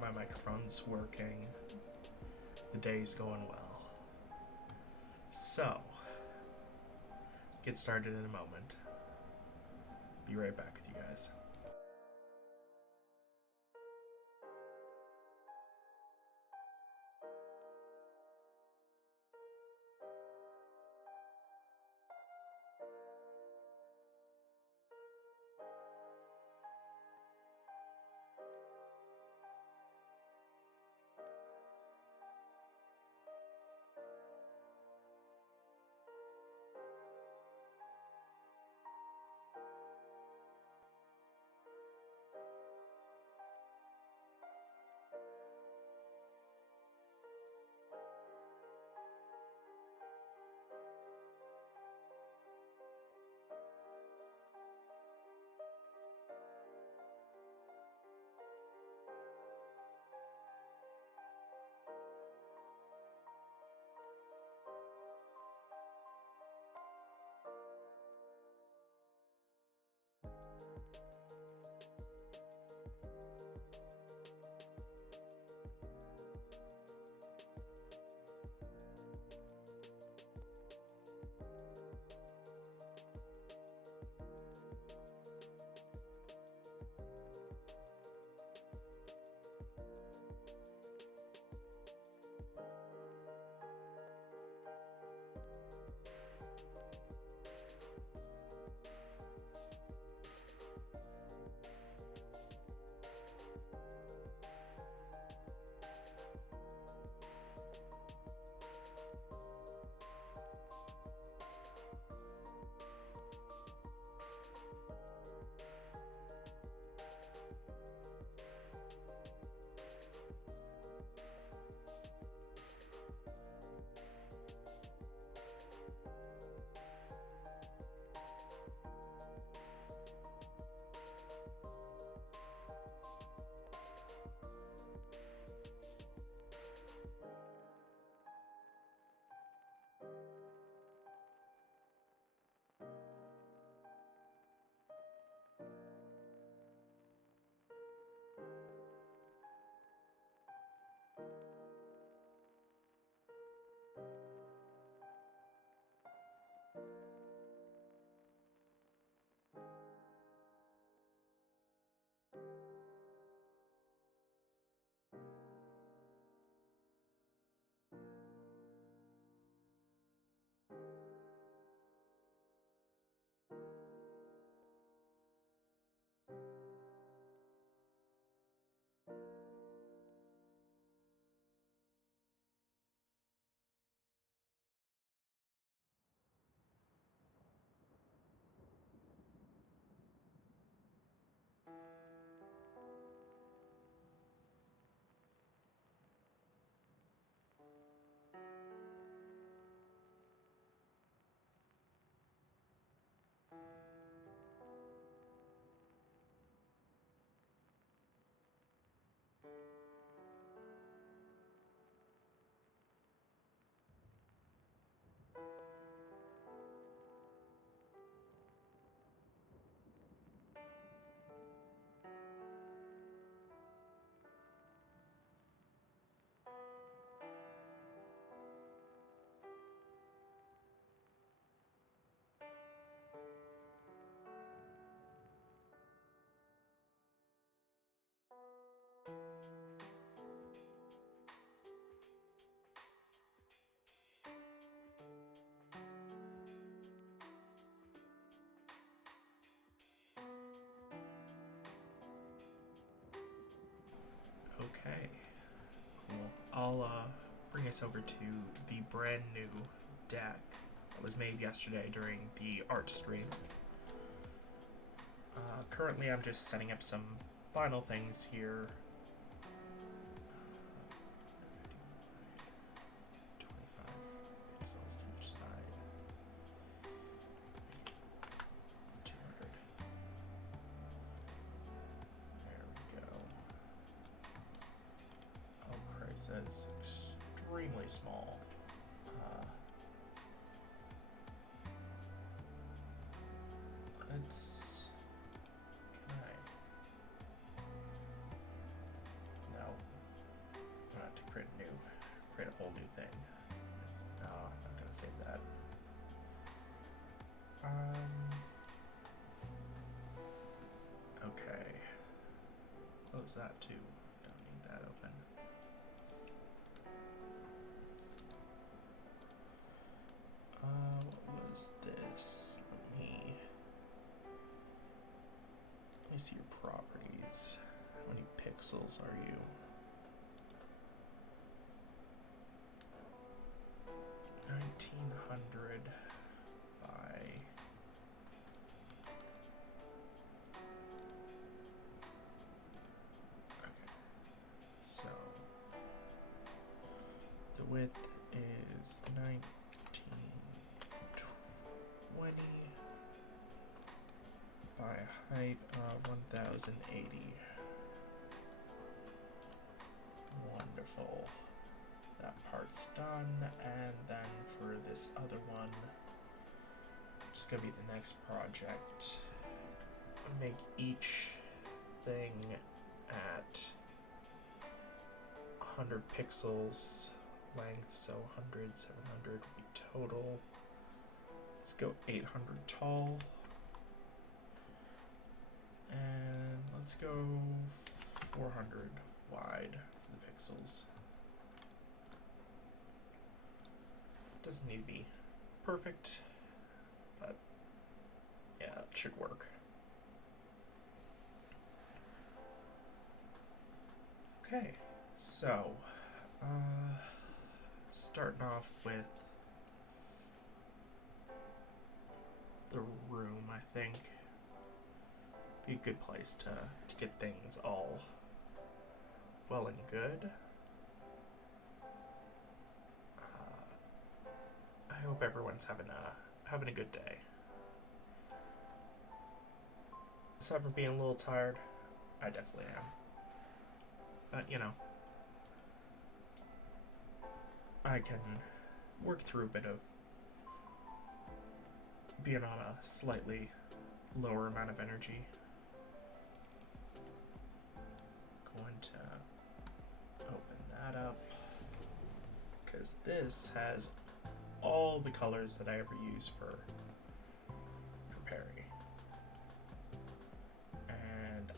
my microphone's working. The day's going well. So, get started in a moment. Be right back with you guys. Okay, cool. I'll bring us over to the brand new deck that was made yesterday during the art stream. Currently, I'm just setting up some final things here. 25 pixels to each side. 200. There we go. Oh, Christ, that's extremely small. Let's... Can I... No. create a whole new thing. No, I'm not gonna save that. Okay. Close that too. Don't need that open. What was this? Let me see your properties. How many pixels are you? 1900 by so the width is 1920 by height of 1080. Wonderful. That part's done, and then for this other one, it's gonna be the next project. Make each thing at 100 pixels length, so 100, 700 would be total. Let's go 800 tall. And let's go 400 wide for the pixels. Doesn't need to be perfect, but yeah, it should work. Okay, so starting off with the room, I think be a good place to get things all well and good. I hope everyone's having a good day. Aside from being a little tired, I definitely am. But you know, I can work through a bit of being on a slightly lower amount of energy. Going to open that up because this has all the colors that I ever use for Perry, and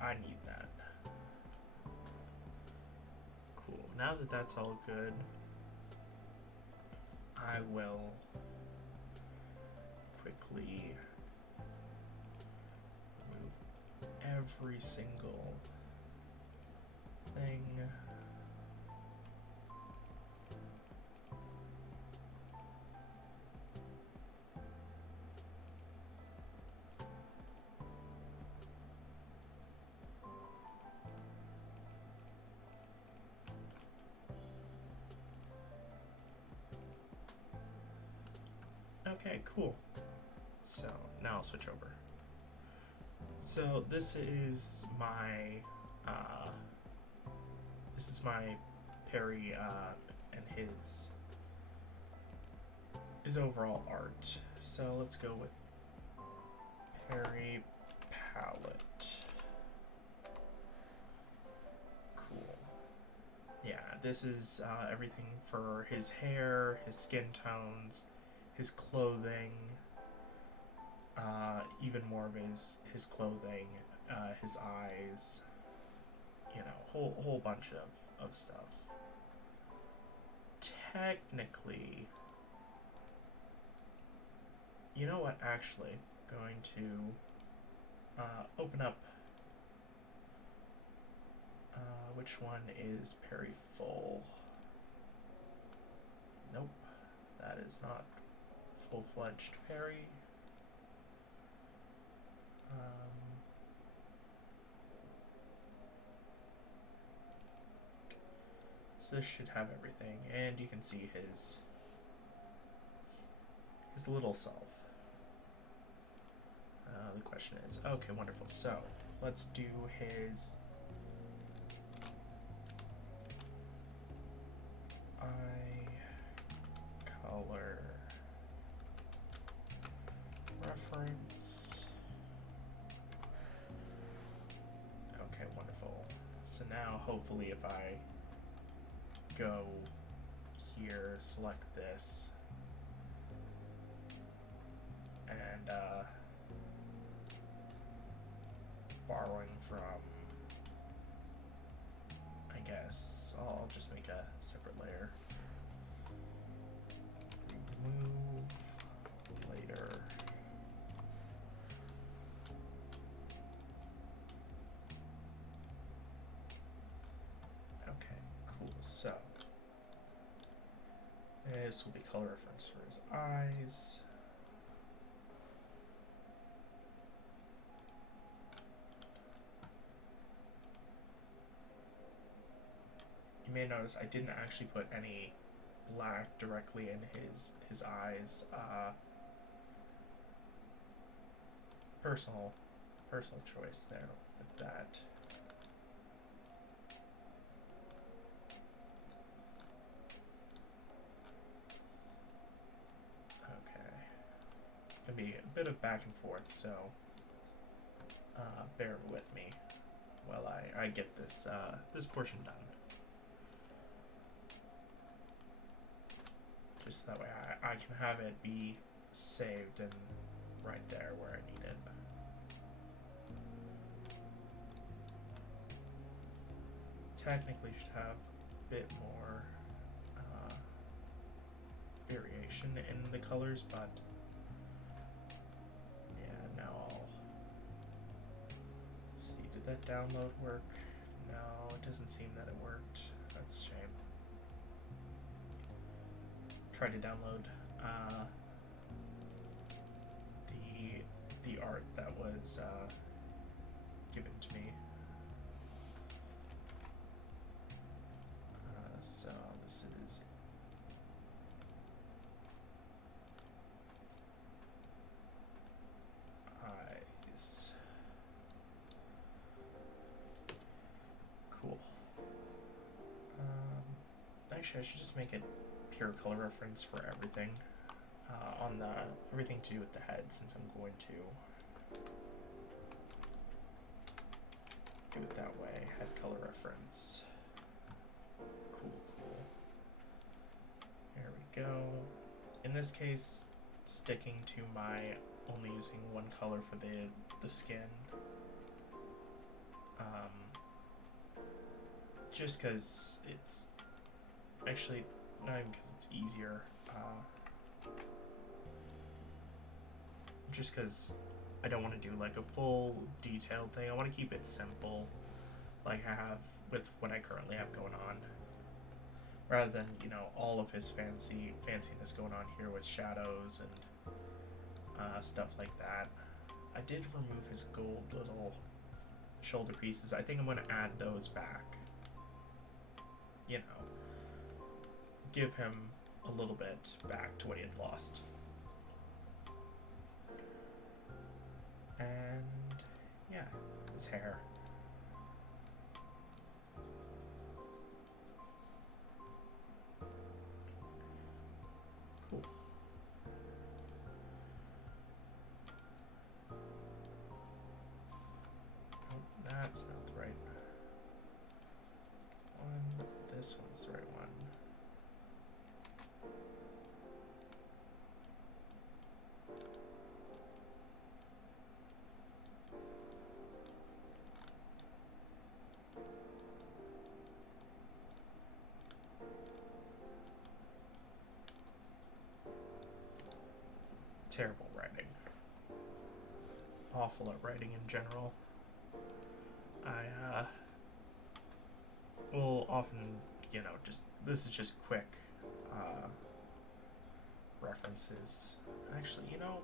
I need that. Cool. Now that that's all good, I will quickly move every single thing. Okay, cool. So now I'll switch over. So this is my Perry and his overall art. So let's go with Perry palette. Cool. Yeah, this is everything for his hair, his skin tones, his clothing, even more of his clothing, his eyes, you know, whole bunch of stuff. Technically, you know what, actually, going to open up, which one is Perry full? Nope, that is not full-fledged Perry. So this should have everything, and you can see his little self. The question is, okay, wonderful. So let's do his eye color reference. Okay, wonderful. So now hopefully if I go here, select this, and borrowing from, I guess, I'll just make a separate layer. Remove later. Okay, cool. So this will be color reference for his eyes. You may notice I didn't actually put any black directly in his eyes. Personal choice there with that. Okay, it's gonna be a bit of back and forth, so bear with me while I get this this portion done. Just that way I can have it be saved and right there where I need it. Technically should have a bit more variation in the colors, but yeah, now let's see, did that download work? No, it doesn't seem that it worked. That's a shame. Tried to download the art that was given to me. So this is eyes. Cool. Actually, I should just make it pure color reference for everything on the everything to do with the head, since I'm going to do it that way. Head color reference. Cool. There we go. In this case, sticking to my only using one color for the skin. Just because it's actually not even because it's easier. Just because I don't want to do like a full detailed thing. I want to keep it simple, like I have with what I currently have going on, rather than, you know, all of his fanciness going on here with shadows and stuff like that. I did remove his gold little shoulder pieces. I think I'm going to add those back. You know, give him a little bit back to what he had lost. And yeah, his hair. Cool. Oh, that's not the right one. This one's the right one. Terrible writing. Awful at writing in general. I will often, you know, this is just quick references. Actually, you know,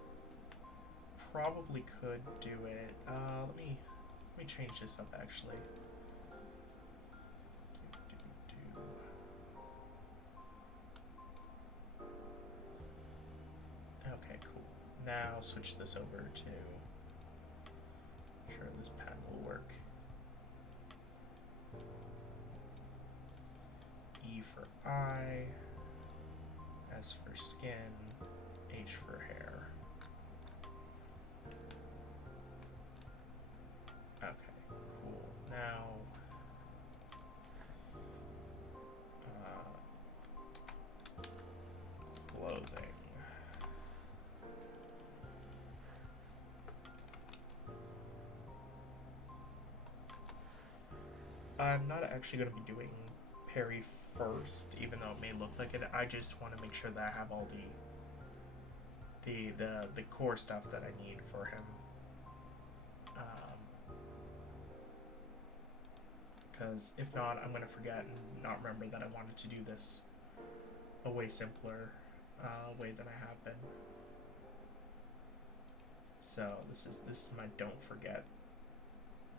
probably could do it. Let me change this up actually. Okay, cool. Now switch this over to, sure this pen will work. E for eye, S for skin, H for hair. Okay, cool. Now, I'm not actually going to be doing parry first, even though it may look like it. I just want to make sure that I have all the core stuff that I need for him. Because if not, I'm going to forget and not remember that I wanted to do this a way simpler way than I have been. So this is my don't forget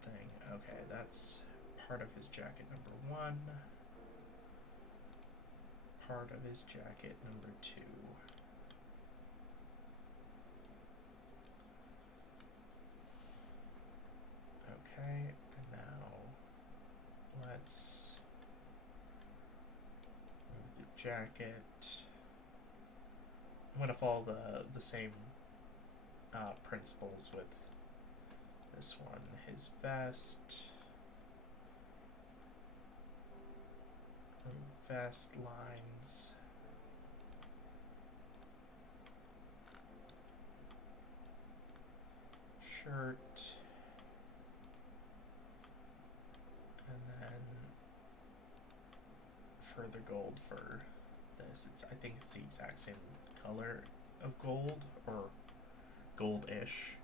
thing. Okay, that's part of his jacket number 1. Part of his jacket number 2. Okay, and now let's move the jacket. I'm gonna follow the same principles with this one. His vest. Vest lines. Shirt. And then further gold for this. I think it's the exact same color of gold, or gold-ish.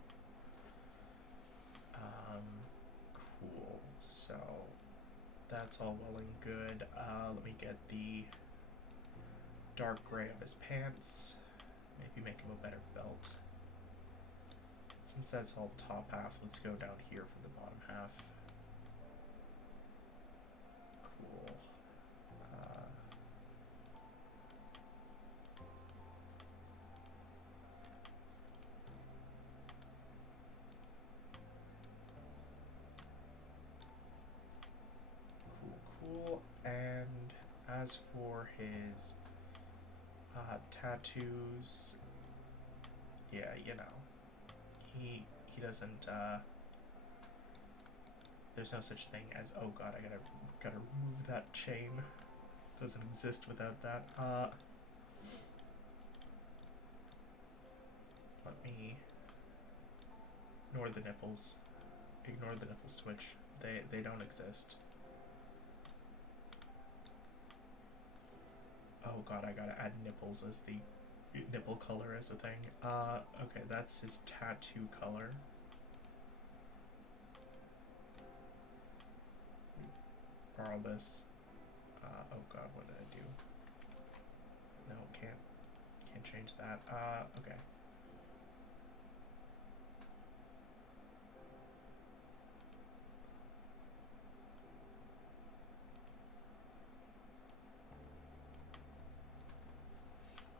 Cool. So that's all well and good. Let me get the dark gray of his pants. Maybe make him a better belt. Since that's all top half, let's go down here for the bottom half. Cool. Cool. And as for his tattoos, yeah, you know, he doesn't. There's no such thing as, oh god, I gotta remove that chain. Doesn't exist without that. Let me ignore the nipples. Ignore the nipples twitch. They don't exist. Oh god, I gotta add nipples as the nipple color as a thing. Okay, that's his tattoo color. Borrow this. Oh god, what did I do? No, can't change that. Okay.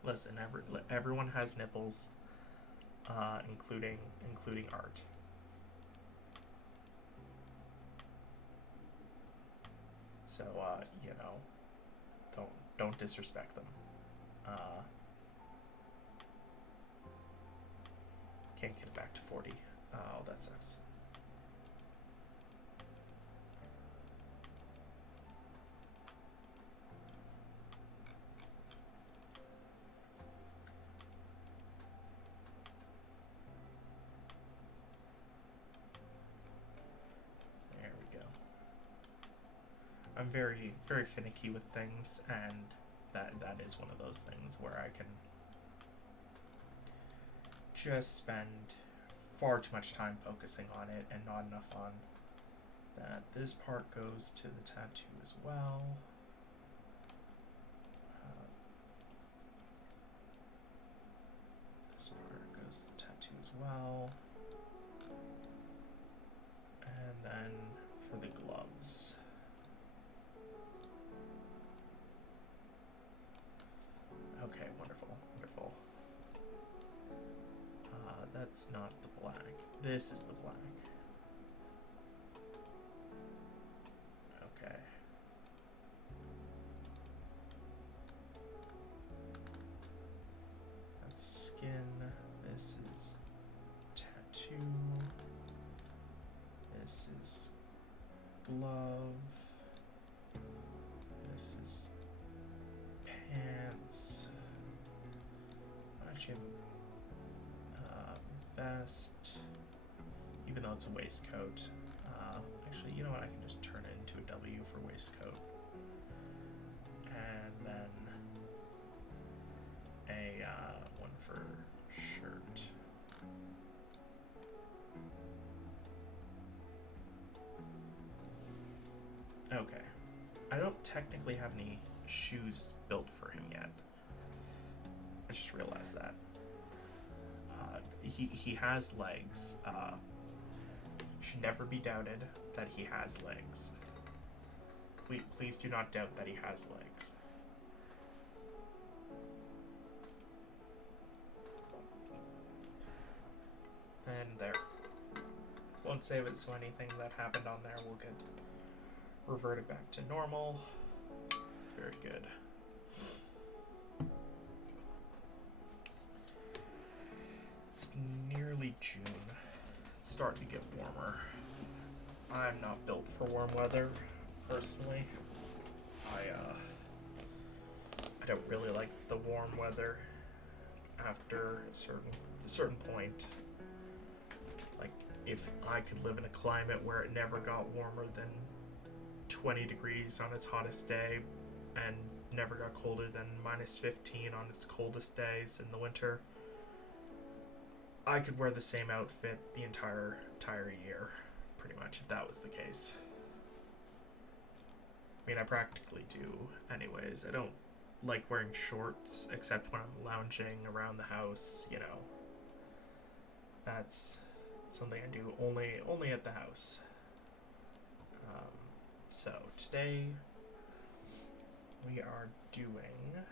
Listen, everyone has nipples, including art. So you know, don't disrespect them. Can't get it back to 40. Oh, that sucks. I'm very, very finicky with things, and that is one of those things where I can just spend far too much time focusing on it and not enough on that. This part goes to the tattoo as well. This part goes to the tattoo as well. And then for the gloves. Okay, wonderful, wonderful. That's not the black. This is the black. Okay. That's skin. This is tattoo. This is glove. This is pants. Actually, vest, even though it's a waistcoat. Actually, you know what? I can just turn it into a W. for waistcoat. And then a one for shirt. Okay. I don't technically have any shoes built for him yet. I just realized that. He has legs. Should never be doubted that he has legs. Please do not doubt that he has legs. And there. Won't save it, so anything that happened on there will get reverted back to normal. Very good. It's nearly June. It's starting to get warmer. I'm not built for warm weather, personally. I don't really like the warm weather after a certain point. Like, if I could live in a climate where it never got warmer than 20 degrees on its hottest day and never got colder than -15 on its coldest days in the winter, I could wear the same outfit the entire year, pretty much, if that was the case. I mean, I practically do anyways. I don't like wearing shorts except when I'm lounging around the house, you know. That's something I do only at the house. So today we are doing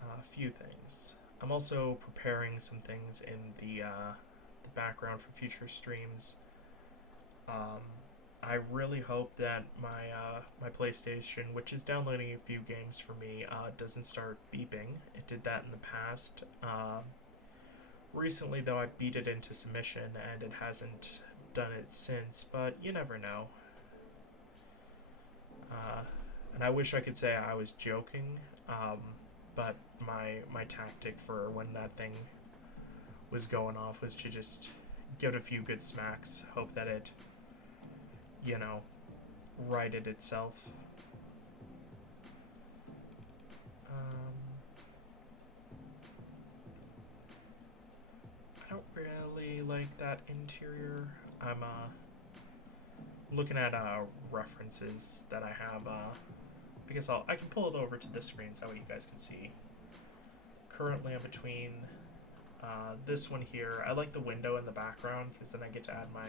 a few things. I'm also preparing some things in the background for future streams. I really hope that my PlayStation, which is downloading a few games for me, doesn't start beeping. It did that in the past. Recently, though, I beat it into submission, and it hasn't done it since, but you never know. And I wish I could say I was joking, but my tactic for when that thing was going off was to just give it a few good smacks, hope that it, you know, righted itself. I don't really like that interior. I'm looking at references that I have. I guess I can pull it over to this screen so you guys can see. Currently I'm between this one here. I like the window in the background because then I get to add my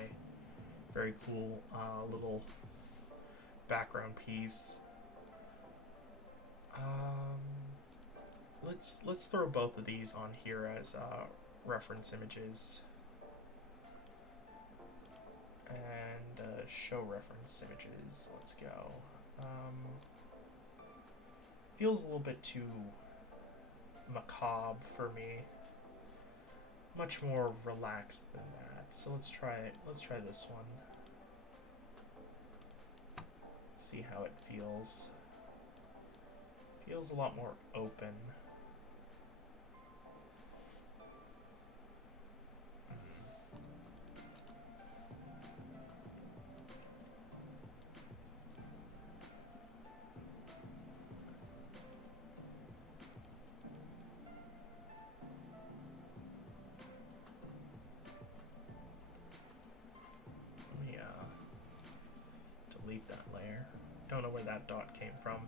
very cool little background piece. Let's throw both of these on here as reference images. And show reference images. Let's go. Feels a little bit too macabre for me. Much more relaxed than that. So let's try this one. Let's see how it feels. Feels a lot more open. Delete that layer. Don't know where that dot came from.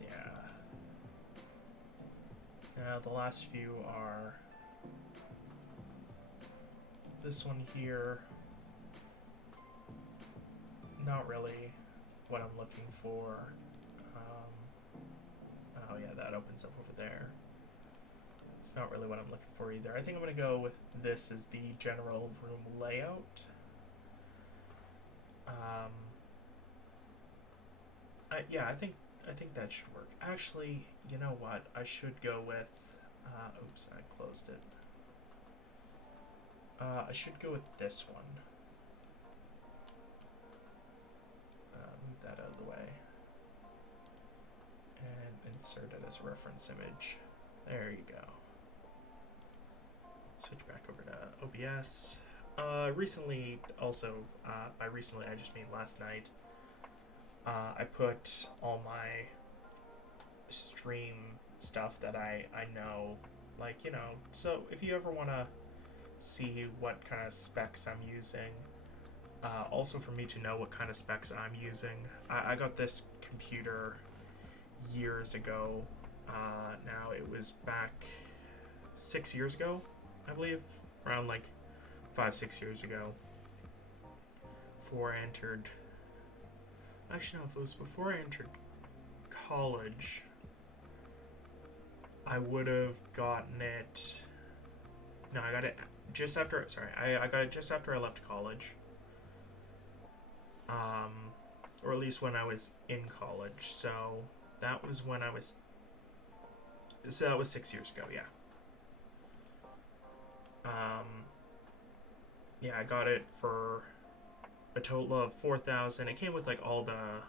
Yeah. Now the last few are this one here. Not really what I'm looking for. Oh yeah, that opens up over there. It's not really what I'm looking for either. I think I'm going to go with this as the general room layout. Yeah, I think that should work. Actually, you know what? I should go with. Oops, I closed it. I should go with this one. Move that out of the way. And insert it as a reference image. There you go. switch back over to OBS. Recently, also, by recently I just mean last night, I put all my stream stuff that I know, like, you know, so if you ever want to see what kind of specs I'm using, also for me to know what kind of specs I'm using, I got this computer years ago. Now it was back 6 years ago, I believe, around like 5-6 years ago, before I entered, actually no, if it was before I entered college, I would have gotten it, no, I got it just after, sorry, I got it just after I left college, or at least when I was in college, so that was when I was, so that was 6 years ago, yeah. Yeah, I got it for a total of $4,000. It came with like all the,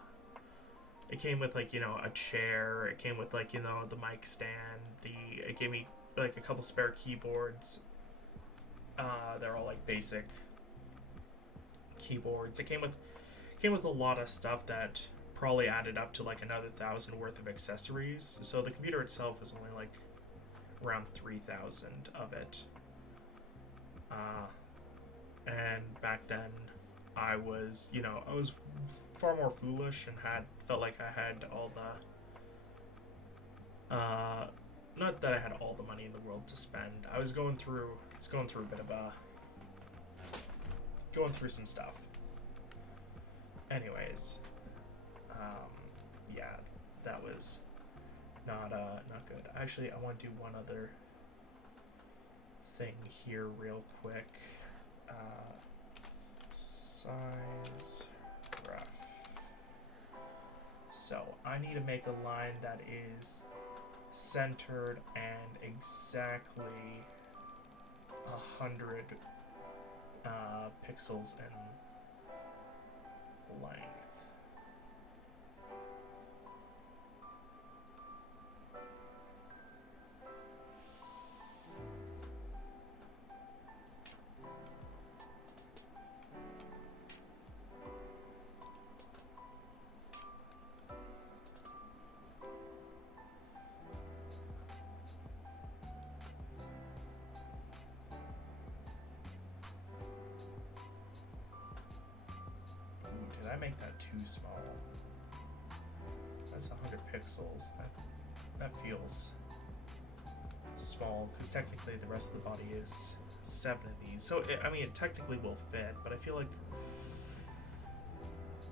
it came with like, you know, a chair. It came with like, you know, the mic stand. It gave me like a couple spare keyboards. They're all like basic keyboards. It came with a lot of stuff that probably added up to like another $1,000 worth of accessories. So the computer itself was only like around 3,000 of it. And back then I was, you know, I was far more foolish and felt like I had all the, not that I had all the money in the world to spend. I was going through a bit of going through some stuff. Anyways, yeah, that was not good. Actually, I want to do one other thing here real quick. Size rough. So I need to make a line that is centered and exactly 100 pixels in length. Did I make that too small? That's 100 pixels. That feels small, because technically the rest of the body is 7 of these. So, I mean, it technically will fit, but I feel like...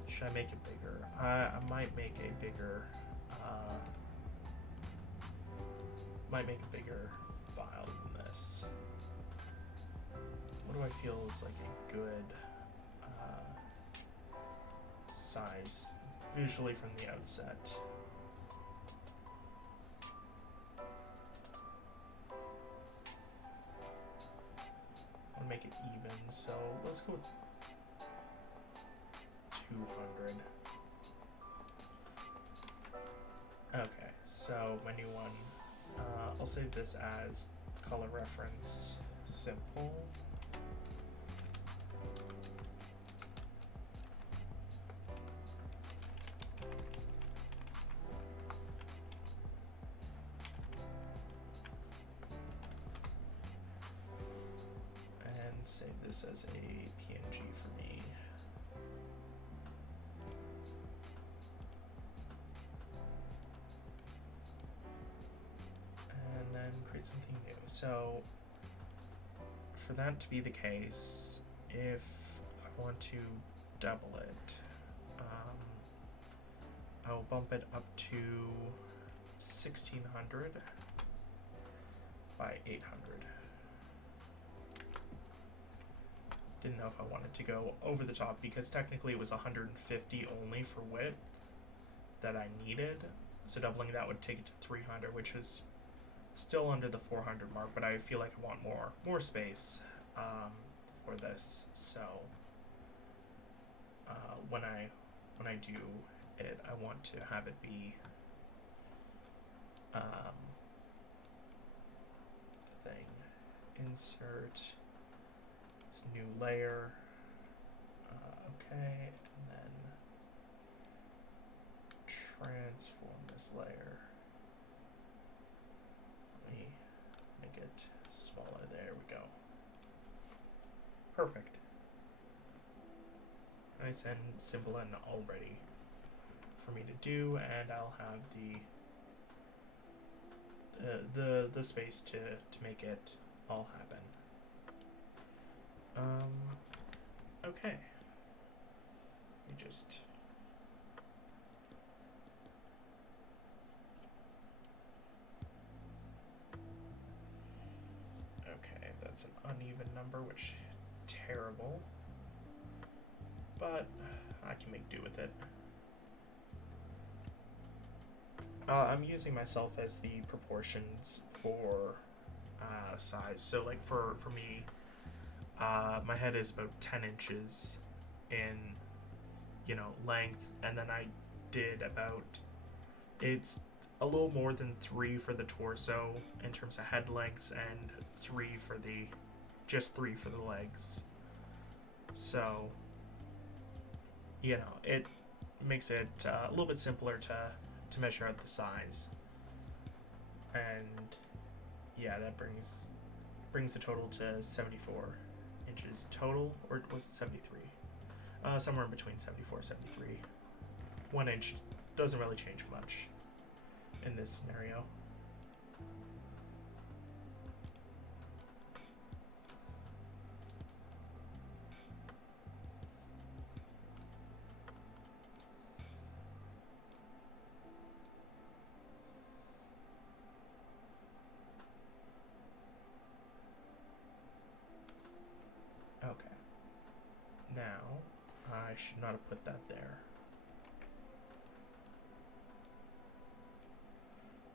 Should I make it bigger? I might make a bigger... file than this. What do I feel is like a good... size visually from the outset? I want to make it even, so let's go with 200. Okay, so my new one, I'll save this as color reference simple. Save this as a PNG for me. And then create something new. So for that to be the case, if I want to double it, I will bump it up to 1600 by 800. Didn't know if I wanted to go over the top, because technically it was 150 only for width that I needed. So doubling that would take it to 300, which is still under the 400 mark, but I feel like I want more space for this. So when I do it, I want to have it be thing. insert this new layer. Okay, and then transform this layer. Let me make it smaller. There we go. Perfect. Nice and simple and all ready for me to do, and I'll have the space to make it all happen. Okay. We just okay, that's an uneven number, which terrible. But I can make do with it. I'm using myself as the proportions for size. So like for me, my head is about 10 inches in, length, and then I did about, it's a little more than 3 for the torso in terms of head lengths, and 3 for the legs. So, it makes it a little bit simpler to measure out the size. And yeah, that brings the total to 74 inches total, or was it 73? Somewhere in between 74 and 73. 1 inch doesn't really change much in this scenario. Okay. Now, I should not have put that there.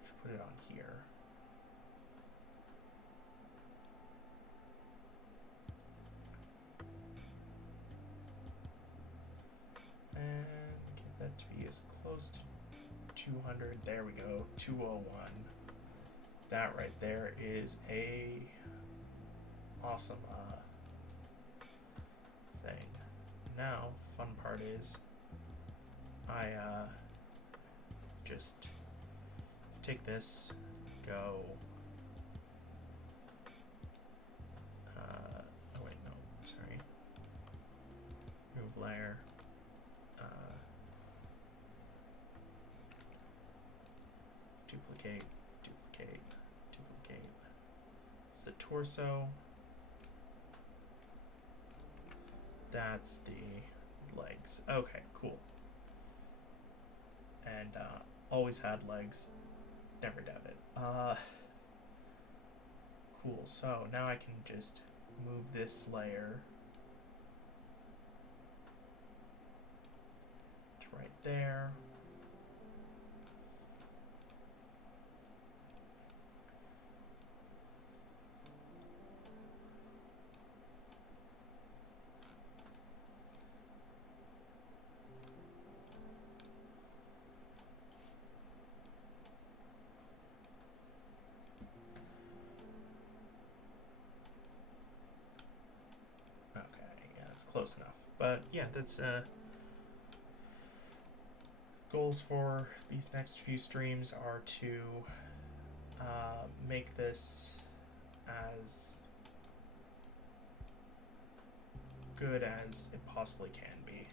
Should put it on here. And get that to be as close to 200. There we go. 201. That right there is a awesome thing. Now, fun part is I just take this, go oh wait, no, sorry. Remove layer. Duplicate, duplicate, duplicate. It's the torso. That's the legs. Okay, cool. And always had legs. Never doubted. Cool. So now I can just move this layer to right there. Close enough. But yeah, that's goals for these next few streams are to make this as good as it possibly can be.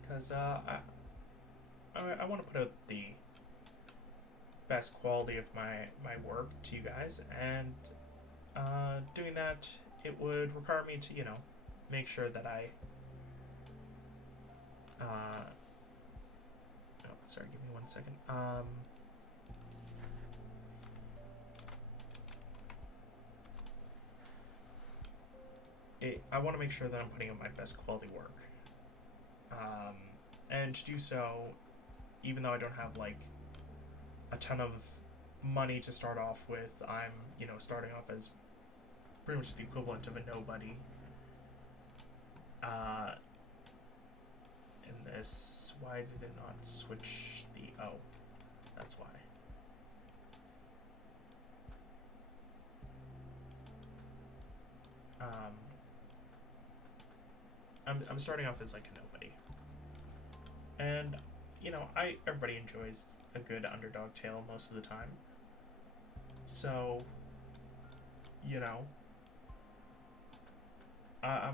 Because I want to put out the best quality of my work to you guys, and doing that, it would require me to, make sure that I oh, sorry, give me 1 second. I want to make sure that I'm putting out my best quality work. And to do so, even though I don't have like a ton of money to start off with, I'm, starting off as pretty much the equivalent of a nobody. in this. Why did it not switch the... Oh, that's why. I'm starting off as like a nobody. And, you know, everybody enjoys a good underdog tale most of the time. So, you know, I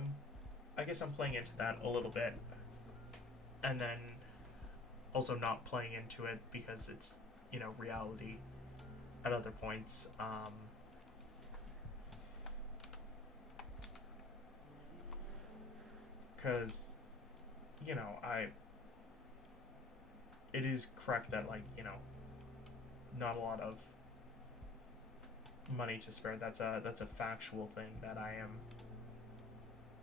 guess I'm playing into that a little bit, and then also not playing into it because it's, you know, reality at other points. Because, you know, it is correct that, like, you know, not a lot of money to spare. That's a factual thing that I am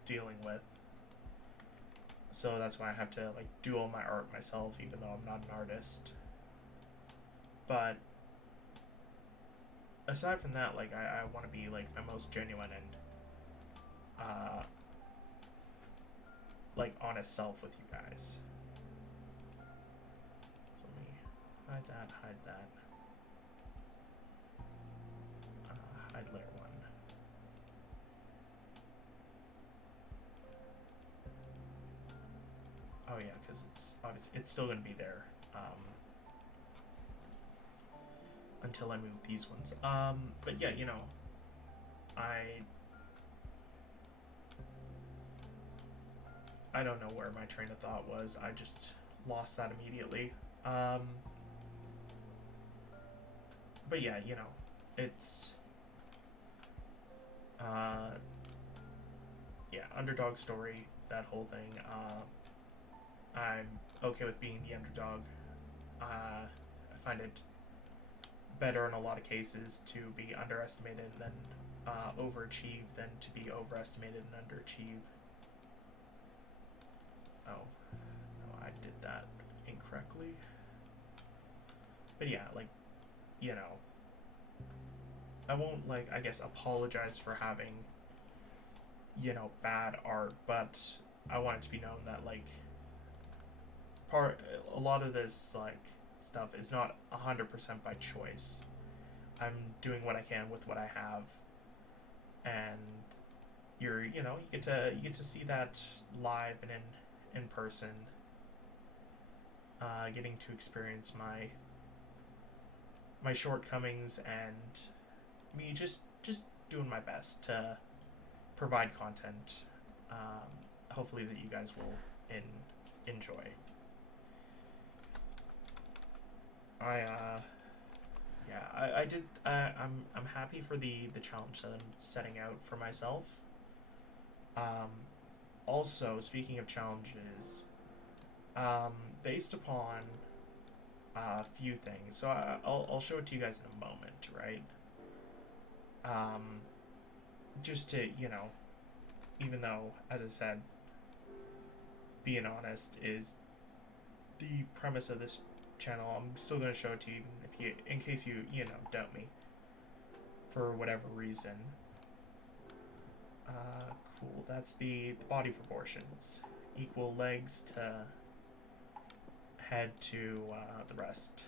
dealing with. So that's why I have to, like, do all my art myself, even though I'm not an artist. But aside from that, like, I want to be, like, my most genuine and like, honest self with you guys. So let me hide that, hide layer 1. Oh yeah, because it's obviously, it's still going to be there until I move these ones. But yeah, you know, I don't know where my train of thought was. I just lost that immediately. But yeah, you know, it's yeah, underdog story, that whole thing. I'm okay with being the underdog. I find it better in a lot of cases to be underestimated than overachieve than to be overestimated and underachieve. Oh, no, I did that incorrectly. But yeah, like, you know, I won't, like, I guess, apologize for having, you know, bad art, but I want it to be known that, like, a lot of this, like, stuff is not 100% by choice. I'm doing what I can with what I have, and you know, you get to see that live and in person, getting to experience my shortcomings and me just doing my best to provide content, hopefully that you guys will enjoy. I'm happy for the challenge that I'm setting out for myself. Also, speaking of challenges, based upon a few things, so I'll show it to you guys in a moment, right? Just to, you know, even though, as I said, being honest is the premise of this channel, I'm still going to show it to you, in case you know, doubt me for whatever reason. Cool, that's the body proportions. Equal legs to head to the rest.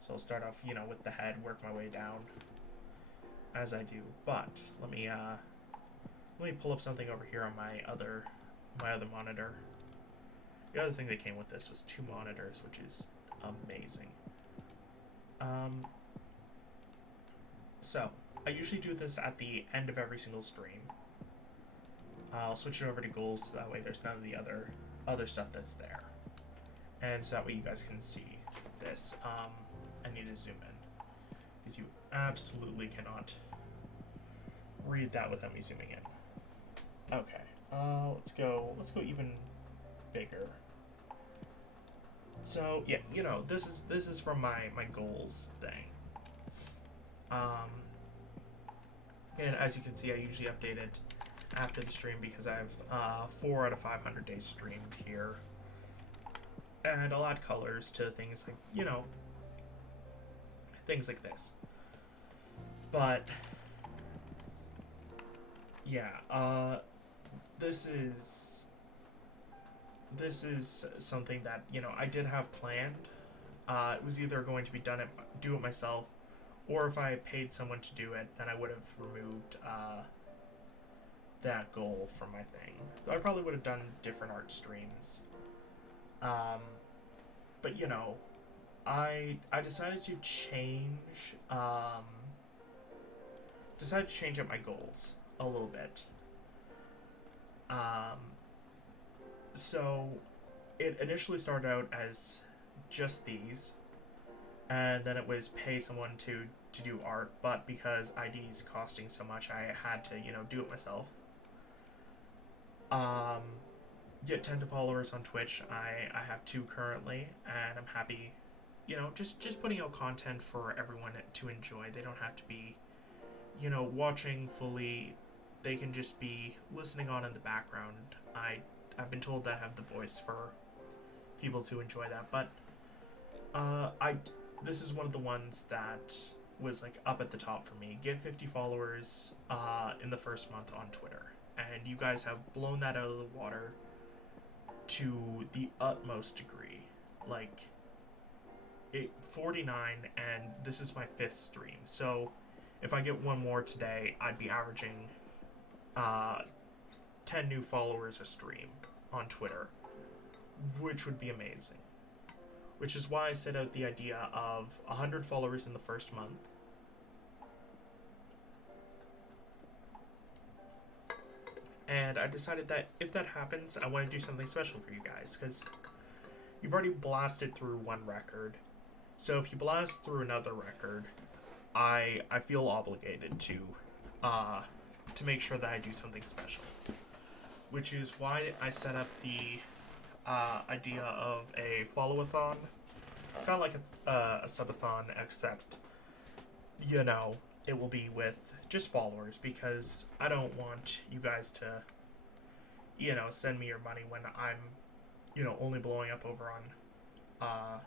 So I'll start off, you know, with the head, work my way down as I do. But let me pull up something over here on my other monitor. The other thing that came with this was 2 monitors, which is amazing. So I usually do this at the end of every single stream. I'll switch it over to goals so that way there's none of the other stuff that's there, and so that way you guys can see this. I need to zoom in because you absolutely cannot read that without me zooming in. Okay, let's go even bigger. So yeah, you know, this is from my goals thing. And as you can see, I usually update it after the stream because I have 4 out of 500 days streamed here, and I'll add colors to things like, you know, things like this. But yeah, this is this is something that, I did have planned. It was either going to be do it myself, or if I paid someone to do it, then I would have removed that goal from my thing. Though I probably would have done different art streams. But I decided to change up my goals a little bit. So it initially started out as just these, and then it was pay someone to do art, but because ID's costing so much, I had to, do it myself. Get 10 followers on Twitch. I have 2 currently, and I'm happy, just putting out content for everyone to enjoy. They don't have to be, watching fully. They can just be listening on in the background. I've been told that I have the voice for people to enjoy that, but this is one of the ones that was like up at the top for me. Get 50 followers in the first month on Twitter, and you guys have blown that out of the water to the utmost degree. Like 49, and this is my 5th stream. So if I get one more today, I'd be averaging 10 new followers a stream on Twitter, which would be amazing. Which is why I set out the idea of 100 followers in the first month. And I decided that if that happens, I want to do something special for you guys, because you've already blasted through one record. So if you blast through another record, I feel obligated to make sure that I do something special. Which is why I set up the idea of a follow-a-thon. Kind of like a subathon, except, it will be with just followers, because I don't want you guys to, send me your money when I'm, only blowing up over on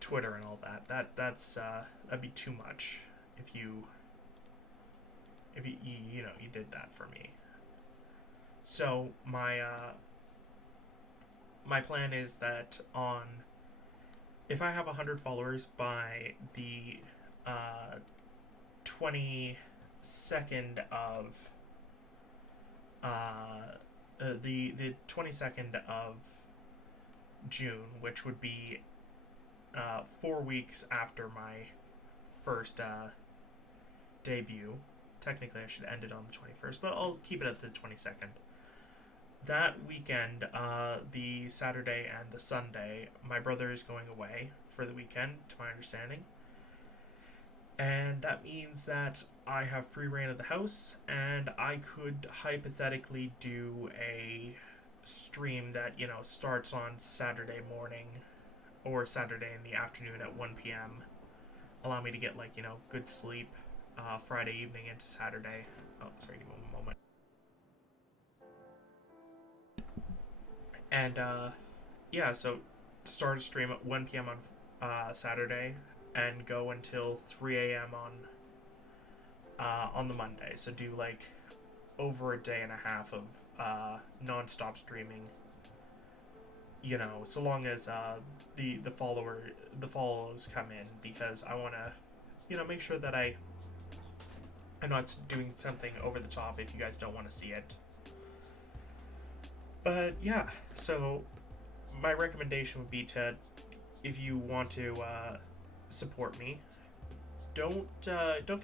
Twitter and all that. That'd be too much if you did that for me. So my plan is that if I have 100 followers by the 22nd of the 22nd of June, which would be 4 weeks after my first debut. Technically, I should end it on the 21st, but I'll keep it at the 22nd. That weekend, the Saturday and the Sunday, my brother is going away for the weekend, to my understanding. And that means that I have free reign of the house, and I could hypothetically do a stream that, starts on Saturday morning or Saturday in the afternoon at 1 p.m. Allow me to get, good sleep Friday evening into Saturday. Oh, sorry, give me one moment. And, so start a stream at 1 p.m. on Saturday and go until 3 a.m. on the Monday. So do, over a day and a half of non-stop streaming, so long as the follows come in, because I want to, make sure that I'm not doing something over the top if you guys don't want to see it. But yeah, so my recommendation would be to, if you want to support me, don't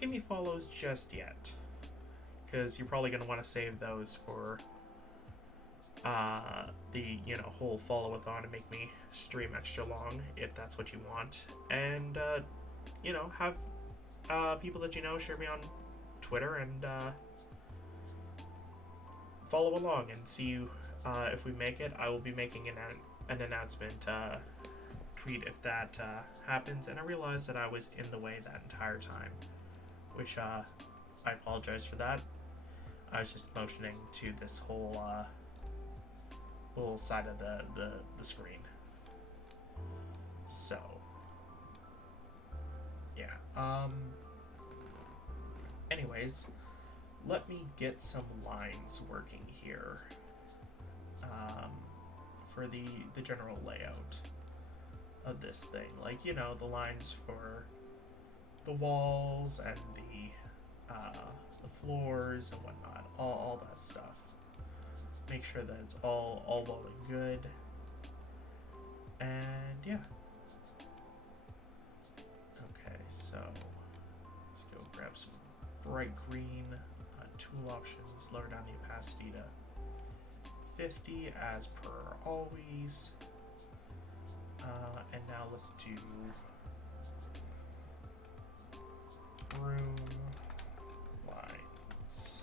give me follows just yet, because you're probably going to want to save those for the whole follow-a-thon to make me stream extra long, if that's what you want. And have people that share me on Twitter and follow along and see if we make it. I will be making an announcement tweet if that happens. And I realized that I was in the way that entire time, which I apologize for that. I was just motioning to this whole little side of the screen. So yeah. Anyways, let me get some lines working here. for the general layout of this thing. Like, you know, the lines for the walls and the floors and whatnot, all that stuff. Make sure that it's all well and good. And yeah. Okay, so let's go grab some bright green tool options, lower down the opacity to 50 as per always. And now let's do room lines.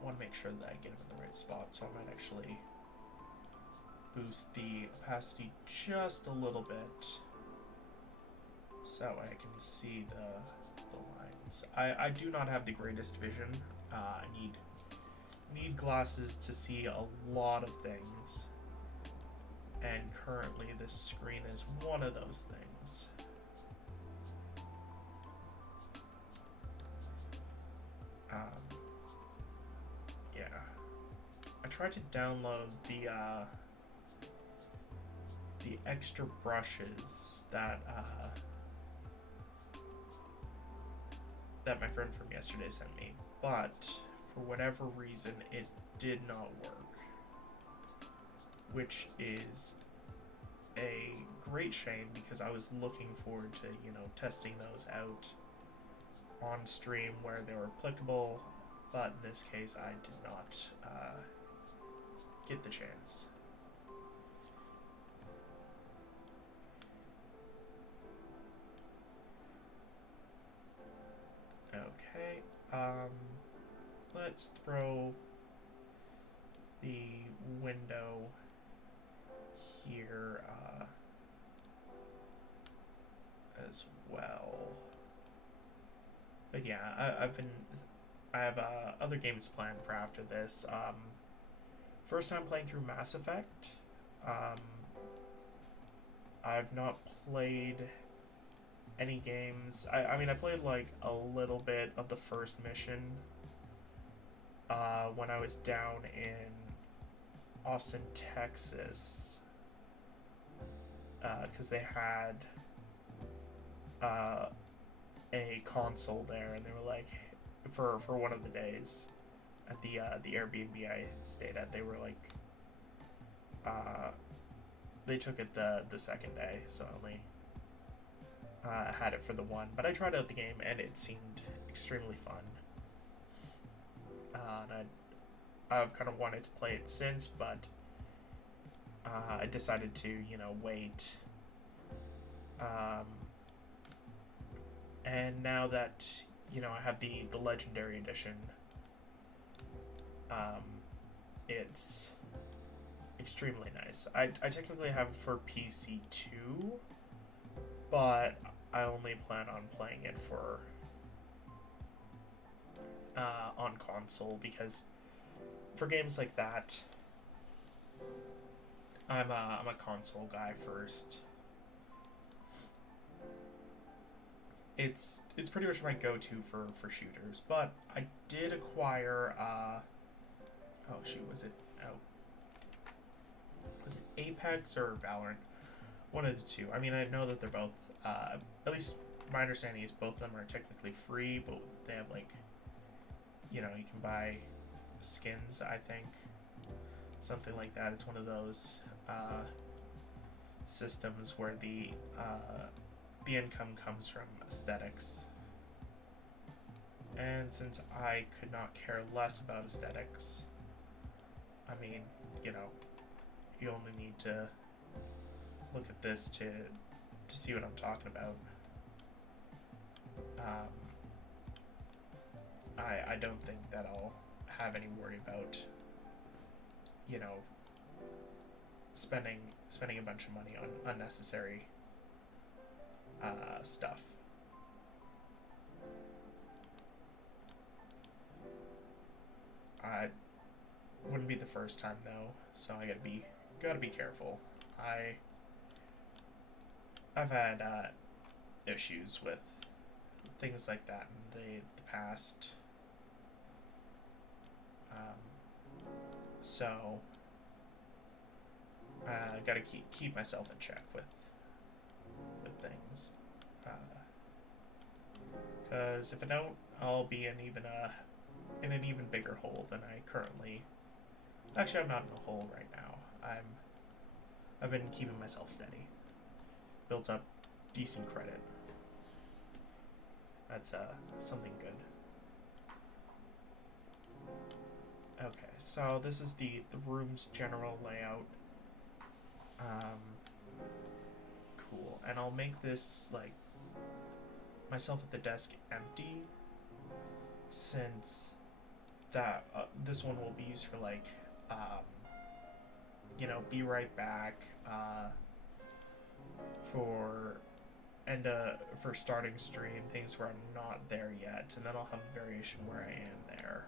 I want to make sure that I get them in the right spot, so I might actually boost the opacity just a little bit, so that way I can see the lines. I do not have the greatest vision. I need glasses to see a lot of things, and currently this screen is one of those things. Yeah, I tried to download the extra brushes that my friend from yesterday sent me, but for whatever reason it did not work, which is a great shame because I was looking forward to, you know, testing those out on stream where they were applicable, but in this case I did not get the chance. Okay, let's throw the window here as well. But yeah, I have other games planned for after this. First time playing through Mass Effect. I've not played any games. I mean, I played like a little bit of the first mission when I was down in Austin, Texas, because they had a console there, and they were like, for one of the days at the Airbnb I stayed at, they were like, they took it the second day, so I only had it for the one, but I tried out the game and it seemed extremely fun. And I've kind of wanted to play it since, but I decided to, you know, wait. And now that, you know, I have the Legendary Edition, it's extremely nice. I technically have it for PC too, but I only plan on playing it for on console, because for games like that, I'm a console guy first. It's pretty much my go-to for shooters, but I did acquire oh shoot, was it Apex or Valorant? One of the two. I mean, I know that they're both at least my understanding is both of them are technically free, but they have, like, you know, you can buy skins, I think, something like that. It's one of those systems where the income comes from aesthetics, and since I could not care less about aesthetics, I mean, you know, you only need to look at this to see what I'm talking about. I don't think that I'll have any worry about, you know, spending a bunch of money on unnecessary stuff. Wouldn't be the first time though, so I gotta be careful. I've had issues with things like that in the past. So I gotta keep myself in check with things, because if I don't, I'll be in an even bigger hole than I currently. Actually, I'm not in a hole right now. I've been keeping myself steady, built up decent credit. That's something good. Okay, so this is the room's general layout. Cool. And I'll make this, like, myself at the desk empty, since that this one will be used for, like, be right back, for starting stream, things where I'm not there yet, and then I'll have a variation where I am there.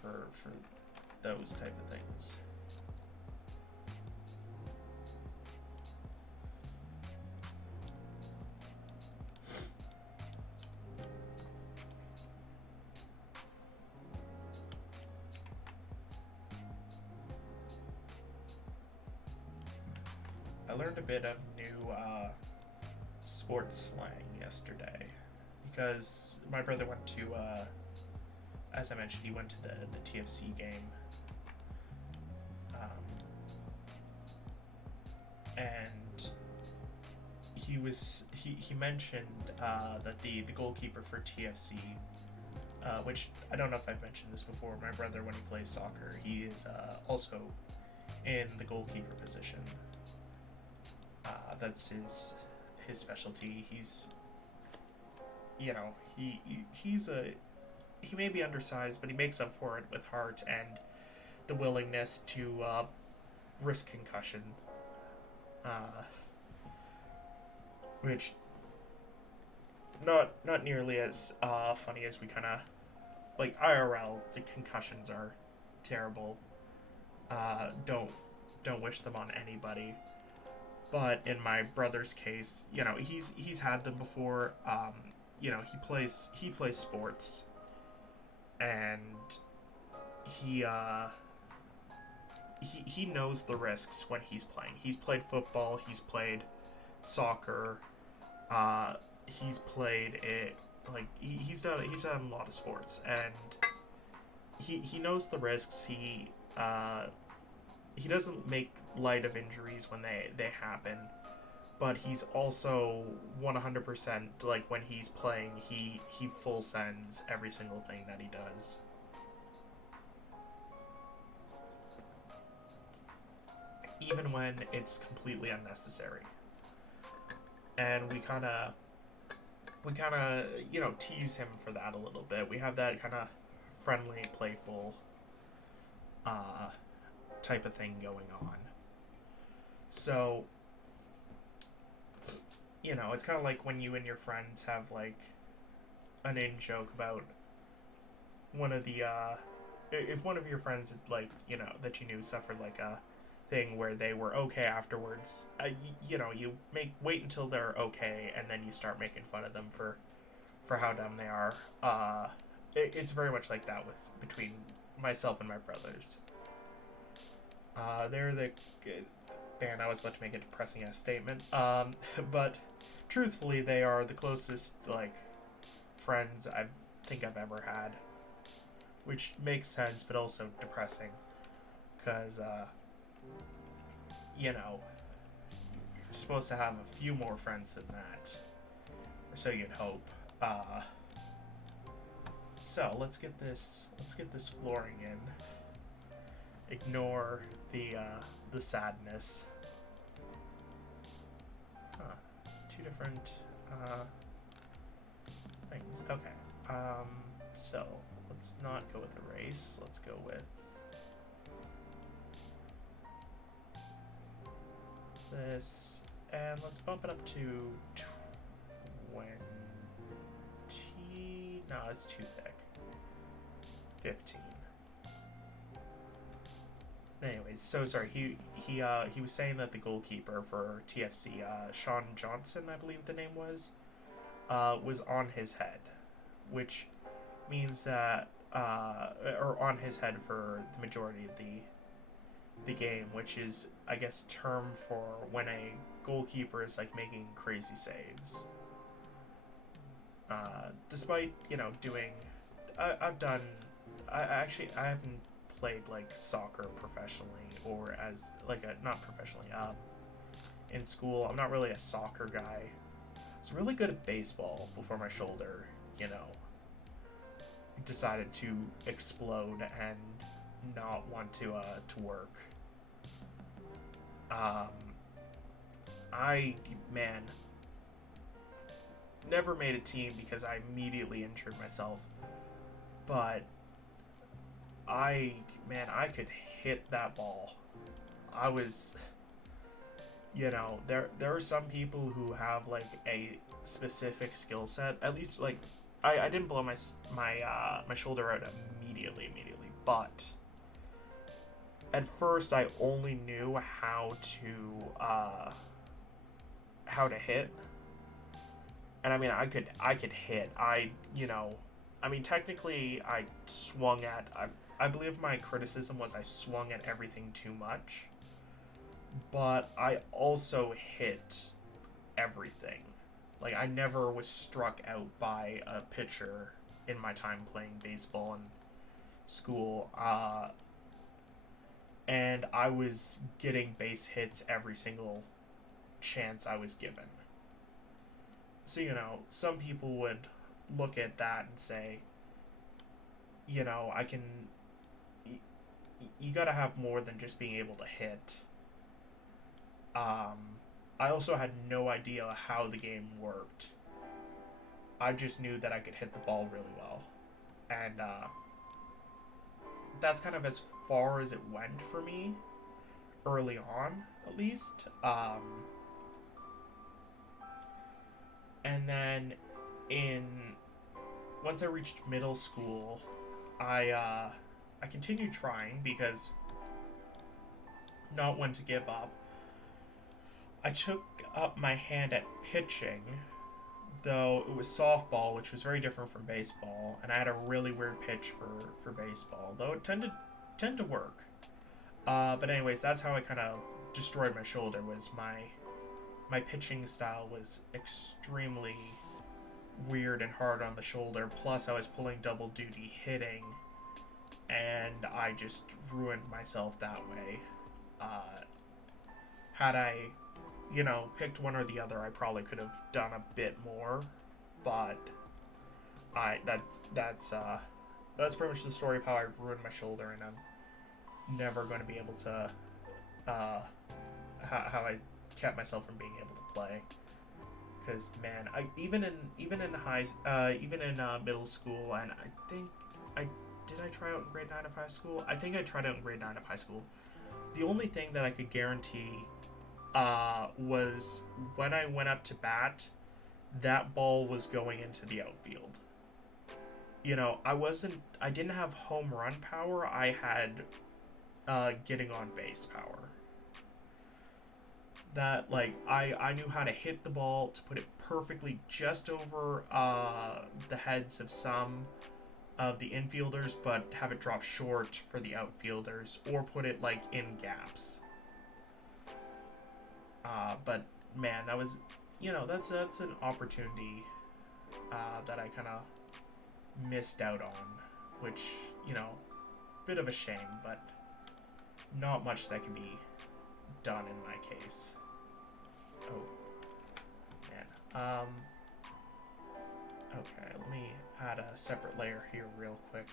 For those type of things. I learned a bit of new sports slang yesterday, because my brother went to as I mentioned, he went to the TFC game, and he mentioned that the goalkeeper for TFC, which I don't know if I've mentioned this before. My brother, when he plays soccer, he is also in the goalkeeper position. That's his specialty. He's he may be undersized, but he makes up for it with heart and the willingness to risk concussion, which not nearly as funny as we kind of like IRL. The concussions are terrible. Don't wish them on anybody. But in my brother's case, he's had them before. He plays sports, and he knows the risks when he's playing. He's played football. He's played soccer. He's played it. Like he's done a lot of sports, and he knows the risks. He doesn't make light of injuries when they happen, but he's also 100%, like, when he's playing, he full sends every single thing that he does. Even when it's completely unnecessary. And we kind of tease him for that a little bit. We have that kind of friendly, playful type of thing going on. So, it's kind of like when you and your friends have, like, an in-joke about one of the, if one of your friends, like, that you knew suffered, like, a thing where they were okay afterwards, you wait until they're okay, and then you start making fun of them for how dumb they are. It's very much like that between myself and my brothers. They're the... Man, I was about to make a depressing-ass statement. But truthfully, they are the closest, like, friends I think I've ever had. Which makes sense, but also depressing. Because, you're supposed to have a few more friends than that. Or so you'd hope. So, let's get this flooring in. Ignore the sadness. Two different things. Okay. So let's not go with erase. Let's go with this, and let's bump it up to 20. No, it's too thick. 15. Anyways, so sorry. He was saying that the goalkeeper for TFC, Sean Johnson, I believe the name was on his head, which means that or on his head for the majority of the game, which is, I guess, term for when a goalkeeper is like making crazy saves. Despite doing, I've done. I haven't played like soccer professionally or as like a not professionally. In school, I'm not really a soccer guy. I was really good at baseball before my shoulder, decided to explode and not want to work. Um, I man never made a team because I immediately injured myself. But I could hit that ball. I was, there are some people who have like a specific skill set. At least like, I didn't blow my shoulder out immediately, but at first I only knew how to hit, and I mean I could hit. I mean technically I swung at. I believe my criticism was I swung at everything too much, but I also hit everything. Like I never was struck out by a pitcher in my time playing baseball in school. And I was getting base hits every single chance I was given. So, some people would look at that and say, I can. You gotta have more than just being able to hit. I also had no idea how the game worked. I just knew that I could hit the ball really well. And that's kind of as far as it went for me, early on, at least. And then in once I reached middle school, I continued trying because not one to give up. I took up my hand at pitching, though it was softball, which was very different from baseball, and I had a really weird pitch for baseball, though it tended to work. But anyways, that's how I kind of destroyed my shoulder. Was my pitching style was extremely weird and hard on the shoulder. Plus, I was pulling double duty hitting, and I just ruined myself that way. Had I, picked one or the other, I probably could have done a bit more. But that's pretty much the story of how I ruined my shoulder, and I'm never going to be able to how I kept myself from being able to play. Because man, I even in middle school, and I think I try out in grade 9 of high school. I think I tried out in grade 9 of high school. The only thing that I could guarantee was when I went up to bat, that ball was going into the outfield. I didn't have home run power. I had getting on base power. That, like, I knew how to hit the ball, to put it perfectly just over the heads of some of the infielders, but have it drop short for the outfielders, or put it, like, in gaps. But, man, that was, that's an opportunity that I kind of missed out on, which, bit of a shame, but not much that can be done in my case. Oh, man. Okay, let me add a separate layer here real quick.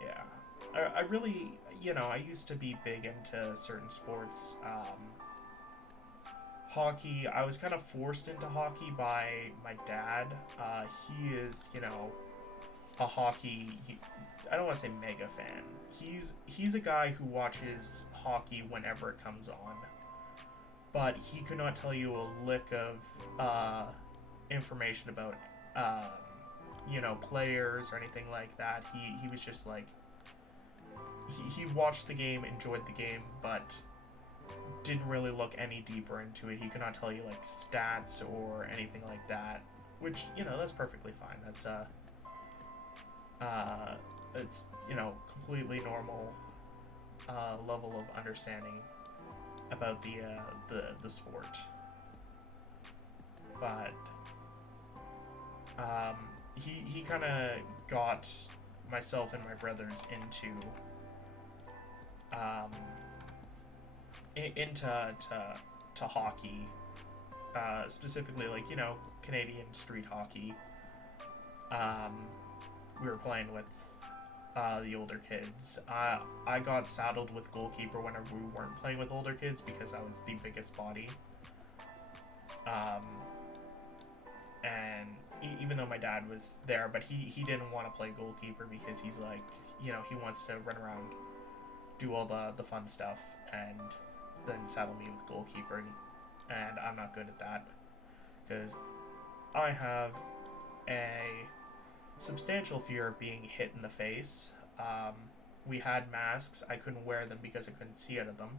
Yeah. I really, I used to be big into certain sports. Hockey, I was kind of forced into hockey by my dad. He is, a hockey... I don't want to say mega fan. He's a guy who watches hockey whenever it comes on, but he could not tell you a lick of information about players or anything like that. He was just like, he watched the game, enjoyed the game, but didn't really look any deeper into it. He could not tell you like stats or anything like that, which, you know, that's perfectly fine. That's it's, you know, completely normal level of understanding about the sport. But he kind of got myself and my brothers into into hockey, specifically, like, you know, Canadian street hockey. We were playing with the older kids. I got saddled with goalkeeper whenever we weren't playing with older kids because I was the biggest body. And even though my dad was there, but he didn't want to play goalkeeper because he's like, you know, he wants to run around, do all the fun stuff, and then saddle me with goalkeeper, and I'm not good at that because I have a substantial fear of being hit in the face. We had masks. I couldn't wear them because I couldn't see out of them.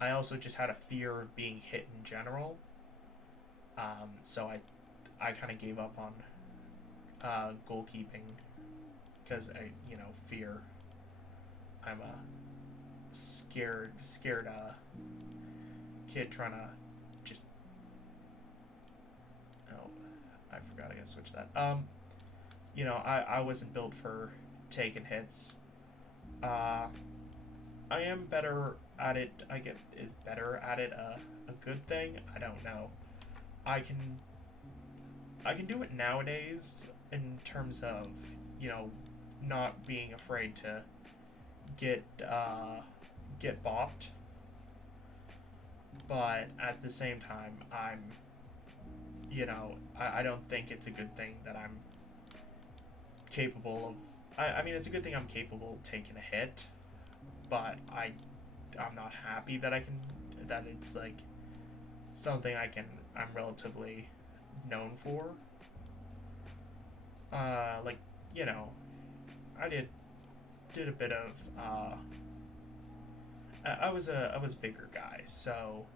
I also just had a fear of being hit in general. So I kind of gave up on goalkeeping because I, you know, fear. I'm a scared kid trying to just. Oh, I forgot. I gotta switch that. You know, I wasn't built for taking hits. I am better at it. Is better at it a good thing? I don't know. I can do it nowadays in terms of, you know, not being afraid to get bopped. But at the same time, I'm, you know, I don't think it's a good thing that I'm capable of. I mean, it's a good thing I'm capable of taking a hit, but I'm not happy that that it's like something I'm relatively known for. Like, you know, I did a bit of I was a bigger guy, so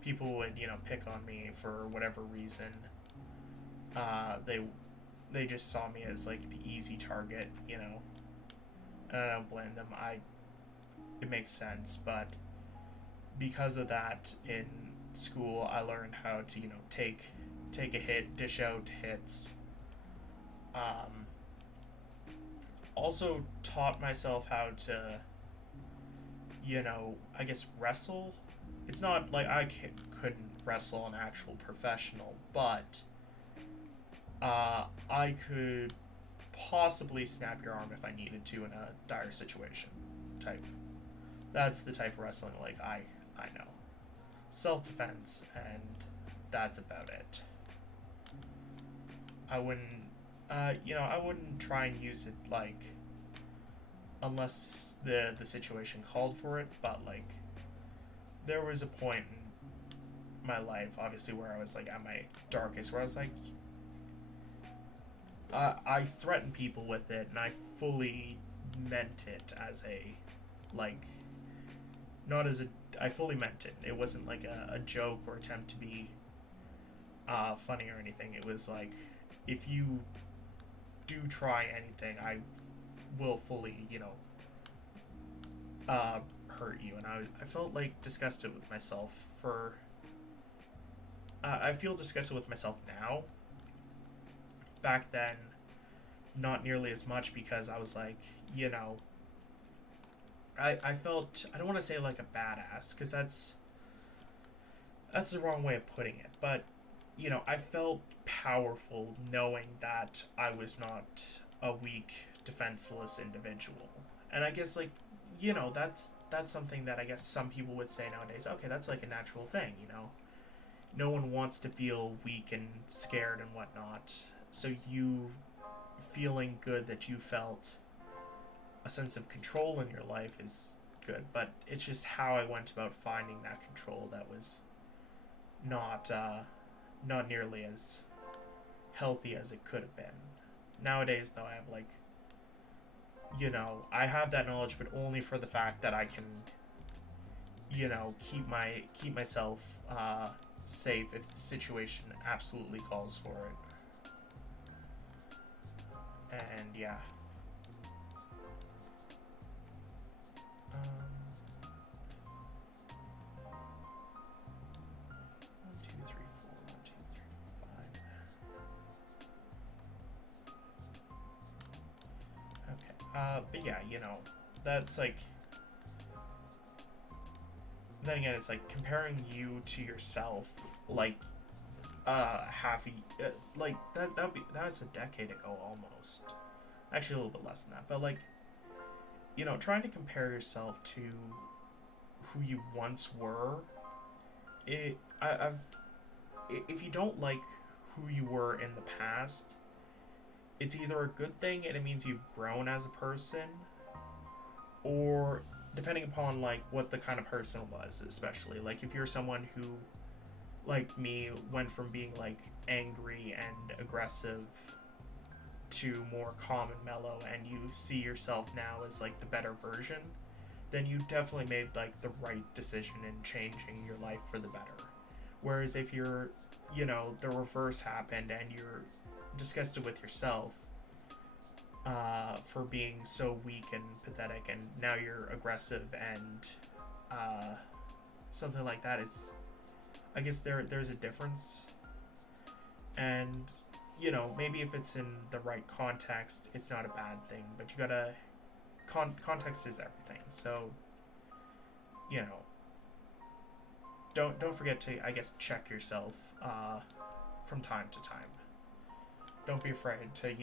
people would, you know, pick on me for whatever reason. They just saw me as like the easy target, you know, and I don't blame them. It makes sense, but because of that, in school I learned how to, you know, take a hit, dish out hits. Also taught myself how to, you know, I guess wrestle. It's not like I couldn't wrestle an actual professional, but I could possibly snap your arm if I needed to in a dire situation type. That's the type of wrestling like I know. Self-defense, and that's about it. I wouldn't, you know, I wouldn't try and use it like unless the situation called for it. But like, there was a point in my life, obviously, where I was like at my darkest, where I was like, I threatened people with it, and I fully meant it as a, like, not as a. I fully meant it. It wasn't like a joke or attempt to be funny or anything. It was like, if you do try anything, I will fully, you know, hurt you. And I felt like disgusted with myself for. I feel disgusted with myself now. Back then, not nearly as much, because I was like, you know, I felt, I don't want to say like a badass, because that's the wrong way of putting it, but, you know, I felt powerful knowing that I was not a weak, defenseless individual. And I guess, like, you know, that's something that I guess some people would say nowadays, okay, that's like a natural thing, you know. No one wants to feel weak and scared and whatnot. So you feeling good that you felt a sense of control in your life is good, but it's just how I went about finding that control that was not nearly as healthy as it could have been. Nowadays, though, I have like I have that knowledge, but only for the fact that I can, keep myself safe if the situation absolutely calls for it. And yeah. One, two, three, four. 1, 2, 3, 5. Okay. But yeah, that's like. Then again, it's like comparing you to yourself, like, like that's a decade ago almost. Actually, a little bit less than that. But like, trying to compare yourself to who you once were, if you don't like who you were in the past, it's either a good thing and it means you've grown as a person, or depending upon like what the kind of person was, especially like if you're someone who, like me, went from being like angry and aggressive to more calm and mellow, and you see yourself now as like the better version, then you definitely made like the right decision in changing your life for the better. Whereas if you're, the reverse happened and you're disgusted with yourself for being so weak and pathetic, and now you're aggressive and something like that, I guess there's a difference. And maybe if it's in the right context, it's not a bad thing, but you gotta context is everything. So don't forget to, I guess, check yourself from time to time. Don't be afraid to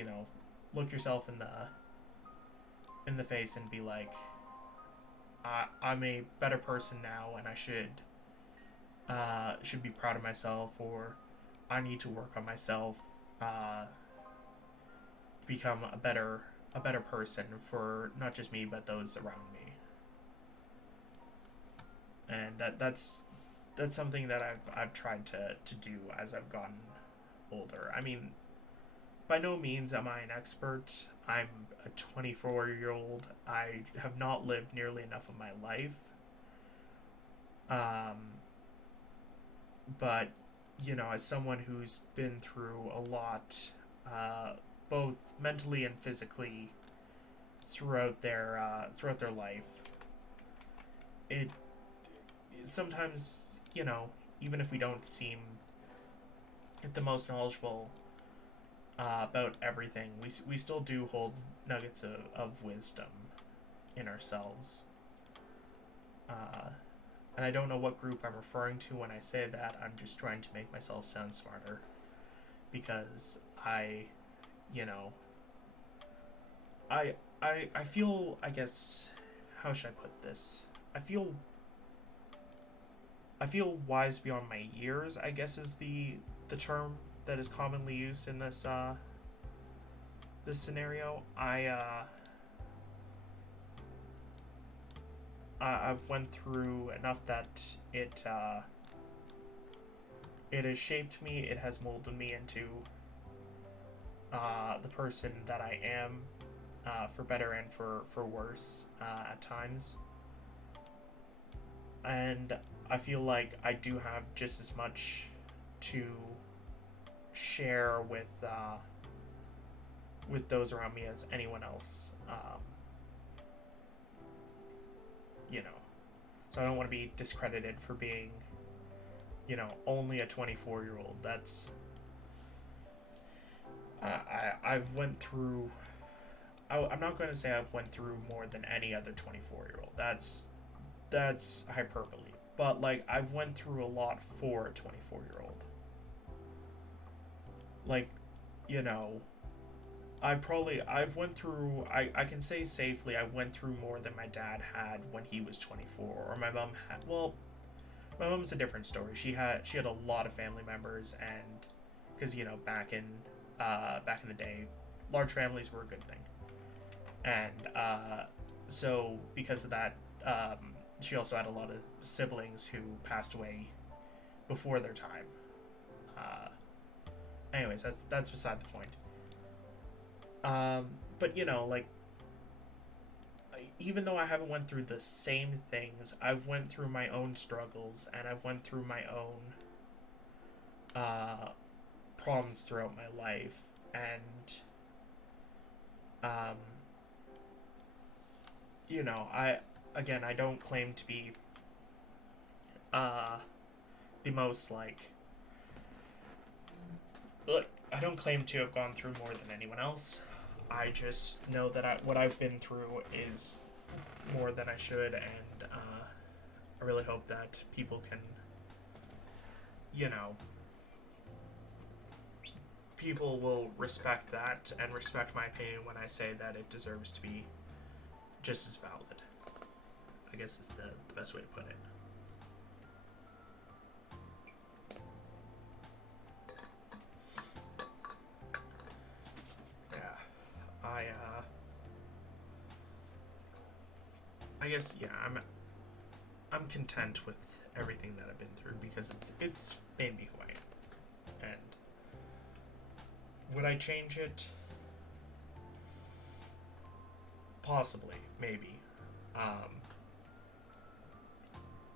look yourself in the face and be like, I'm a better person now, and I should be proud of myself, or I need to work on myself, become a better person for not just me but those around me. And that's something that I've tried to do as I've gotten older. I mean, by no means am I an expert. I'm a 24-year-old. I have not lived nearly enough of my life. But as someone who's been through a lot, both mentally and physically, throughout their life, it sometimes, even if we don't seem the most knowledgeable about everything, we still do hold nuggets of wisdom in ourselves. And I don't know what group I'm referring to when I say that. I'm just trying to make myself sound smarter, because I feel, I guess, how should I put this? I feel wise beyond my years, I guess, is the term that is commonly used in this this scenario. I've went through enough that it has shaped me. It has molded me into the person that I am, for better and for worse, at times. And I feel like I do have just as much to share with those around me as anyone else. So I don't want to be discredited for being, only a 24-year-old. That's I've went through. I'm not going to say I've went through more than any other 24-year-old. That's hyperbole. But like, I've went through a lot for a 24-year-old. Like, I've went through, I can say safely, I went through more than my dad had when he was 24, or my mom had. Well, my mom's a different story. She had a lot of family members, and because back in the day, large families were a good thing, and so because of that, she also had a lot of siblings who passed away before their time. Anyways, that's beside the point. But like, even though I haven't went through the same things, I've went through my own struggles, and I've went through my own problems throughout my life, and um, I don't claim to be the most look, I don't claim to have gone through more than anyone else. I just know that what I've been through is more than I should, and I really hope that people can, people will respect that and respect my opinion when I say that it deserves to be just as valid. I guess is the best way to put it. I guess I'm content with everything that I've been through because it's made me who I am. And would I change it? Possibly, maybe.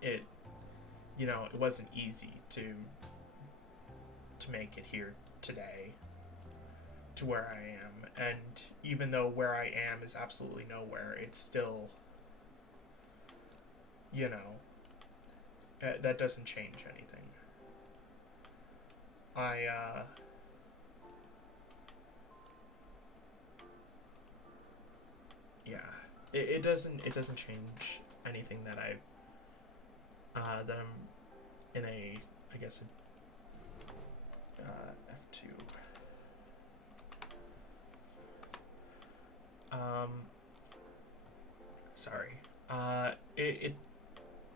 It it wasn't easy to make it here today to where I am, and even though where I am is absolutely nowhere, it's still that doesn't change anything. It doesn't change anything that that I'm in a, I guess, F2. Sorry. It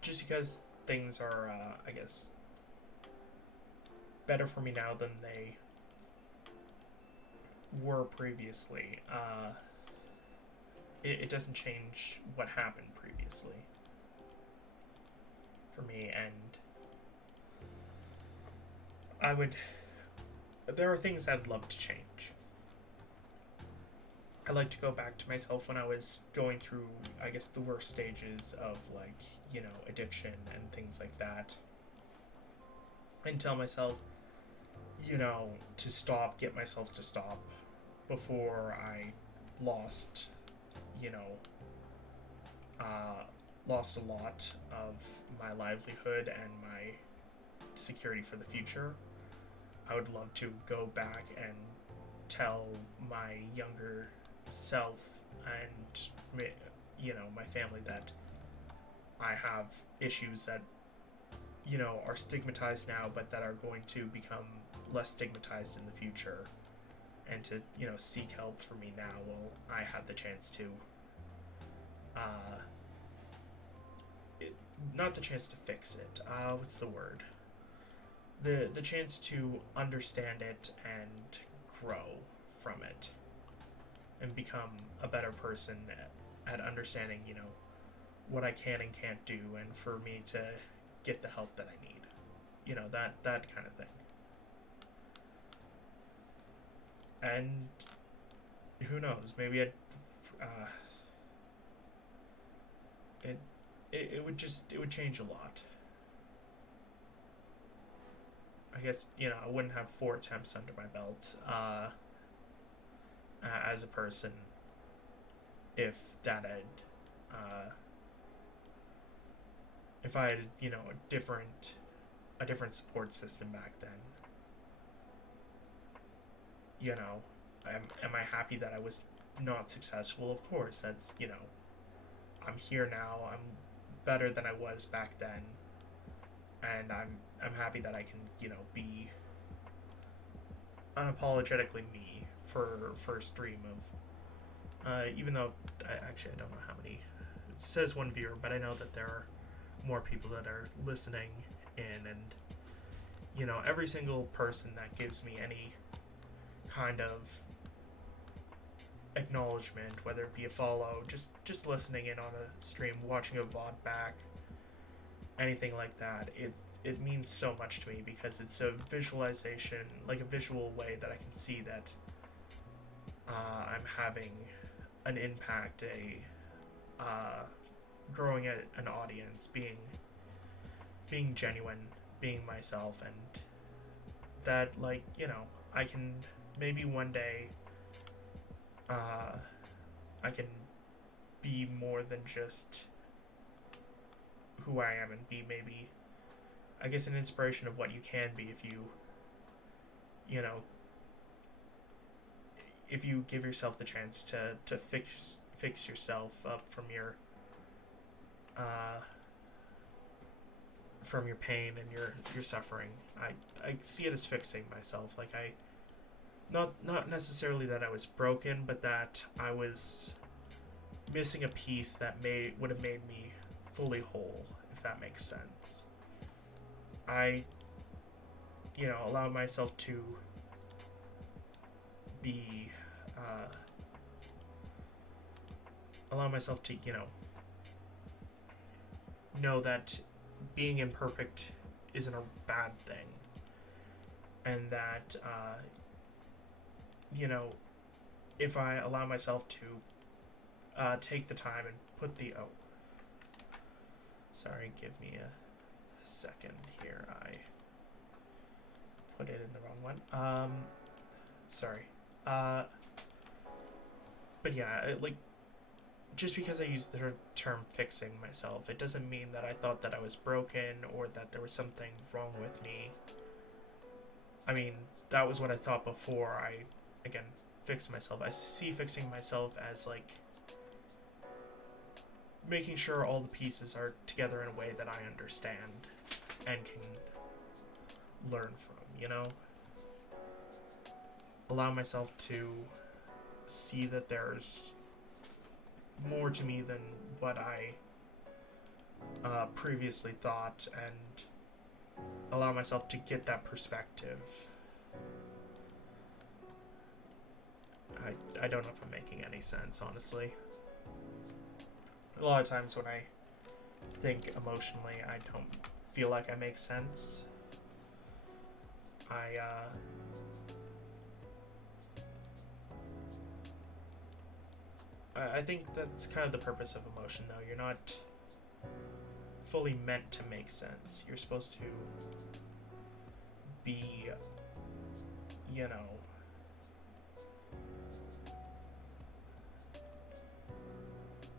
just because things are, I guess, better for me now than they were previously. It doesn't change what happened previously for me, and there are things I'd love to change. I like to go back to myself when I was going through, I guess, the worst stages of, addiction and things like that, and tell myself, to stop, get myself to stop before I lost, lost a lot of my livelihood and my security for the future. I would love to go back and tell my younger self and my family that I have issues that are stigmatized now, but that are going to become less stigmatized in the future, and to seek help for me now while I have the chance to not the chance to fix it, what's the word, the chance to understand it and grow from it and become a better person at understanding, what I can and can't do, and for me to get the help that I need. That kind of thing. And who knows, maybe it would change a lot. I guess, I wouldn't have 4 attempts under my belt as a person if that had if I had a different support system back then. Am I happy that I was not successful? Of course. That's I'm here now. I'm better than I was back then, and I'm happy that I can be unapologetically me for a stream of even though I don't know how many. It says 1 viewer, but I know that there are more people that are listening in, and every single person that gives me any kind of acknowledgement, whether it be a follow, just listening in on a stream, watching a VOD back, anything like that, it means so much to me, because it's a visualization, like a visual way that I can see that I'm having an impact, growing an audience, being genuine, being myself, and that, like, I can maybe one day I can be more than just who I am, and be maybe, I guess, an inspiration of what you can be if you know if you give yourself the chance to fix yourself up uh, from your pain and your suffering. I see it as fixing myself. Like, not necessarily that I was broken, but that I was missing a piece that would have made me fully whole, if that makes sense. I allow myself to be allow myself to know that being imperfect isn't a bad thing, and that if I allow myself to take the time and put the sorry, give me a second here. I put it in the wrong one. Sorry. But yeah, just because I used the term fixing myself, it doesn't mean that I thought that I was broken or that there was something wrong with me. I mean, that was what I thought before I, again, fixed myself. I see fixing myself as, like, making sure all the pieces are together in a way that I understand and can learn from, Allow myself to see that there's more to me than what I previously thought, and allow myself to get that perspective. I don't know if I'm making any sense, honestly. A lot of times when I think emotionally, I don't feel like I make sense. I think that's kind of the purpose of emotion, though. You're not fully meant to make sense. You're supposed to be,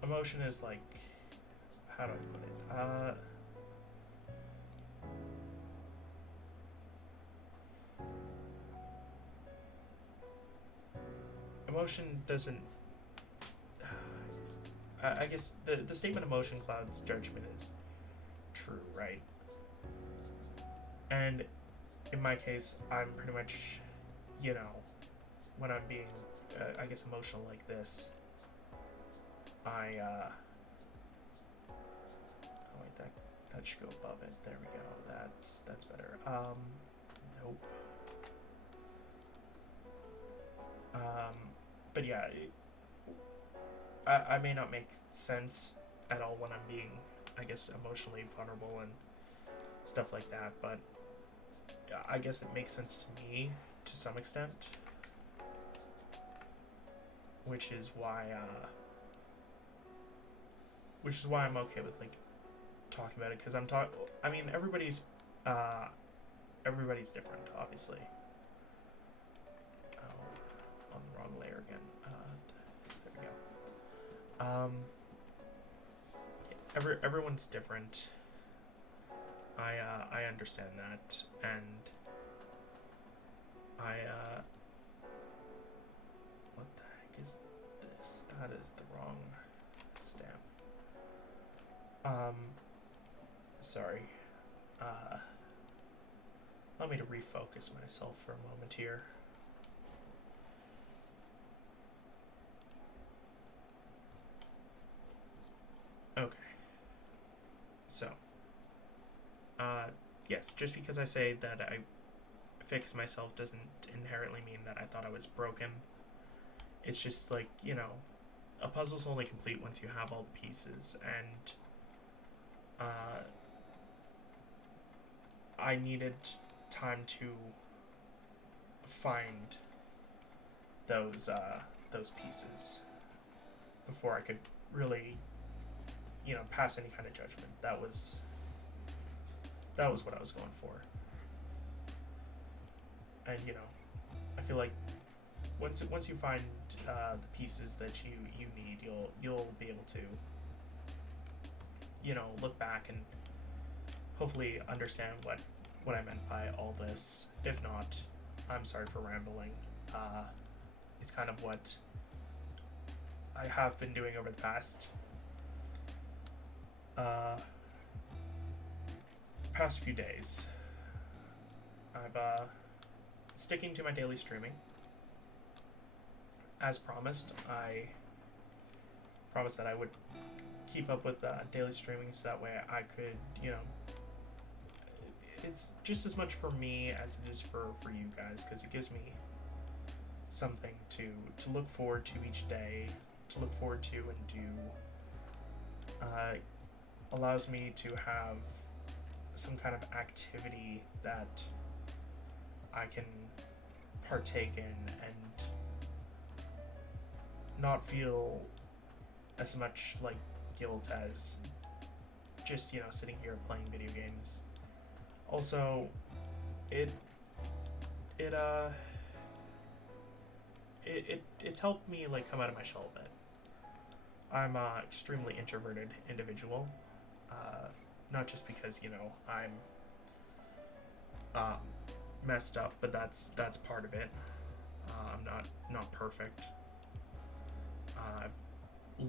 emotion is like, how do I put it? Emotion doesn't. I guess the statement emotion clouds judgment is true, right? And in my case, I'm pretty much, when I'm being, I guess, emotional like this, oh wait, that should go above it. There we go. That's better. Nope. But yeah, I may not make sense at all when I'm being, I guess, emotionally vulnerable and stuff like that, but I guess it makes sense to me to some extent, which is why I'm okay with, like, talking about it, because I mean, everybody's different, obviously. Oh, on the wrong layer again. There we go. Everyone's different. I understand that, and what the heck is this? That is the wrong stamp. Sorry. Allow me to refocus myself for a moment here. Okay. So, yes, just because I say that I fix myself doesn't inherently mean that I thought I was broken. It's just like, a puzzle's only complete once you have all the pieces, and I needed time to find those pieces before I could really pass any kind of judgment. That was what I was going for. And I feel like once you find the pieces that you need, you'll be able to look back and hopefully understand what I meant by all this. If not, I'm sorry for rambling. It's kind of what I have been doing over the past few days. I've sticking to my daily streaming. As promised, I promised that I would keep up with daily streaming so that way I could, it's just as much for me as it is for you guys, because it gives me something to look forward to each day, to look forward to and do. Allows me to have some kind of activity that I can partake in and not feel as much like guilt as just sitting here playing video games. Also, it's helped me like come out of my shell a bit. I'm an extremely introverted individual, not just because I'm messed up, but that's part of it. I'm not perfect. I've a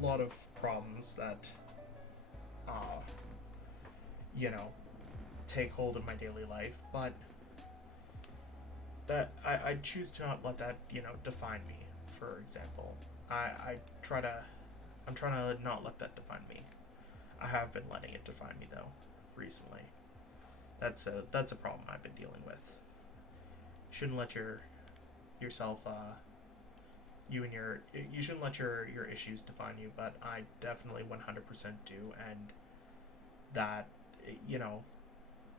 lot of problems that take hold of my daily life, but that I choose to not let that define me. For example, I'm trying to not let that define me. I have been letting it define me though recently. That's a problem I've been dealing with. You shouldn't let yourself you shouldn't let your issues define you, but I definitely 100% do, and that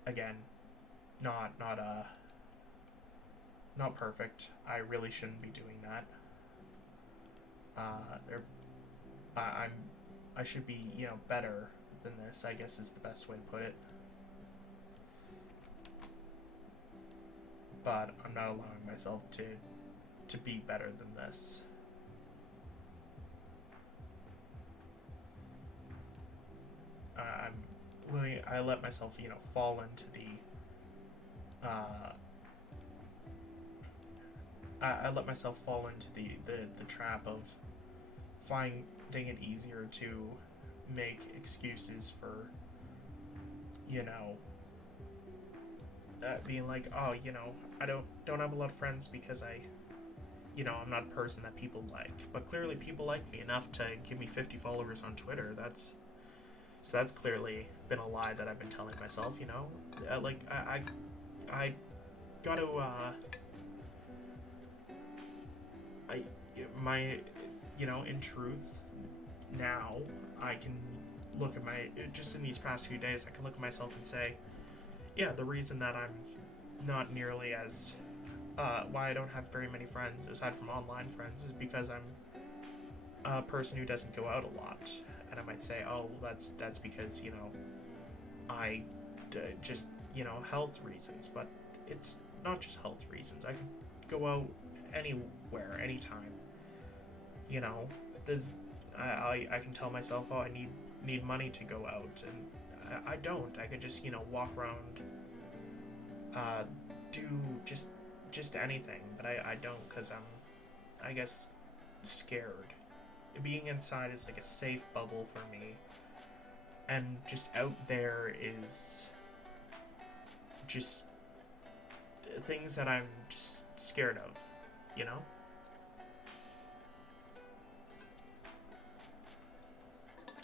again, not perfect. I really shouldn't be doing that. I should be better than this, I guess is the best way to put it. But I'm not allowing myself to be better than this. I let myself fall into the I let myself fall into the trap of finding it easier to make excuses for being like, oh, I don't have a lot of friends because I'm not a person that people like. But clearly people like me enough to give me 50 followers on Twitter. That's clearly been a lie that I've been telling myself, I gotta, in truth, now I can look at just in these past few days, I can look at myself and say, yeah, the reason that I'm not nearly as, why I don't have very many friends, aside from online friends, is because I'm a person who doesn't go out a lot. And I might say, oh, that's because, I just, health reasons. But it's not just health reasons. I could go out anywhere, anytime. I can tell myself, oh, I need money to go out. And I don't. I could just, walk around, do just anything. But I don't, because I'm, I guess, scared. Being inside is like a safe bubble for me, and just out there is just things that I'm just scared of,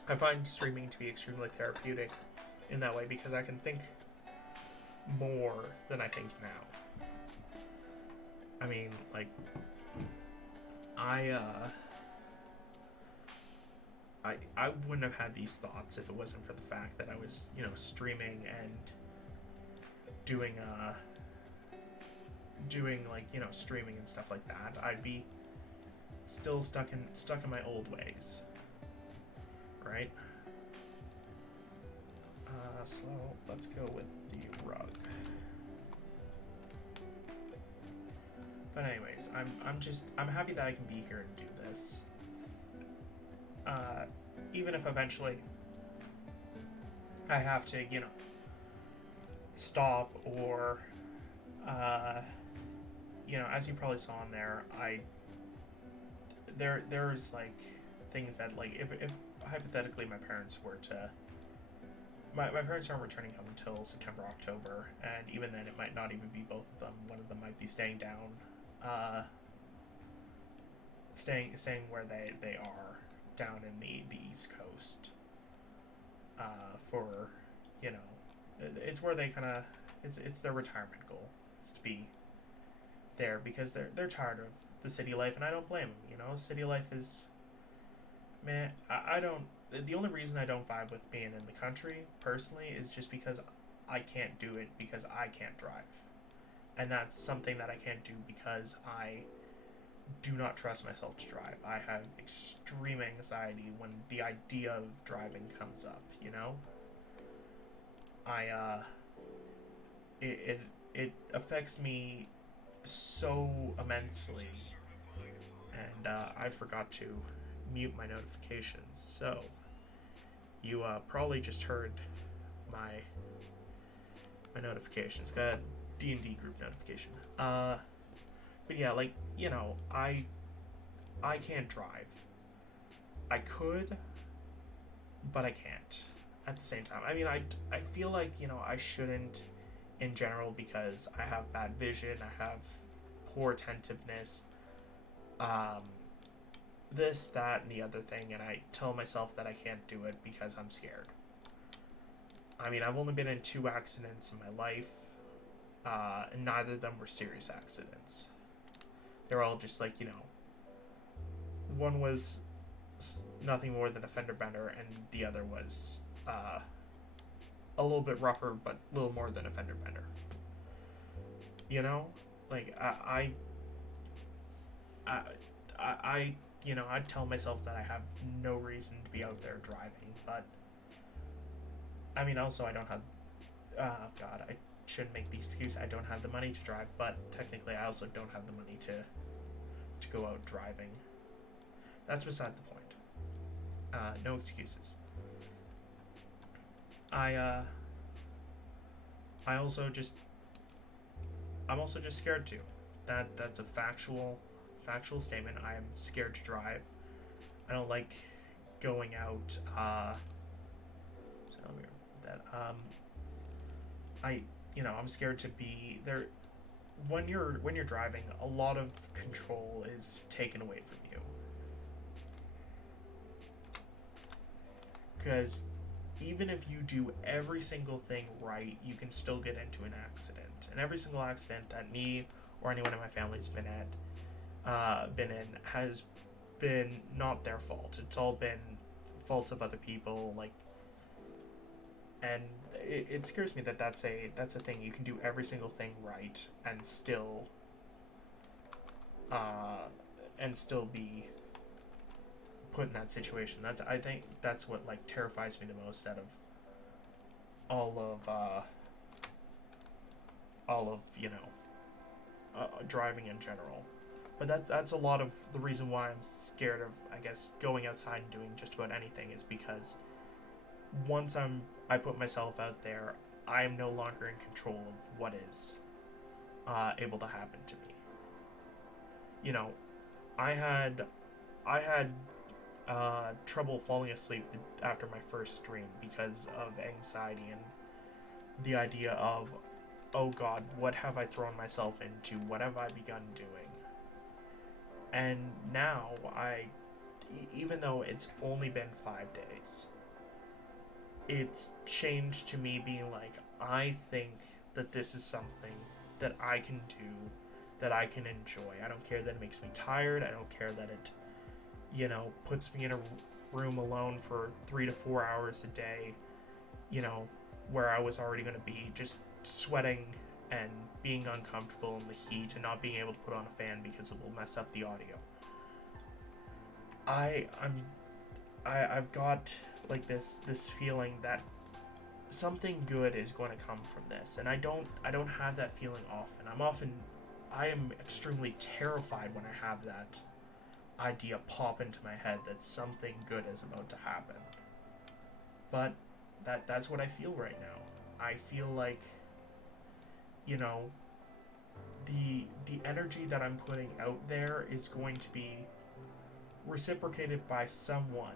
I find streaming to be extremely therapeutic in that way, because I can think more than I think now. I mean, like, I wouldn't have had these thoughts if it wasn't for the fact that I was, streaming and doing like, streaming and stuff like that. I'd be still stuck in my old ways. right? So let's go with the rug. But anyways, I'm happy that I can be here and do this. Even if eventually I have to, stop or, as you probably saw in there, there's like things that, like, if hypothetically my parents were to, my parents aren't returning home until September, October, and even then it might not even be both of them. One of them might be staying down, staying where they are down in the East Coast, for, it's where they kind of, it's their retirement goal, is to be there, because they're tired of the city life, and I don't blame them. City life is, man, I don't, the only reason I don't vibe with being in the country personally is just because I can't do it, because I can't drive, and that's something that I can't do because I do not trust myself to drive. I have extreme anxiety when the idea of driving comes up, it affects me so immensely, and I forgot to mute my notifications, so you probably just heard my notifications. Got a D&D group notification. But yeah, like, I can't drive. I could, but I can't at the same time. I mean, I feel like, I shouldn't in general, because I have bad vision, I have poor attentiveness, this, that, and the other thing, and I tell myself that I can't do it because I'm scared. I mean, I've only been in 2 accidents in my life, and neither of them were serious accidents. They're all just like, one was nothing more than a fender bender, and the other was a little bit rougher, but a little more than a fender bender. Like, I tell myself that I have no reason to be out there driving, but I mean, also I don't have, God, I shouldn't make the excuse I don't have the money to drive, but technically I also don't have the money to go out driving. That's beside the point. No excuses. I'm also just scared to. That's a factual statement. I am scared to drive. I don't like going out. I'm scared to be there. When you're driving, a lot of control is taken away from you. Because even if you do every single thing right, you can still get into an accident. And every single accident that me or anyone in my family's been in has been not their fault. It's all been faults of other people, like, and it scares me that that's a thing. You can do every single thing right and still be put in that situation. I think that's what, like, terrifies me the most out of all of driving in general. But that's a lot of the reason why I'm scared of, I guess, going outside and doing just about anything, is because once I put myself out there, I am no longer in control of what is able to happen to me. I had trouble falling asleep after my first stream because of anxiety and the idea of, oh God, what have I thrown myself into? What have I begun doing? And now even though it's only been 5 days, it's changed to me being like, I think that this is something that I can do, that I can enjoy. I don't care that it makes me tired. I don't care that it, puts me in a room alone for 3 to 4 hours a day, where I was already going to be just sweating and being uncomfortable in the heat and not being able to put on a fan because it will mess up the audio. I've got like this feeling that something good is going to come from this, and I don't have that feeling often. I am extremely terrified when I have that idea pop into my head that something good is about to happen. But that's what I feel right now. I feel like, you know, the energy that I'm putting out there is going to be reciprocated by someone,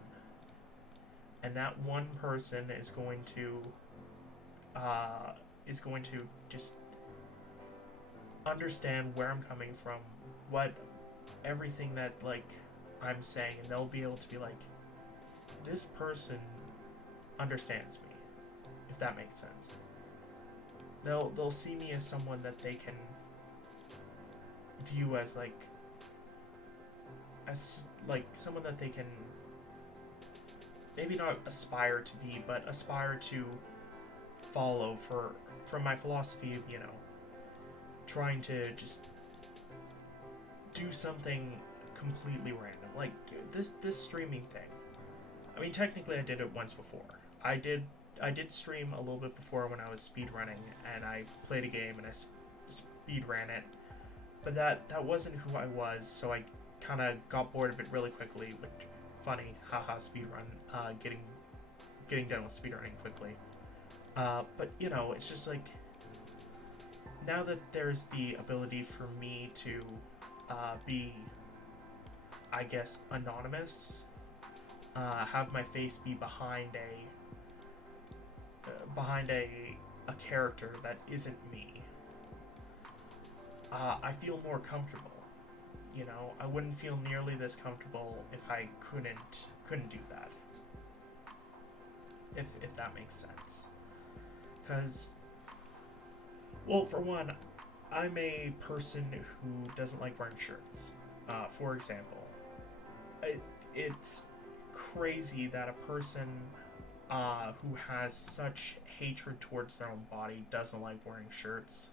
and that one person is going to just understand where I'm coming from, what everything that like I'm saying, and they'll be able to be like, this person understands me, if that makes sense. They'll see me as someone that they can view as someone that they can maybe not aspire to be, but aspire to follow from my philosophy of, you know, trying to just do something completely random. Like this streaming thing. I mean, technically I did it once before. I did stream a little bit before when I was speedrunning, and I played a game and I speedran it. But that wasn't who I was, so I kind of got bored of it really quickly, which, funny, haha, speedrun, getting done with speedrunning quickly. But, you know, it's just like, now that there's the ability for me to be, I guess, anonymous, have my face be behind a character that isn't me, I feel more comfortable. You know, I wouldn't feel nearly this comfortable if I couldn't do that. If that makes sense. Because, well, for one, I'm a person who doesn't like wearing shirts. For example, it's crazy that a person who has such hatred towards their own body doesn't like wearing shirts.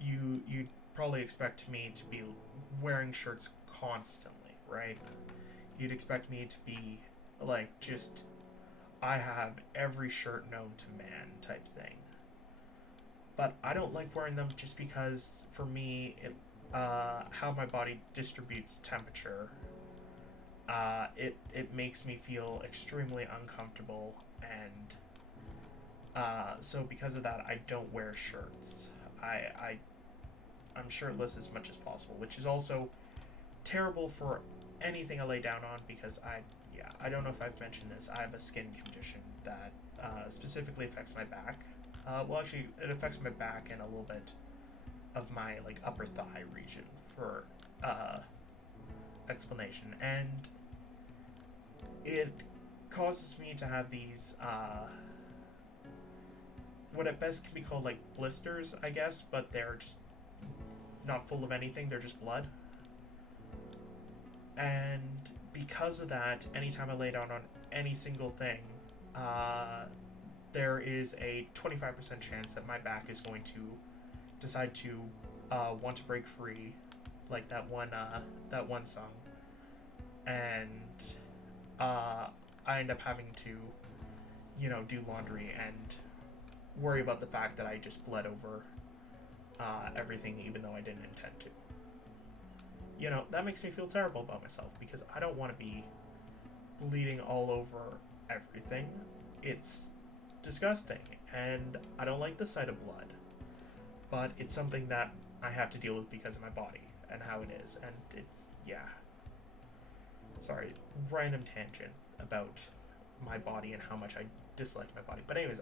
You'd probably expect me to be wearing shirts constantly, right? You'd expect me to be like, just, I have every shirt known to man type thing. But I don't like wearing them just because, for me, how my body distributes temperature, it makes me feel extremely uncomfortable, and so because of that, I don't wear shirts. I'm shirtless as much as possible, which is also terrible for anything I lay down on, because I don't know if I've mentioned this, I have a skin condition that specifically affects my back. Well, actually, it affects my back and a little bit of my like upper thigh region for explanation, and it causes me to have these what at best can be called like blisters, I guess, but they're just not full of anything, they're just blood. And because of that, anytime I lay down on any single thing, there is a 25% chance that my back is going to decide to want to break free, like that one song, and I end up having to, you know, do laundry and worry about the fact that I just bled over everything, even though I didn't intend to. You know, that makes me feel terrible about myself, because I don't want to be bleeding all over everything. It's disgusting, and I don't like the sight of blood. But it's something that I have to deal with because of my body and how it is, and it's, yeah. Sorry, random tangent about my body and how much I dislike my body. But anyways,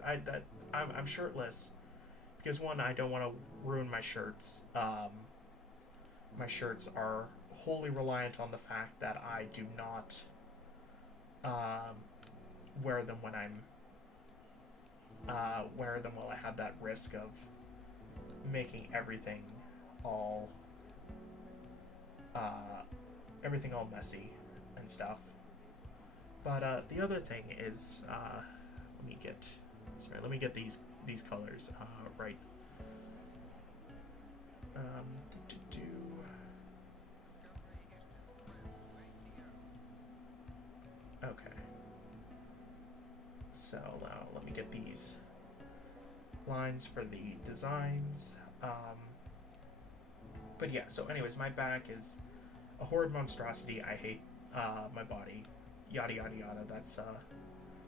I'm shirtless because, one, I don't want to ruin my shirts. My shirts are wholly reliant on the fact that I do not wear them when I'm wear them while I have that risk of making everything all messy and stuff. But the other thing is, let me get these colors right. Okay. So now let me get these lines for the designs. But yeah, so anyways, my back is a horrid monstrosity. I hate my body. Yada yada yada. That's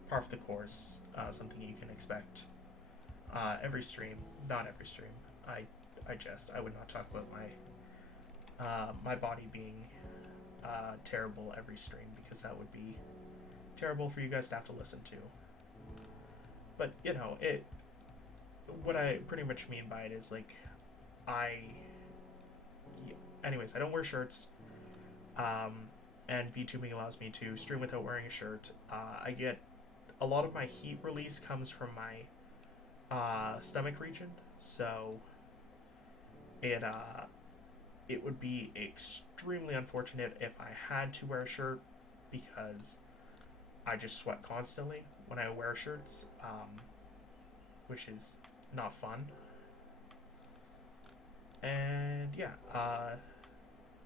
par for the course. Something you can expect every stream. Not every stream. I would not talk about my body being terrible every stream, because that would be terrible for you guys to have to listen to. But you know, what I pretty much mean by it is like anyways, I don't wear shirts. And VTubing allows me to stream without wearing a shirt. I get a lot of my heat release comes from my stomach region, so it would be extremely unfortunate if I had to wear a shirt, because I just sweat constantly when I wear shirts, which is not fun. And yeah,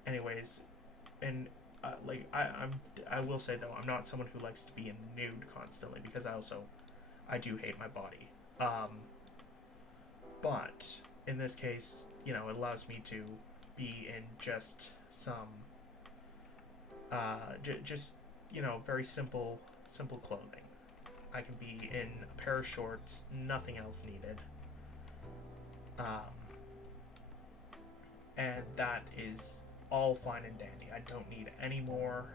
anyways, and like I will say though, I'm not someone who likes to be in nude constantly, because I do hate my body. But in this case, you know, it allows me to be in just some just, you know, very simple clothing. I can be in a pair of shorts, nothing else needed. And that is all fine and dandy. I don't need any more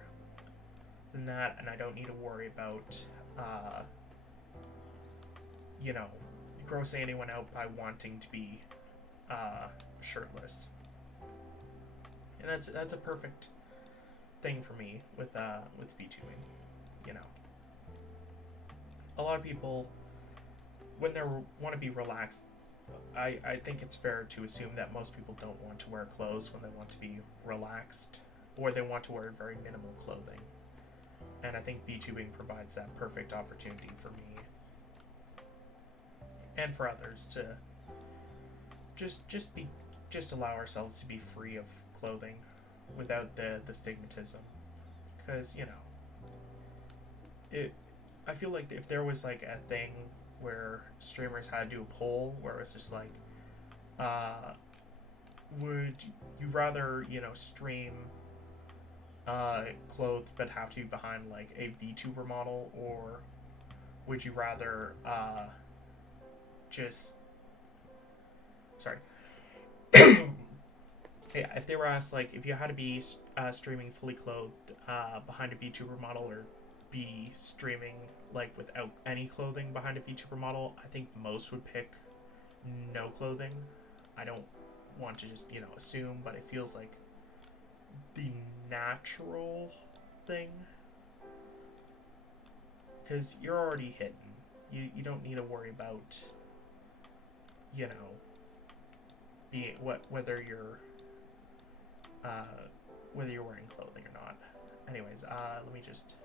than that, and I don't need to worry about, you know, grossing anyone out by wanting to be shirtless. And that's a perfect thing for me with VTubing. You know, a lot of people, when they want to be relaxed, I think it's fair to assume that most people don't want to wear clothes when they want to be relaxed, or they want to wear very minimal clothing. And I think VTubing provides that perfect opportunity for me and for others to just allow ourselves to be free of clothing without the stigmatism. Because, you know, I feel like if there was like a thing where streamers had to do a poll where it was just like, would you rather, you know, stream clothed but have to be behind like a VTuber model, or would you rather just sorry yeah, if they were asked like if you had to be streaming fully clothed behind a VTuber model, or be streaming like without any clothing behind a VTuber model, I think most would pick no clothing. I don't want to just, you know, assume, but it feels like the natural thing, because you're already hidden. You don't need to worry about, you know, being whether you're wearing clothing or not. Anyways, let me just,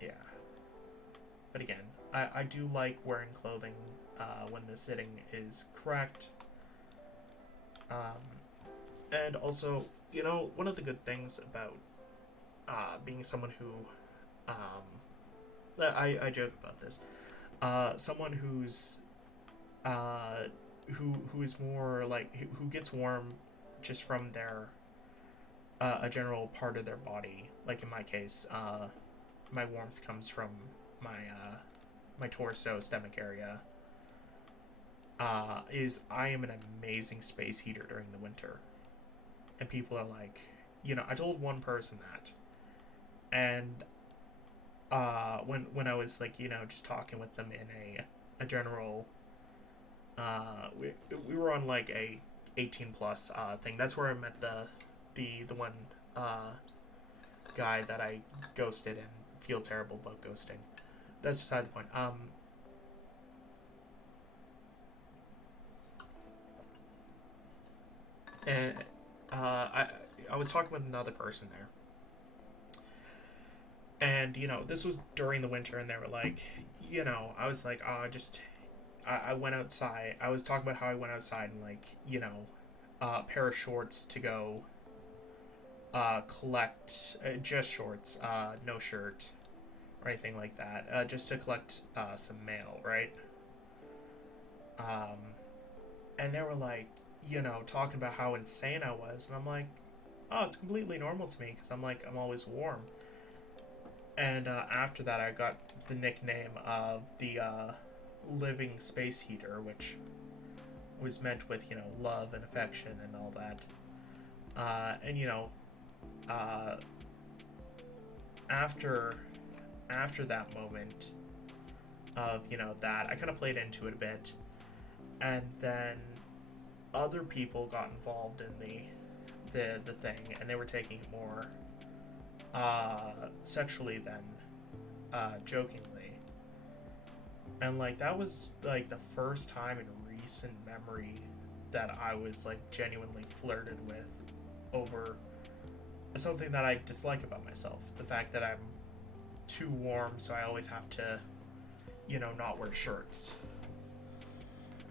yeah. But again, I do like wearing clothing when the sitting is correct. And also, you know, one of the good things about being someone who, I joke about this, someone who's, who is more like, who gets warm just from their, a general part of their body. Like in my case, my warmth comes from my torso, stomach area. Is I am an amazing space heater during the winter. And people are like, you know, I told one person that, and when I was like, you know, just talking with them in a general, we were on like a 18 plus thing. That's where I met the one guy that I ghosted and feel terrible about ghosting. That's beside the point. And I was talking with another person there, and you know, this was during the winter, and they were like, you know, I was like, I went outside. I was talking about how I went outside and, like, you know, a pair of shorts to go collect just shorts, no shirt or anything like that, just to collect some mail, right? Um, and they were like, talking about how insane I was, and I'm like, oh, it's completely normal to me because I'm always warm. And after that, I got the nickname of the living space heater, which was meant with love and affection and all that. And uh, after that moment of that, I kind of played into it a bit, and then other people got involved in the thing, and they were taking it more sexually than jokingly. And like that was like the first time in recent memory that I was like genuinely flirted with over something that I dislike about myself. The fact that I'm too warm, so I always have to, not wear shirts.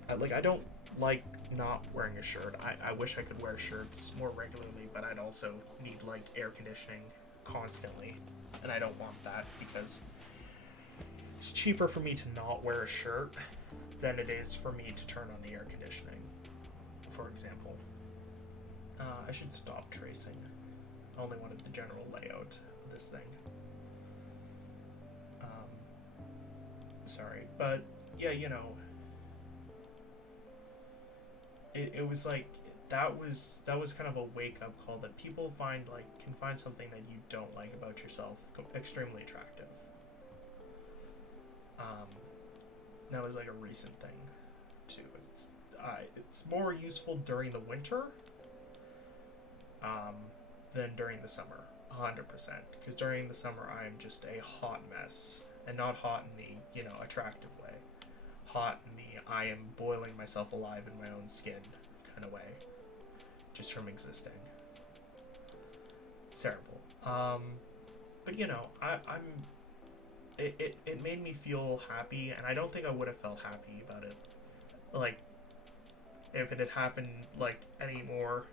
I don't like not wearing a shirt. I wish I could wear shirts more regularly, but I'd also need like air conditioning constantly, and I don't want that because it's cheaper for me to not wear a shirt than it is for me to turn on the air conditioning, for example. I should stop tracing. I only wanted the general layout of this thing. Sorry, but yeah, it was like that was kind of a wake up call that people can find something that you don't like about yourself extremely attractive. That was like a recent thing too. It's more useful during the winter than during the summer, 100%. Because during the summer I'm just a hot mess, and not hot in the attractive way, hot in the I am boiling myself alive in my own skin kind of way, just from existing. It's terrible. But it made me feel happy, and I don't think I would have felt happy about it, like, if it had happened like any more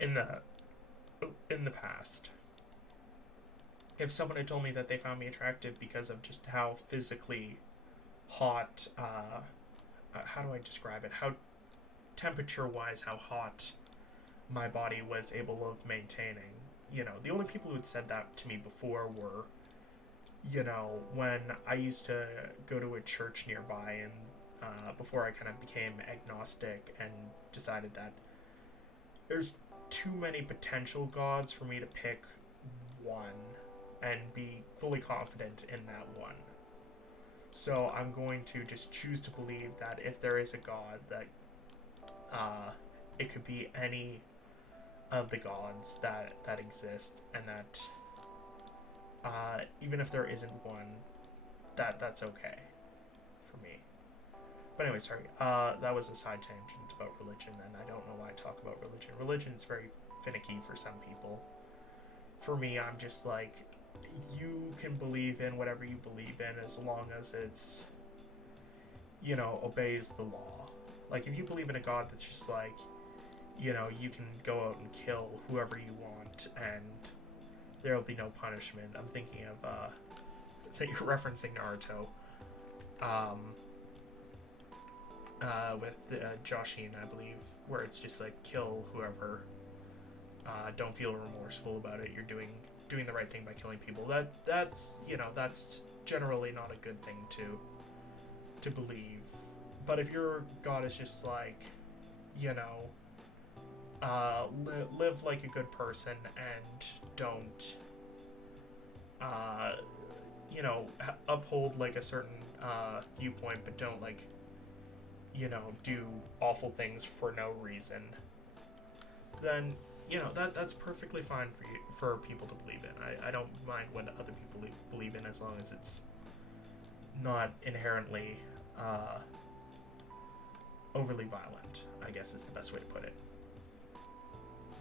in the past. If someone had told me that they found me attractive because of just how physically hot, how do I describe it? How temperature-wise, how hot my body was able of maintaining. The only people who had said that to me before were, when I used to go to a church nearby, and before I kind of became agnostic and decided that there's too many potential gods for me to pick one and be fully confident in that one. So I'm going to just choose to believe that if there is a god, that it could be any of the gods that exist, and that even if there isn't one, that's okay for me. But anyway, sorry. That was a side tangent about religion, and I don't know why I talk about religion. Religion is very finicky for some people. For me, I'm just like, you can believe in whatever you believe in as long as it's, obeys the law. Like, if you believe in a god that's just like, you can go out and kill whoever you want and there'll be no punishment. I'm thinking of, I think you're referencing Naruto. With Joshin, I believe, where it's just like, kill whoever. Don't feel remorseful about it. You're doing the right thing by killing people. That's generally not a good thing to believe. But if your god is just like, live like a good person and don't, uphold like a certain viewpoint, but don't like, do awful things for no reason, then that's perfectly fine for people to believe in. I don't mind what other people believe in as long as it's not inherently overly violent, I guess is the best way to put it.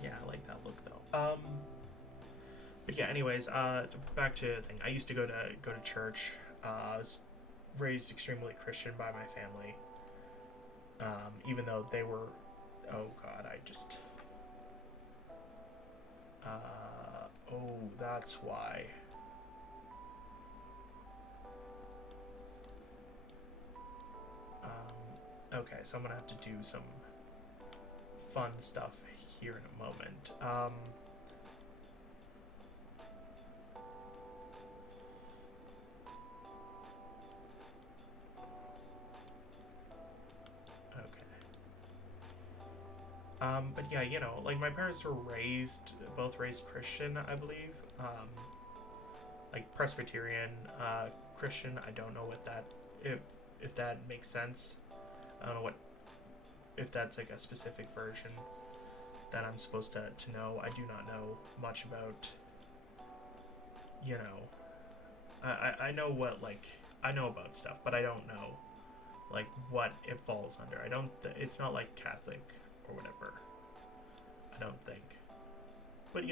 Yeah, I like that look though. But yeah, anyways, back to the thing. I used to go to church. I was raised extremely Christian by my family. Even though they were, oh god, Oh, that's why. Okay, so I'm gonna have to do some fun stuff here in a moment. Okay. But yeah, like my parents were both raised Christian, I believe. Like Presbyterian, Christian. I don't know what that, if that makes sense. I don't know if that's like a specific version that I'm supposed to know. I do not know much about, you know, I know what, like, I know about stuff, but I don't know, like, what it falls under. It's not like Catholic or whatever. I don't think. But,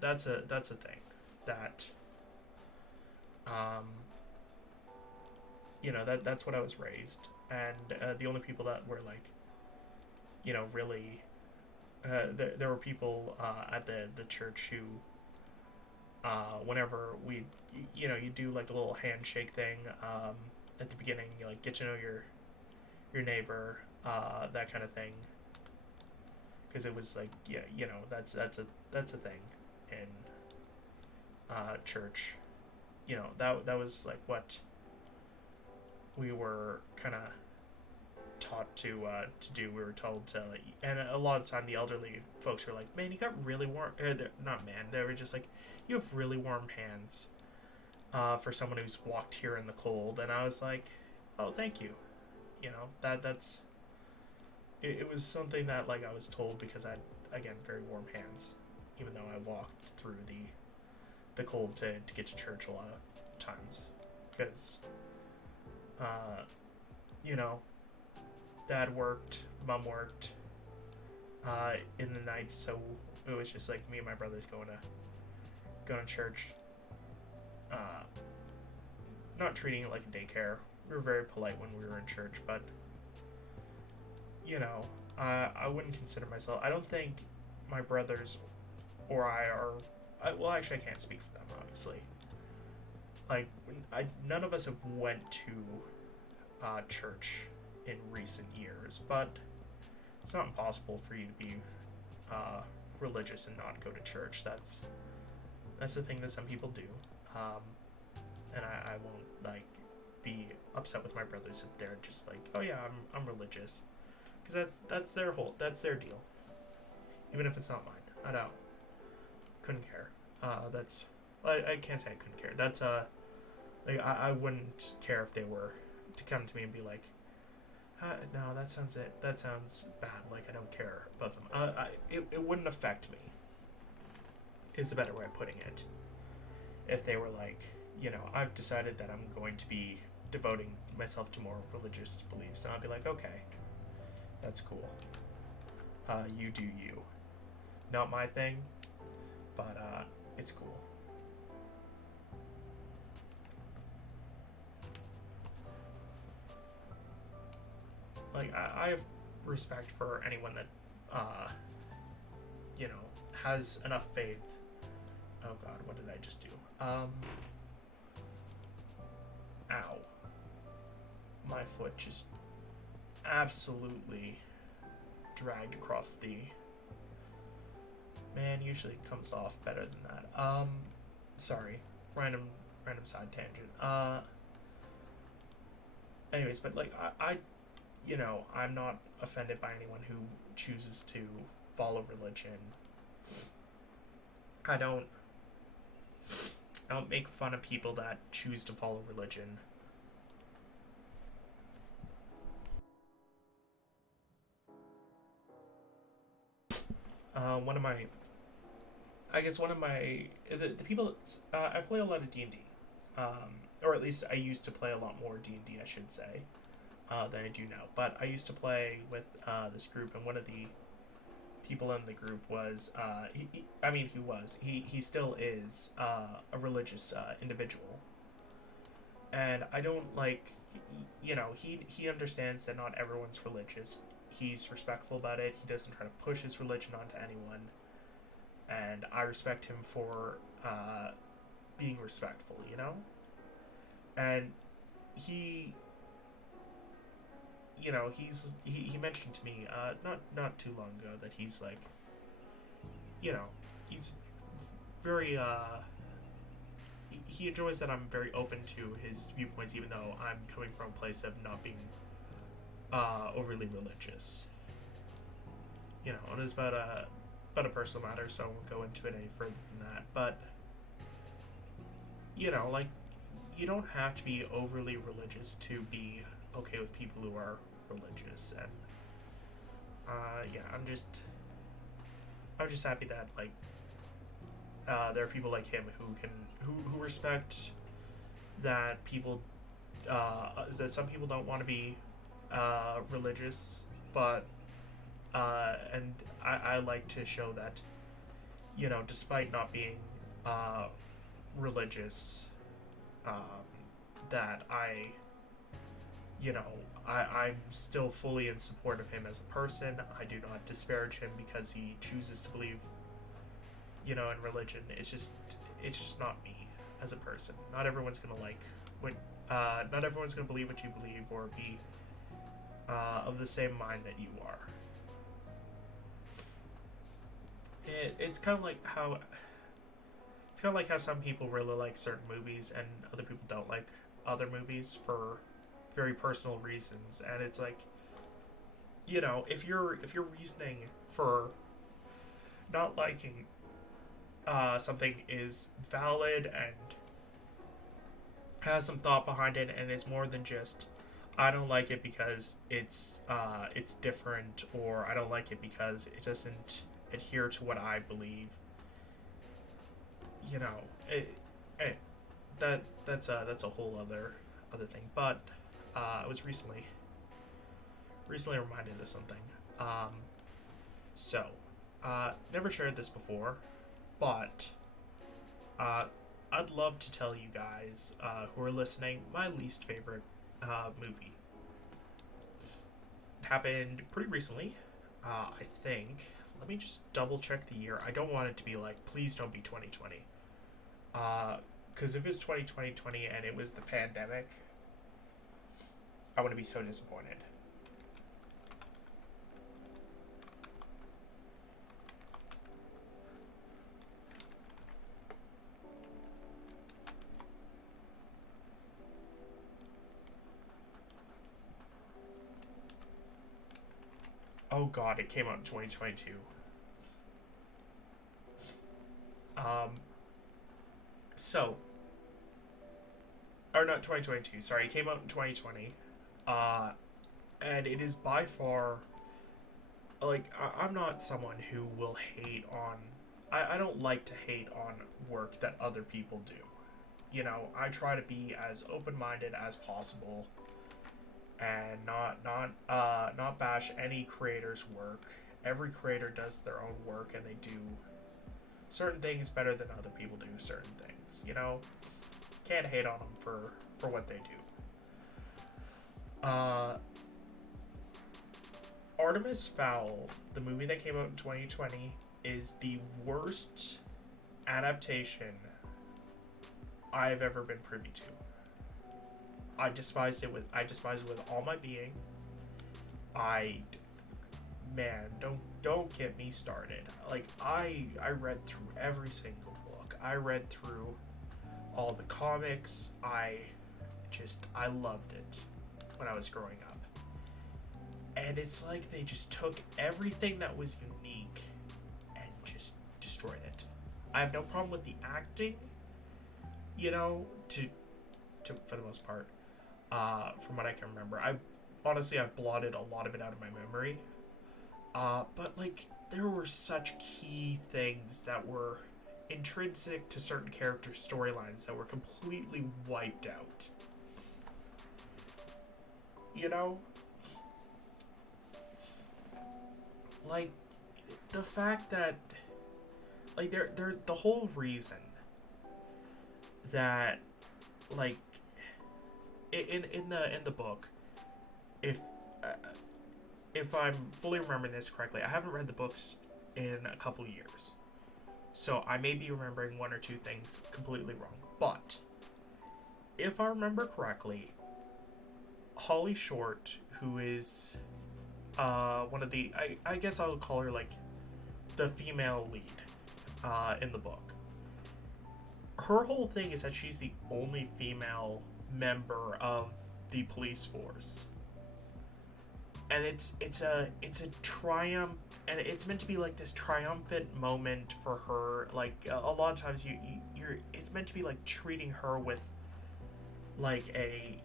that's a thing. That, um, that's what I was raised. And the only people that were, like, really there were people at the church who, whenever you do like a little handshake thing at the beginning, you like get to know your neighbor, that kind of thing, because it was like, yeah, that's a thing in church. That was like what we were kind of taught to do. We were told to, like, and a lot of the time the elderly folks were like, "Man, you got really warm." Not man, they were just like, "You have really warm hands for someone who's walked here in the cold." And I was like, "Oh, thank you." That's it was something that, like, I was told because I had, again, very warm hands, even though I walked through the cold to get to church a lot of times because uh, you know dad worked, mom worked in the night, so it was just like me and my brothers going to church. Uh, Not treating it like a daycare. We were very polite when we were in church, but I wouldn't consider myself. I don't think my brothers or I are. Well, actually, I can't speak for them, obviously. Like, none of us have went to church in recent years, but it's not impossible for you to be religious and not go to church. That's the thing that some people do, and I won't, like, be upset with my brothers if they're just like, oh yeah, I'm religious, because that's their deal, even if it's not mine. I don't couldn't care. That's I can't say I couldn't care. That's like I wouldn't care if they were to come to me and be like, no, that sounds bad. Like, I don't care about them. It wouldn't affect me. Is a better way of putting it. If they were like, I've decided that I'm going to be devoting myself to more religious beliefs, and I'd be like, okay, that's cool. You do you. Not my thing, but it's cool. Like, I have respect for anyone that, you know, has enough faith. Oh God, what did I just do? Ow. My foot just absolutely dragged across the. Man, usually it comes off better than that. Sorry, random side tangent. Anyways, but like I'm not offended by anyone who chooses to follow religion. I don't make fun of people that choose to follow religion. One of my, I guess one of my the people I play a lot of D&D, or at least I used to play a lot more D&D, I should say, than I do now. But I used to play with this group, and one of the people in the group was he still is a religious individual, and I don't like, he understands that not everyone's religious. He's respectful about it. He doesn't try to push his religion onto anyone. and I respect him for being respectful, you know. And he, you know, he mentioned to me not too long ago that he's like, you know, he's very he enjoys that I'm very open to his viewpoints, even though I'm coming from a place of not being overly religious. You know, and it's about a personal matter, so I won't go into it any further than that. But you know, like, you don't have to be overly religious to be okay with people who are religious, and yeah, I'm just happy that like there are people like him who respect that people that some people don't want to be religious, but and I like to show that, you know, despite not being religious, um, that you know, I'm still fully in support of him as a person. I do not disparage him because he chooses to believe, you know, in religion. It's just not me as a person. Not everyone's gonna like what. Not everyone's gonna believe what you believe or be of the same mind that you are. It's kind of like how some people really like certain movies and other people don't like other movies for very personal reasons, and it's like, you know, if your reasoning for not liking something is valid and has some thought behind it, and it's more than just I don't like it because it's different, or I don't like it because it doesn't adhere to what I believe. You know, that's a whole other thing. But I was recently reminded of something. So, never shared this before, but I'd love to tell you guys who are listening my least favorite movie. It happened pretty recently, I think. Let me just double check the year. I don't want it to be like, please don't be 2020. Because if it's 2020 and it was the pandemic, I would be so disappointed. Oh god, it came out in 2022. So, or not 2022, sorry, it came out in 2020. And it is by far, like, I'm not someone who will hate on, I don't like to hate on work that other people do. You know, I try to be as open-minded as possible and not bash any creator's work. Every creator does their own work, and they do certain things better than other people do certain things. You know, can't hate on them for what they do. Artemis Fowl, the movie that came out in 2020, is the worst adaptation I've ever been privy to. I despise it with all my being. Man, don't get me started. Like, I read through every single book. I read through all the comics. I loved it when I was growing up. And it's like they just took everything that was unique and just destroyed it. I have no problem with the acting, you know, to for the most part. From what I can remember, I've blotted a lot of it out of my memory. But like, there were such key things that were intrinsic to certain character storylines that were completely wiped out. You know? Like, the fact that, like, they're the whole reason that, like, in the book, if I'm fully remembering this correctly, I haven't read the books in a couple years, So I may be remembering one or two things completely wrong. But if I remember correctly, Holly Short, who is one of the, I guess I'll call her like the female lead in the book. Her whole thing is that she's the only female member of the police force, and it's a triumph, and it's meant to be like this triumphant moment for her. Like a lot of times you're it's meant to be like treating her with like a,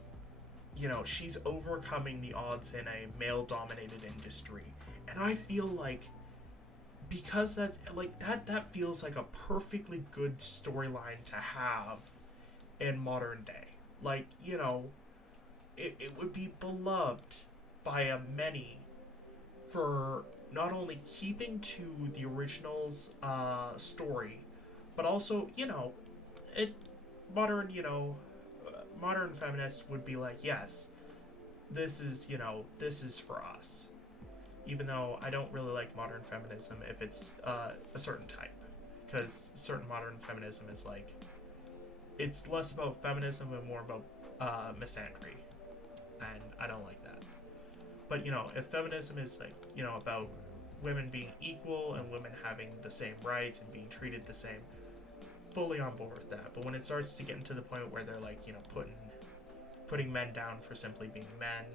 you know, she's overcoming the odds in a male dominated industry. And I feel like because that like that feels like a perfectly good storyline to have in modern day. Like, you know, it would be beloved by a many for not only keeping to the original's story, but also, you know, it modern, you know, modern feminists would be like, yes, this is, you know, this is for us. Even though I don't really like modern feminism if it's a certain type, because certain modern feminism is like, it's less about feminism and more about misandry, and I don't like that. But, you know, if feminism is like, you know, about women being equal and women having the same rights and being treated the same, fully on board with that. But when it starts to get into the point where they're like, you know, putting men down for simply being men,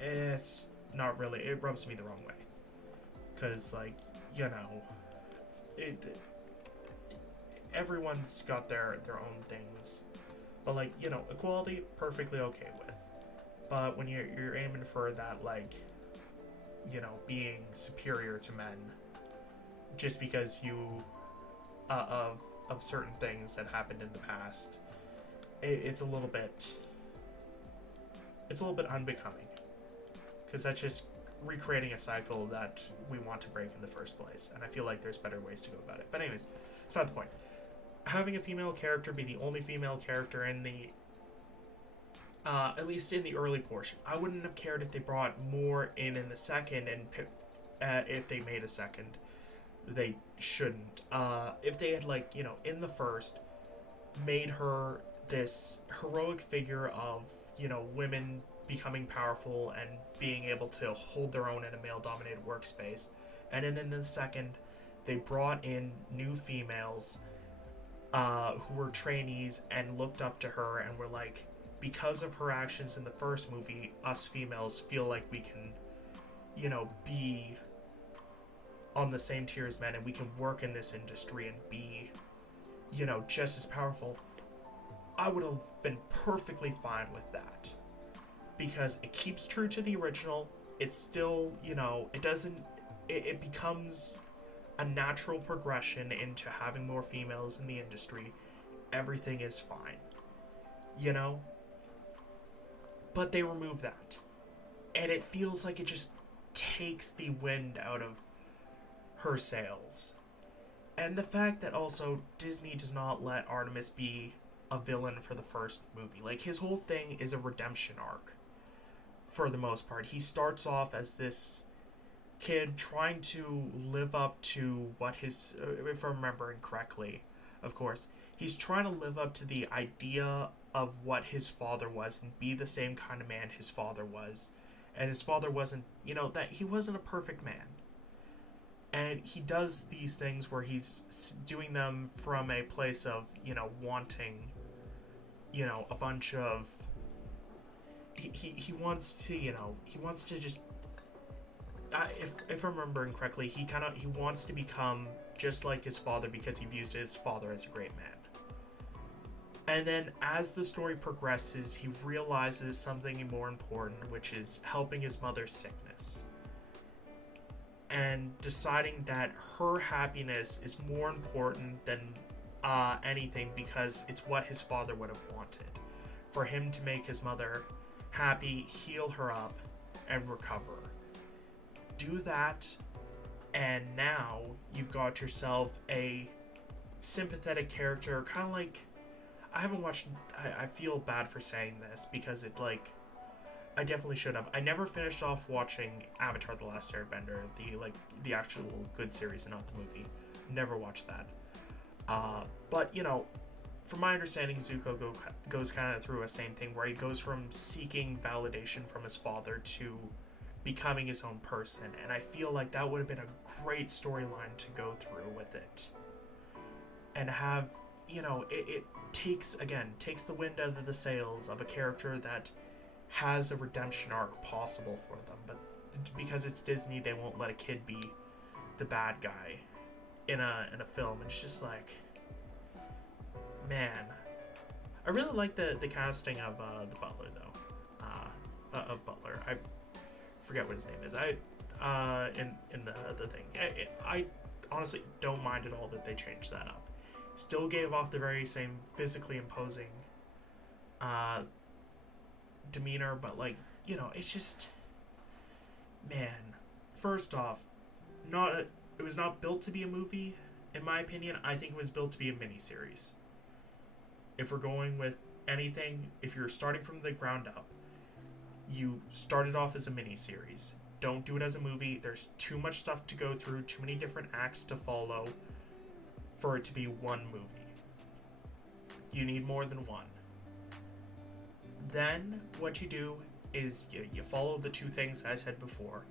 it's not really, it rubs me the wrong way. Because, like, you know, everyone's got their own things. But, like, you know, equality, perfectly okay with. But when you're aiming for that, like, you know, being superior to men, just because you, of certain things that happened in the past, it's a little bit unbecoming. Because that's just recreating a cycle that we want to break in the first place. And I feel like there's better ways to go about it. But anyways, it's not the point. Having a female character be the only female character in the, at least in the early portion. I wouldn't have cared if they brought more in the second, and if they made a second. They shouldn't. If they had, like, you know, in the first, made her this heroic figure of, you know, women becoming powerful and being able to hold their own in a male-dominated workspace. And then in the second, they brought in new females who were trainees and looked up to her and were like, because of her actions in the first movie, us females feel like we can, you know, be on the same tier as men, and we can work in this industry and be, you know, just as powerful. I would have been perfectly fine with that. Because it keeps true to the original. It's still, you know, it becomes a natural progression into having more females in the industry. Everything is fine. You know? But they remove that. And it feels like it just takes the wind out of her sails. And the fact that also Disney does not let Artemis be a villain for the first movie. Like, his whole thing is a redemption arc. For the most part, he starts off as this kid trying to live up to what his, if I'm remembering correctly, of course, he's trying to live up to the idea of what his father was and be the same kind of man his father was. And his father wasn't, you know, that he wasn't a perfect man. And he does these things where he's doing them from a place of, you know, wanting, you know, a bunch of, he wants to, you know, he wants to just, if I'm remembering correctly, he wants to become just like his father because he views his father as a great man. And then as the story progresses, he realizes something more important, which is helping his mother's sickness. And deciding that her happiness is more important than anything, because it's what his father would have wanted. For him to make his mother happy, heal her up, and recover. Do that, and now you've got yourself a sympathetic character, kind of like, I haven't watched, I feel bad for saying this, because it, like, I definitely should have. I never finished off watching Avatar: The Last Airbender, the actual good series and not the movie. Never watched that. But, from my understanding, Zuko goes kind of through a same thing where he goes from seeking validation from his father to becoming his own person. And I feel like that would have been a great storyline to go through with it. And have, it takes the wind out of the sails of a character that has a redemption arc possible for them. But because it's Disney, they won't let a kid be the bad guy in a film. And it's just like, man, I really like the casting of the Butler though. Of Butler, I forget what his name is. In the thing, I honestly don't mind at all that they changed that up. Still gave off the very same physically imposing demeanor, but it's just, man. First off, it was not built to be a movie, in my opinion. I think it was built to be a miniseries. If we're going with anything, if you're starting from the ground up, you started off as a miniseries. Don't do it as a movie. There's too much stuff to go through, too many different acts to follow for it to be one movie. You need more than one. Then what you do is you follow the two things I said before.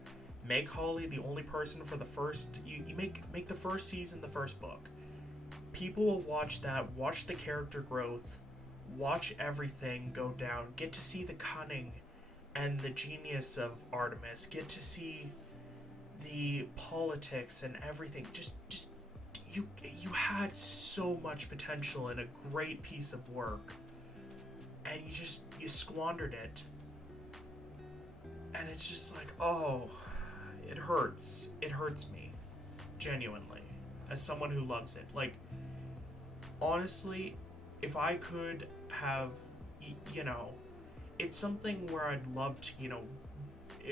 Make Holly the only person for the first... You make the first season the first book. People will watch that, watch the character growth, watch everything go down, get to see the cunning and the genius of Artemis, get to see the politics and everything. Just you had so much potential in a great piece of work, and you squandered it. And it's just like, oh, it hurts. It hurts me, genuinely, as someone who loves it. Like, honestly, if I could have, it's something where I'd love to,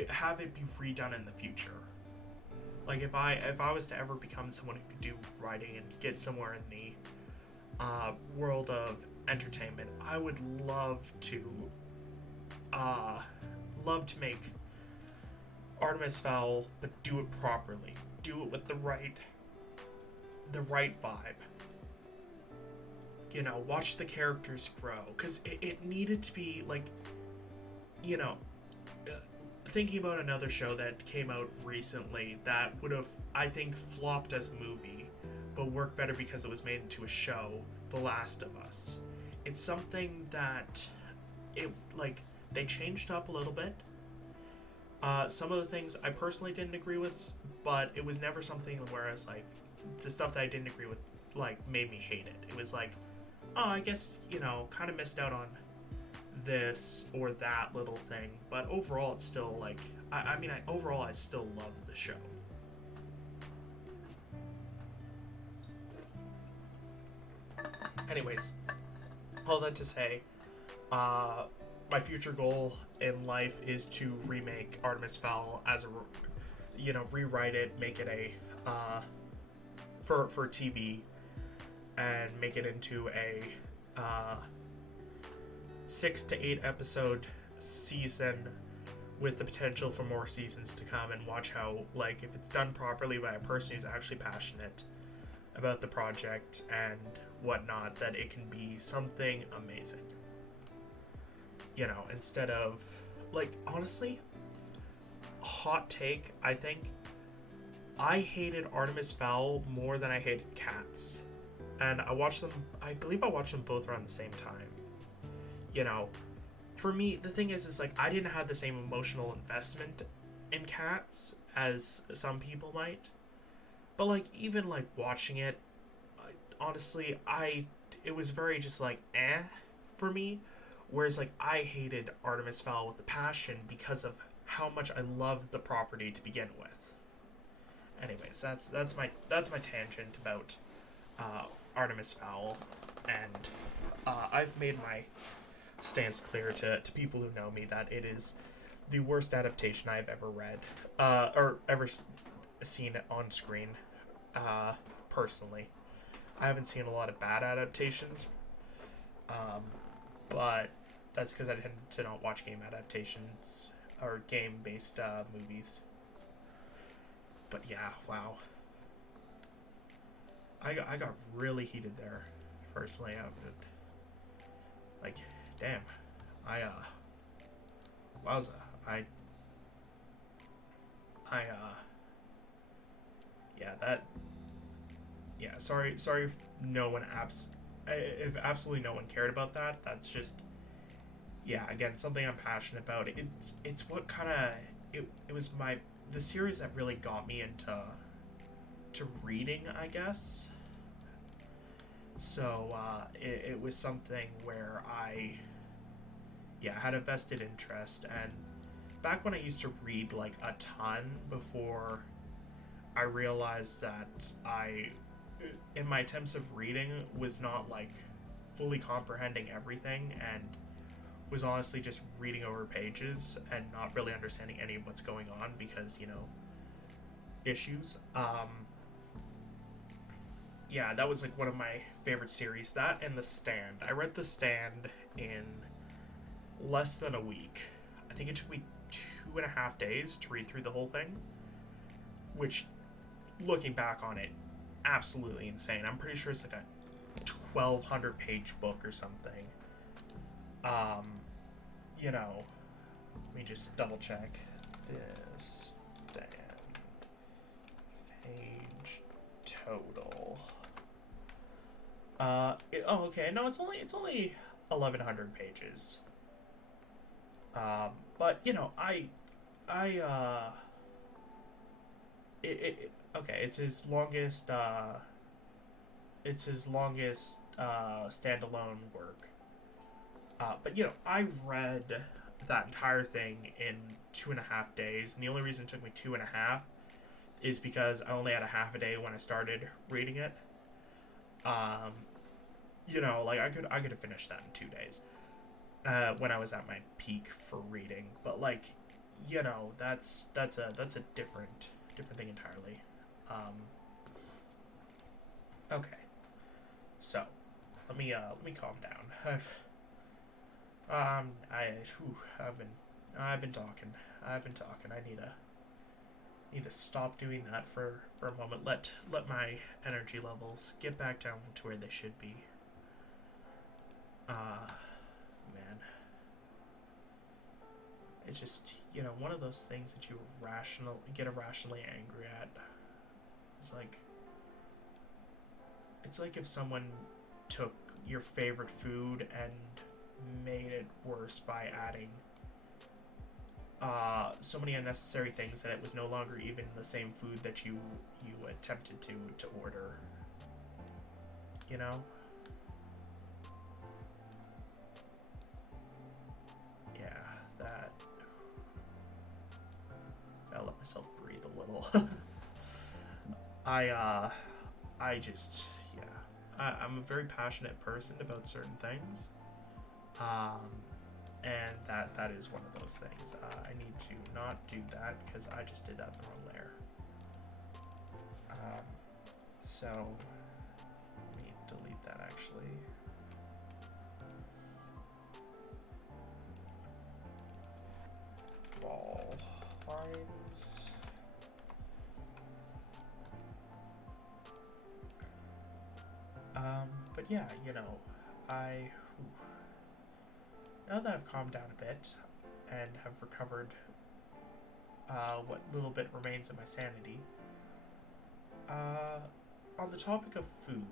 have it be redone in the future. Like, if I was to ever become someone who could do writing and get somewhere in the world of entertainment, I would love to make Artemis Fowl, but do it properly. Do it with the right vibe. Watch the characters grow, because it needed to be like, thinking about another show that came out recently that would have, I think, flopped as a movie, but worked better because it was made into a show, The Last of Us. It's something that they changed up a little bit. Some of the things I personally didn't agree with, but it was never something where I was like, the stuff that I didn't agree with, made me hate it. It was like, oh, I guess, kind of missed out on this or that little thing. But overall, it's still, overall, I still love the show. Anyways, all that to say, my future goal in life is to remake Artemis Fowl as rewrite it, make it for TV, and make it into a 6 to 8 episode season with the potential for more seasons to come, and watch how, if it's done properly by a person who's actually passionate about the project and whatnot, that it can be something amazing. Instead of, honestly, hot take, I think I hated Artemis Fowl more than I hated Cats. And I believe I watched them both around the same time. For me, the thing is I didn't have the same emotional investment in Cats as some people might. But, even, watching it, honestly, it was very just, for me. Whereas, I hated Artemis Fowl with a passion because of how much I loved the property to begin with. Anyways, that's my tangent about Artemis Fowl, and I've made my stance clear to people who know me that it is the worst adaptation I've ever read, or ever seen on screen, personally. I haven't seen a lot of bad adaptations, but that's because I tend to not watch game adaptations or game-based movies. But yeah, wow. I got really heated there. Personally, like, damn, I wowza, I yeah, that, yeah. Sorry if no one if absolutely no one cared about that. That's just, yeah. Again, something I'm passionate about. It's what kind of, it was the series that really got me into reading, I guess. So it was something where I, yeah, had a vested interest. And back when I used to read like a ton before I realized that in my attempts of reading, was not like fully comprehending everything, and was honestly just reading over pages and not really understanding any of what's going on because, issues. Yeah, that was like one of my favorite series. That and The Stand. I read The Stand in less than a week. I think it took me 2.5 days to read through the whole thing, which, looking back on it, absolutely insane. I'm pretty sure it's like a 1,200 page book or something. Let me just double check. This Stand page total. Okay. No, it's only 1,100 pages. But okay. It's his longest. Standalone work. But I read that entire thing in 2.5 days, and the only reason it took me 2.5 is because I only had a half a day when I started reading it. Like I could have finished that in 2 days when I was at my peak for reading. But like, that's a different thing entirely. Okay, so let me calm down. I've been talking. I need to stop doing that for a moment. Let my energy levels get back down to where they should be. Man, it's just one of those things that you get irrationally angry at. It's like if someone took your favorite food and made it worse by adding so many unnecessary things that it was no longer even the same food that you attempted to order. Yeah, that. Gotta let myself breathe a little. I just, yeah, I'm a very passionate person about certain things. And that is one of those things. I need to not do that because I just did that in the wrong layer. So let me delete that actually. Wall lines. But yeah, now that I've calmed down a bit and have recovered what little bit remains of my sanity, on the topic of food,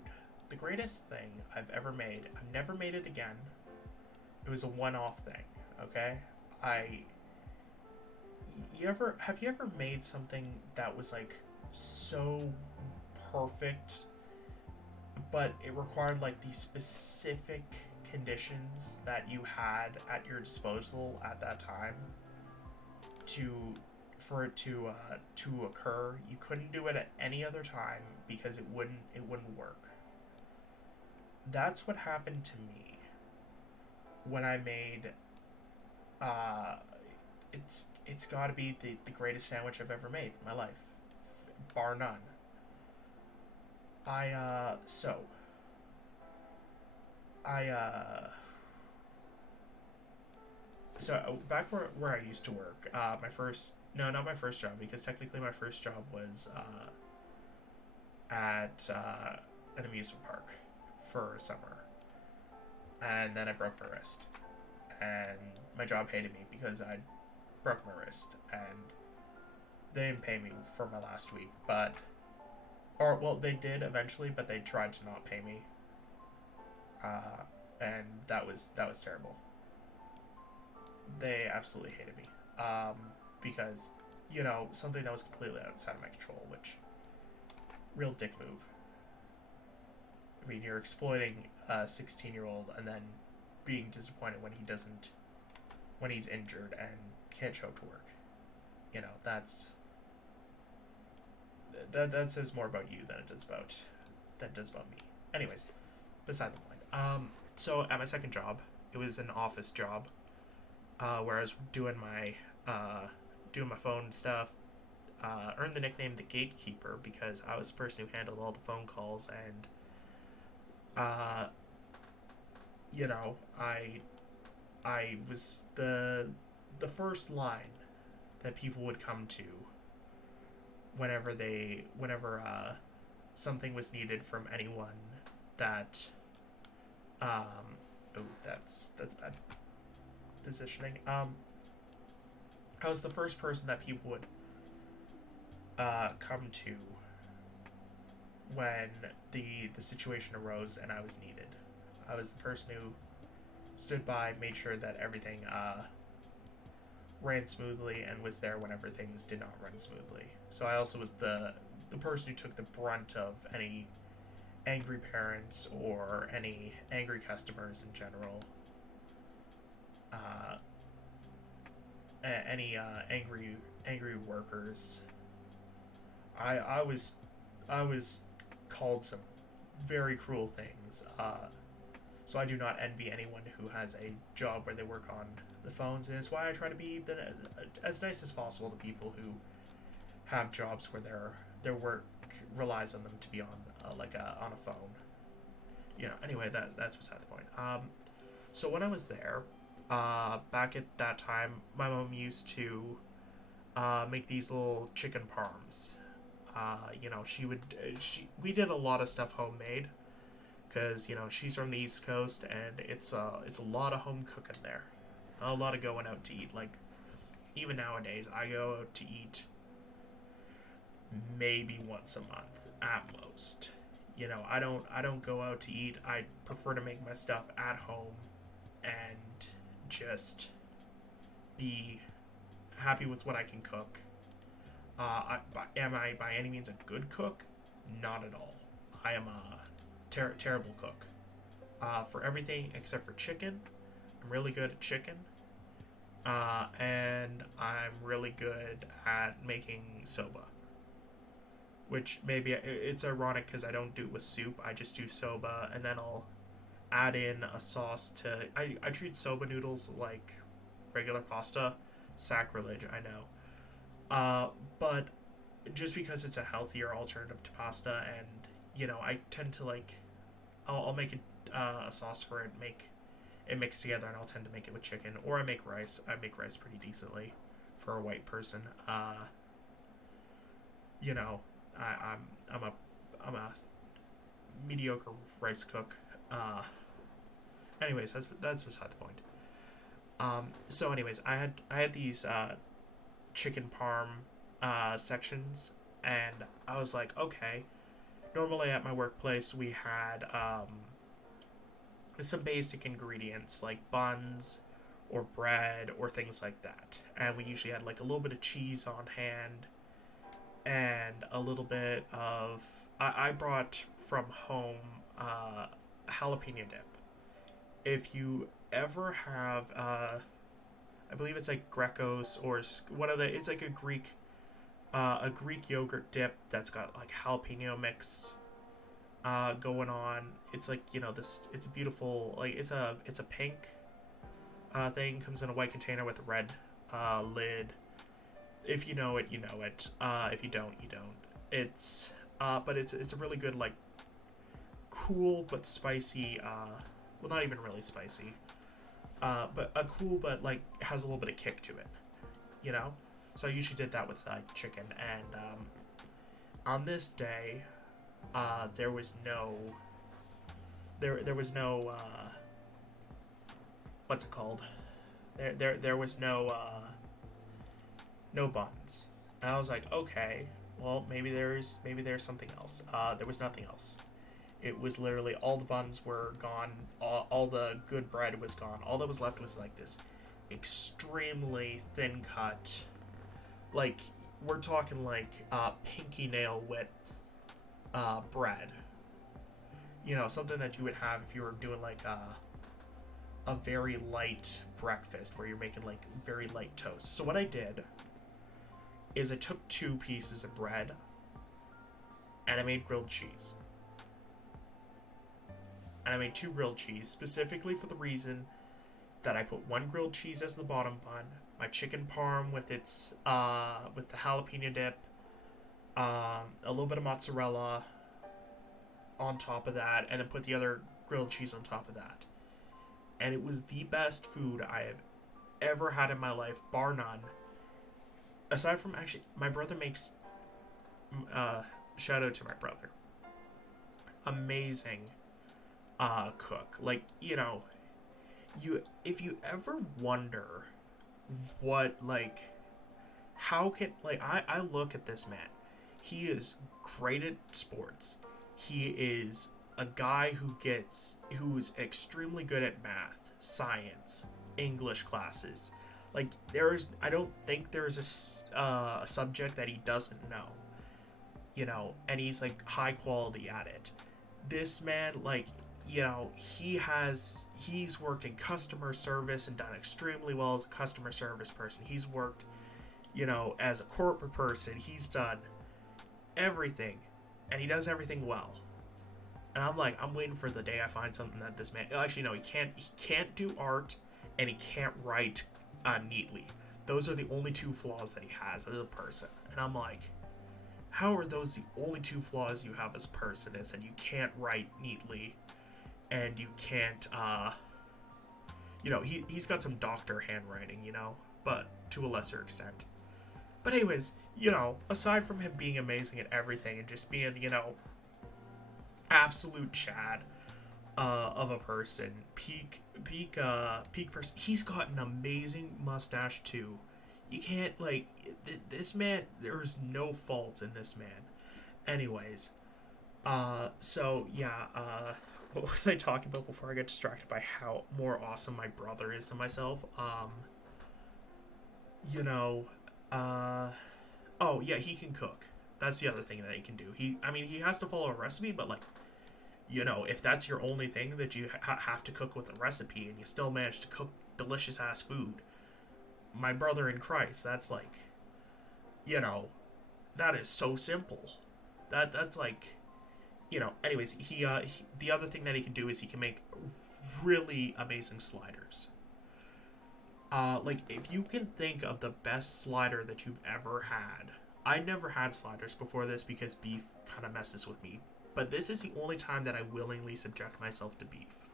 the greatest thing I've ever made, I've never made it again. It was a one-off thing, okay? Have you ever made something that was like so perfect, but it required like these specific conditions that you had at your disposal at that time for it to occur? You couldn't do it at any other time because it wouldn't work. That's what happened to me when I made it's got to be the greatest sandwich I've ever made in my life, bar none. So back where I used to work, not my first job, because technically my first job was at an amusement park for a summer, and then I broke my wrist, and my job hated me because I broke my wrist, and they didn't pay me for my last week, they did eventually, but they tried to not pay me, and that was terrible. They absolutely hated me, because something that was completely outside of my control, which real dick move. I mean, you're exploiting a 16-year-old and then being disappointed when he's injured and can't show up to work. That says more about you than it does about me. Anyways, beside the point. So at my second job, it was an office job, where I was doing my phone stuff. Earned the nickname the gatekeeper because I was the person who handled all the phone calls, and I was the first line that people would come to whenever something was needed from anyone that that's bad positioning. I was the first person that people would come to when the situation arose and I was needed. I was the person who stood by, made sure that everything ran smoothly, and was there whenever things did not run smoothly. So I also was the person who took the brunt of any angry parents or any angry customers in general. Any angry workers. I was called some very cruel things. So I do not envy anyone who has a job where they work on the phones, and it's why I try to be as nice as possible to people who have jobs where their work relies on them to be on on a phone. Anyway, that's beside the point. So when I was there, back at that time, my mom used to make these little chicken parms. We did a lot of stuff homemade because she's from the East Coast, and it's a lot of home cooking there, a lot of going out to eat. Like, even nowadays, I go out to eat maybe once a month at most. I don't go out to eat. I prefer to make my stuff at home and just be happy with what I can cook. Am I by any means a good cook? Not at all. I am a terrible cook. For everything except for chicken. I'm really good at chicken. And I'm really good at making soba. Which maybe it's ironic because I don't do it with soup. I just do soba, and then I'll add in a sauce to... I treat soba noodles like regular pasta. Sacrilege, I know. But just because it's a healthier alternative to pasta, and I tend to I'll make a sauce for it, make it mix together, and I'll tend to make it with chicken, or I make rice. I make rice pretty decently for a white person. I'm a mediocre rice cook. Anyways, that's beside the point. So anyways, I had these chicken parm sections, and I was like, okay. Normally at my workplace we had some basic ingredients like buns or bread or things like that, and we usually had a little bit of cheese on hand and a little bit of... I brought from home jalapeno dip. If you ever have I believe it's Greco's or one of the... It's like a Greek yogurt dip that's got jalapeno mix going on. It's this... It's a beautiful... it's a pink thing. Comes in a white container with a red lid. If you know it, you know it. If you don't, you don't. It's but it's a really good cool but spicy. Well, not even really spicy. But a cool but has a little bit of kick to it. So I usually did that with chicken, and on this day, there was no there was no what's it called? There was no buns. And I was like, okay, well maybe there's something else. There was nothing else. It was literally all the buns were gone. All the good bread was gone. All that was left was like this extremely thin cut, like we're talking like pinky nail width bread. You know, something that you would have if you were doing like a very light breakfast where you're making like very light toast. So what I did is I took 2 pieces of bread and I made grilled cheese. And I made 2 grilled cheese specifically for the reason that I put 1 grilled cheese as the bottom bun, my chicken parm with its with the jalapeno dip, a little bit of mozzarella on top of that, and then put the other grilled cheese on top of that. And it was the best food I have ever had in my life, bar none. Aside from, actually, my brother makes shout out to my brother, amazing cook. Like, you know, if you ever wonder what, like, how can, like, I look at this man, he is great at sports. He is a guy who's extremely good at math, science, English classes. Like, I don't think there's a subject that he doesn't know, you know, and he's like high quality at it. This man, like, you know, he's worked in customer service and done extremely well as a customer service person. He's worked, you know, as a corporate person. He's done everything, and he does everything well. And I'm like, I'm waiting for the day I find something that this man, actually no, he can't do art, and he can't write neatly. Those are the only 2 flaws that he has as a person. And I'm like, how are those the only 2 flaws you have as a person? Is that you can't write neatly, and you can't you know, he's got some doctor handwriting, you know, but to a lesser extent. But anyways, you know, aside from him being amazing at everything and just being, you know, absolute Chad of a person, peak person. He's got an amazing mustache too. You can't, like, this man, there's no fault in this man. Anyways, so yeah, what was I talking about before I got distracted by how more awesome my brother is than myself? You know, oh yeah, he can cook. That's the other thing that he can do. He has to follow a recipe, but like, you know, if that's your only thing that you have to cook with a recipe and you still manage to cook delicious ass food, my brother in Christ, that's like, you know, that is so simple. That's like, you know. Anyways, he the other thing that he can do is he can make really amazing sliders. Like, if you can think of the best slider that you've ever had, I never had sliders before this because beef kind of messes with me. But this is the only time that I willingly subject myself to beef,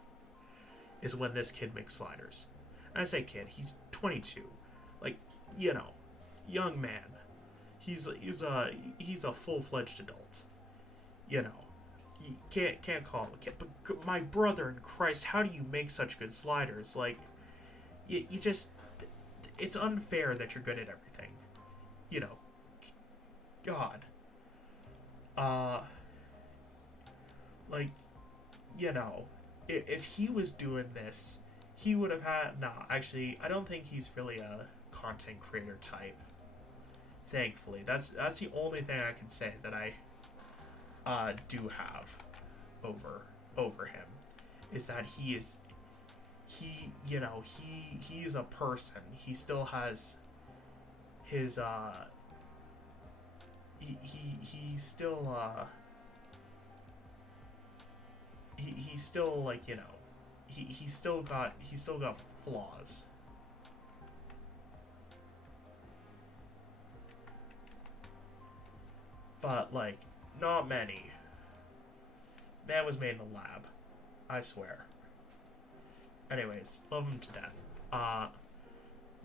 is when this kid makes sliders. And I say kid, he's 22. Like, you know, young man. He's a full-fledged adult. You know, you can't call him a kid. But my brother in Christ, how do you make such good sliders? Like, you just, it's unfair that you're good at everything. You know, God. Like, you know, if he was doing this, he would have had... Nah, actually, I don't think he's really a content creator type. Thankfully. That's the only thing I can say that I do have over him. Is that he is a person. He still has his he's still like, you know, he's still got flaws. But like, not many. Man was made in a lab, I swear. Anyways, love him to death.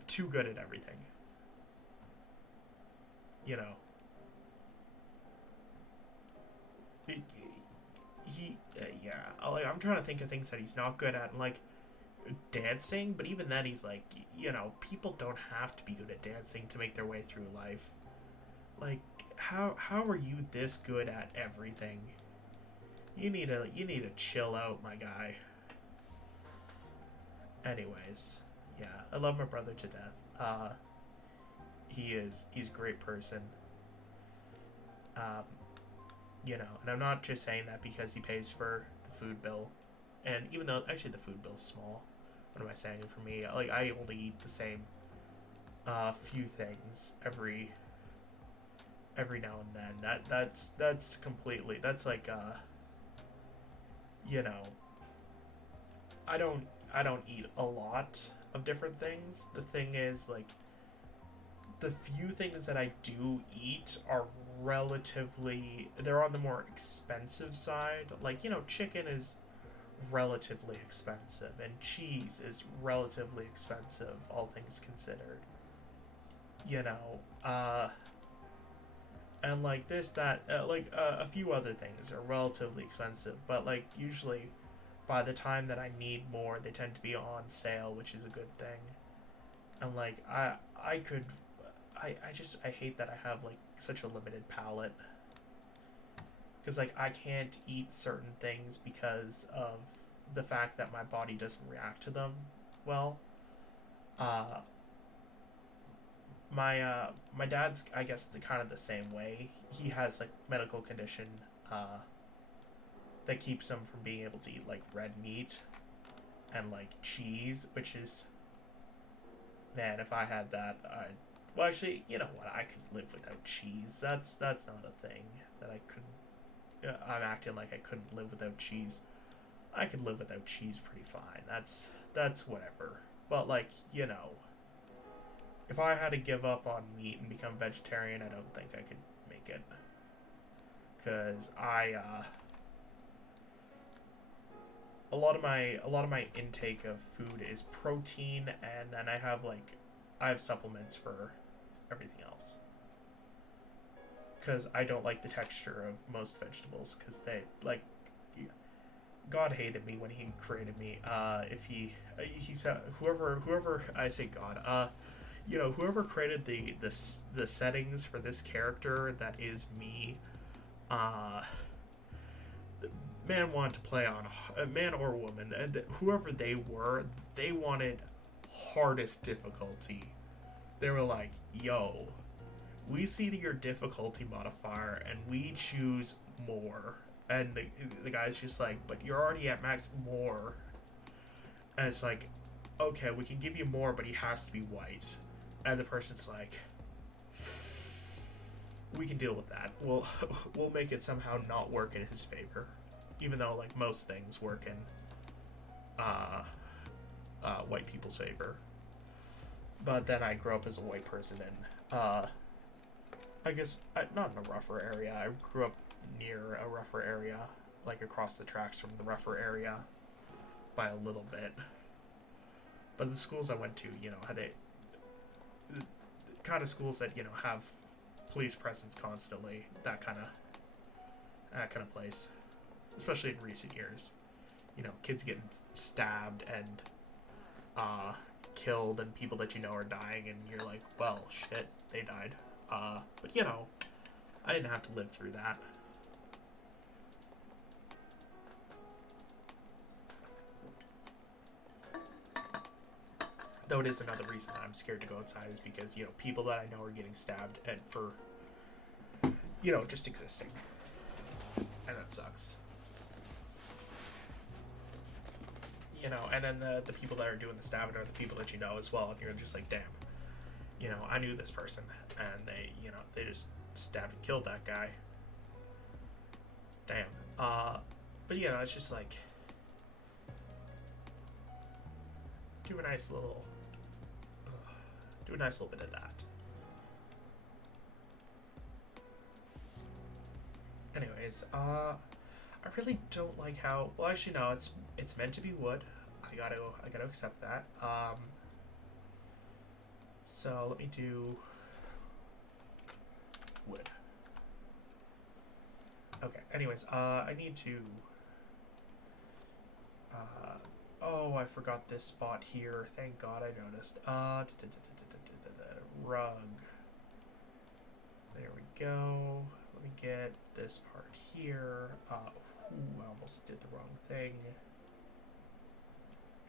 Too good at everything. You know. yeah, like I'm trying to think of things that he's not good at, and like dancing. But even then, he's like, people don't have to be good at dancing to make their way through life. Like, how are you this good at everything? You need to chill out, my guy. Anyways, yeah, I love my brother to death. He's a great person. Um, and I'm not just saying that because he pays for the food bill, and even though actually the food bill's small, what am I saying for me? Like I only eat the same few things every now and then. That's completely that's you know I don't eat a lot of different things. The thing is, like, the few things that I do eat are they're on the more expensive side. Like, chicken is relatively expensive and cheese is relatively expensive, all things considered. You know, and like this, that, a few other things are relatively expensive, but like usually by the time that I need more, they tend to be on sale, which is a good thing. And like I hate that I have like such a limited palate, because like I can't eat certain things because of the fact that my body doesn't react to them well. Uh, my dad's, I guess, the kind of the same way. He has like medical condition that keeps him from being able to eat like red meat and like cheese, which is, man, if I had that, well, actually, you know what? I could live without cheese. That's not a thing that I couldn't. I'm acting like I couldn't live without cheese. I could live without cheese pretty fine. That's whatever. But like, if I had to give up on meat and become vegetarian, I don't think I could make it. Cause a lot of my intake of food is protein, and then I have supplements for everything else. Cause I don't like the texture of most vegetables, cause they like. God hated me when he created me. If he said, whoever I say God, whoever created the settings for this character that is me, uh, man wanted to play on a man or woman, and whoever they wanted hardest difficulty. They were like, yo, we see your difficulty modifier and we choose more. And the guy's just like, but you're already at max more. And it's like, okay, we can give you more, but he has to be white. And the person's like, we can deal with that. We'll make it somehow not work in his favor. Even though, like, most things work in white people's favor. But then I grew up as a white person, and I guess not in a rougher area. I grew up near a rougher area, like across the tracks from the rougher area by a little bit. But the schools I went to, had the kind of schools that have police presence constantly, that kind of place, especially in recent years. Kids getting stabbed and killed, and people that are dying, and you're like, well, shit, they died. But I didn't have to live through that. Though it is another reason that I'm scared to go outside, is because, people that I know are getting stabbed and for, just existing. And that sucks. And then the people that are doing the stabbing are the people that you know as well, and you're just like, damn, I knew this person, and they just stabbed and killed that guy. Damn. But it's just like, do a nice little bit of that. Anyways, I really don't like how, well, actually no, it's meant to be wood. I gotta accept that. So let me do wood. Okay, anyways, I need to Oh, I forgot this spot here. Thank God I noticed. Rug. There we go. Let me get this part here. Ooh, I almost did the wrong thing.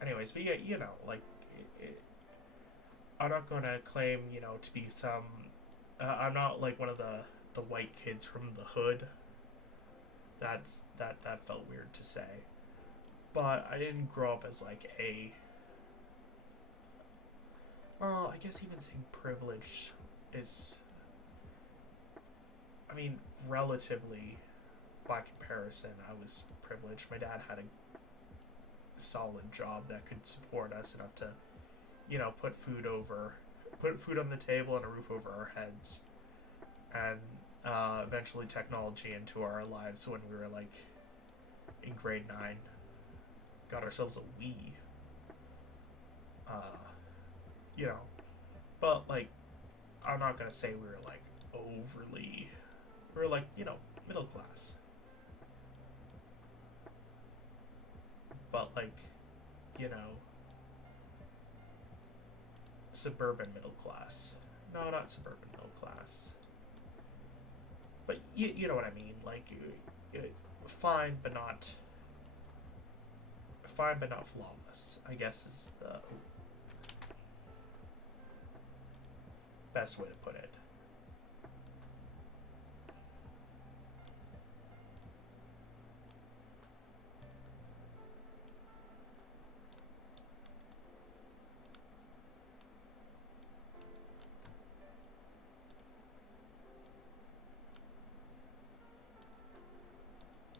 Anyways, but yeah, you know, like, I'm not gonna claim, you know, to be some. I'm not like one of the white kids from the hood. That felt weird to say, but I didn't grow up as like a. Well, I guess even saying privileged is. I mean, relatively, by comparison, I was privileged. My dad had a solid job that could support us enough to, you know, put food on the table and a roof over our heads, and eventually technology into our lives when we were like in grade 9. Got ourselves a Wii. You know, but like, I'm not gonna say we were like overly. We were like, you know, middle class. But like, you know, suburban middle class. No, not suburban middle class. But you know what I mean. Like, fine, but not flawless, I guess is the best way to put it.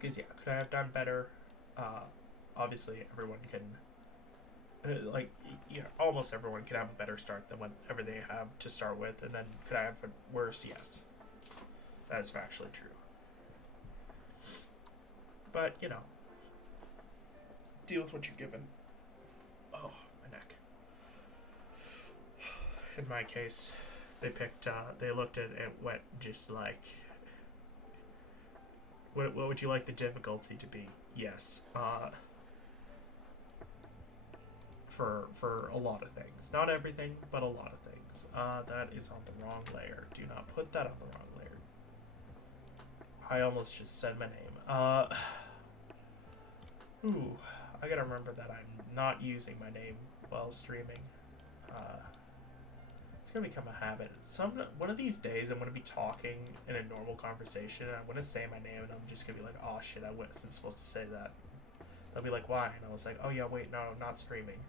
Because, yeah, could I have done better? Obviously, everyone can, like, you know, almost everyone can have a better start than whatever they have to start with. And then, could I have it worse? Yes. That is factually true. But, you know, deal with what you're given. Oh, my neck. In my case, they looked at it, went just like, what would you like the difficulty to be? Yes. For a lot of things. Not everything, but a lot of things. That is on the wrong layer. Do not put that on the wrong layer. I almost just said my name. Ooh, I gotta remember that I'm not using my name while streaming. It's gonna become a habit. One of these days, I'm gonna be talking in a normal conversation, and I'm gonna say my name, and I'm just gonna be like, "Oh shit, I wasn't supposed to say that." They'll be like, "Why?" And I was like, "Oh yeah, wait, no, I'm not streaming."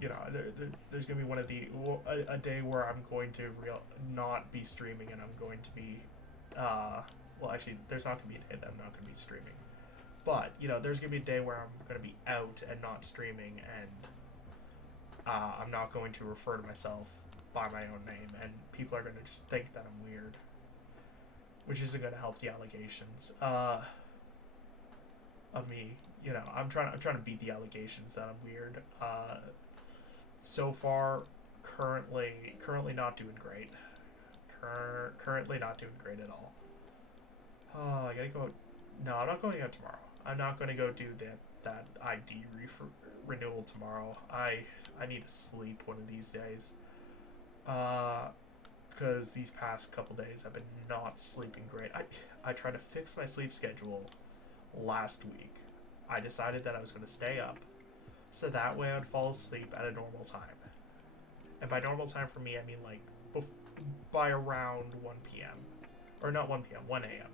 You know, there's gonna be a day where I'm going to not be streaming, and I'm going to be, well, actually, there's not gonna be a day that I'm not gonna be streaming, but you know, there's gonna be a day where I'm gonna be out and not streaming, and I'm not going to refer to myself by my own name, and people are going to just think that I'm weird, which isn't going to help the allegations of me. You know, I'm trying to beat the allegations that I'm weird. So far, currently not doing great. Currently not doing great at all. Oh, I gotta go. No, I'm not going out tomorrow. I'm not going to go do that ID renewal tomorrow. I need to sleep one of these days. Because these past couple days I've been not sleeping great. I tried to fix my sleep schedule last week. I decided that I was going to stay up, so that way I'd fall asleep at a normal time. And by normal time for me, I mean like by around 1 p.m. Or not 1 p.m., 1 a.m.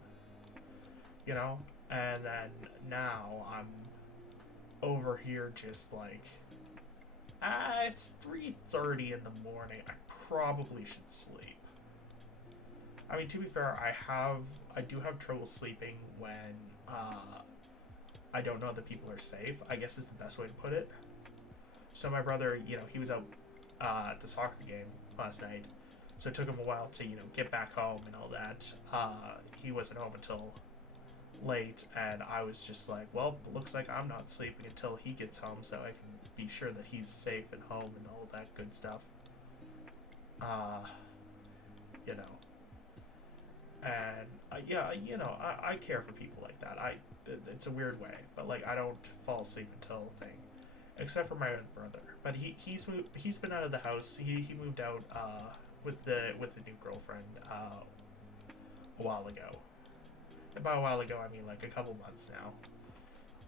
You know? And then now I'm over here just like, it's 3:30 in the morning. I probably should sleep. I mean, to be fair, I do have trouble sleeping when I don't know that people are safe, I guess is the best way to put it. So my brother, you know, he was out at the soccer game last night, so it took him a while to, you know, get back home and all that. He wasn't home until late, and I was just like, well, it looks like I'm not sleeping until he gets home, so I can be sure that he's safe and home and all that good stuff. You know, And yeah, I care for people like that. It's a weird way, but like I don't fall asleep until thing, except for my brother. But he's been out of the house. He moved out with the new girlfriend a while ago. About a while ago, I mean like a couple months now.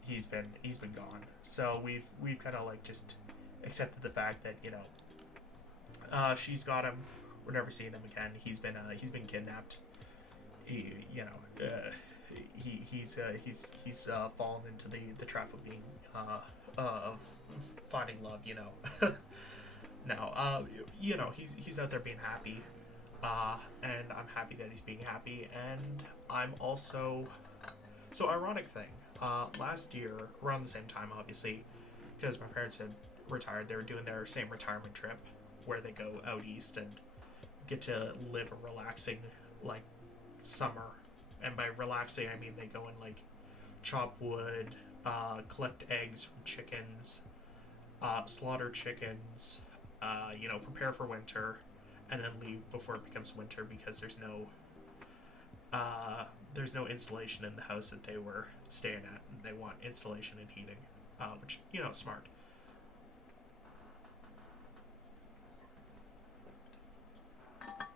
He's been gone. So we've kind of like just accepted the fact that she's got him. We're never seeing him again. He's been kidnapped. He's fallen into the trap of being of finding love. Now he's out there being happy, and I'm happy that he's being happy, and I'm also so ironic thing. Last year around the same time, obviously, because my parents had retired, they were doing their same retirement trip where they go out east and get to live a relaxing like summer. And by relaxing, I mean they go and like chop wood, collect eggs from chickens, slaughter chickens, prepare for winter, and then leave before it becomes winter because there's no insulation in the house that they were staying at, and they want insulation and heating, which smart.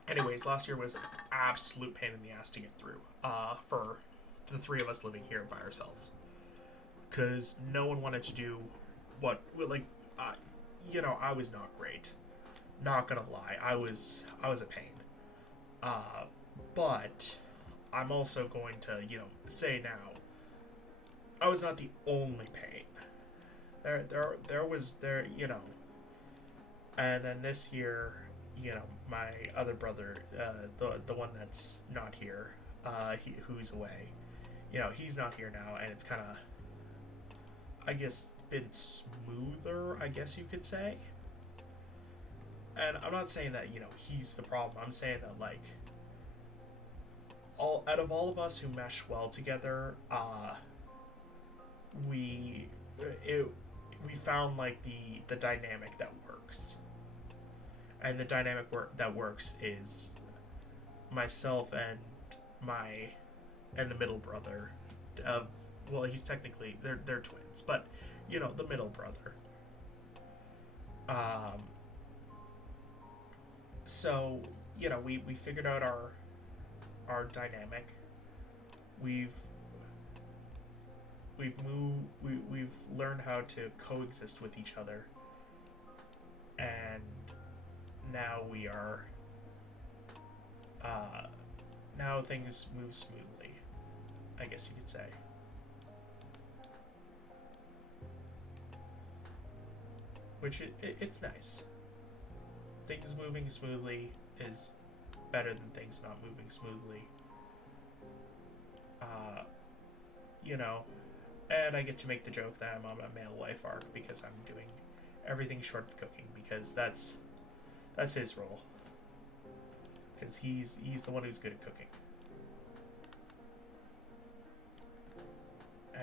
Anyways, last year was an absolute pain in the ass to get through for the three of us living here by ourselves, because no one wanted to do what I was not great. Not gonna lie, I was a pain. But I'm also going to say now, I was not the only pain. There was and then this year, my other brother, the one that's not here, who's away, he's not here now, and it's kind of, I guess, been smoother, I guess you could say. And I'm not saying that he's the problem. I'm saying that like out of all of us who mesh well together, we we found like the dynamic that works. And the dynamic that works is myself and the middle brother. Well, he's technically they're twins, but the middle brother. So we figured out our dynamic. We've learned how to coexist with each other, and now we are now things move smoothly, I guess you could say. Which it's nice. Things moving smoothly is better than things not moving smoothly. And I get to make the joke that I'm on a male life arc because I'm doing everything short of cooking, because that's his role. Because he's the one who's good at cooking.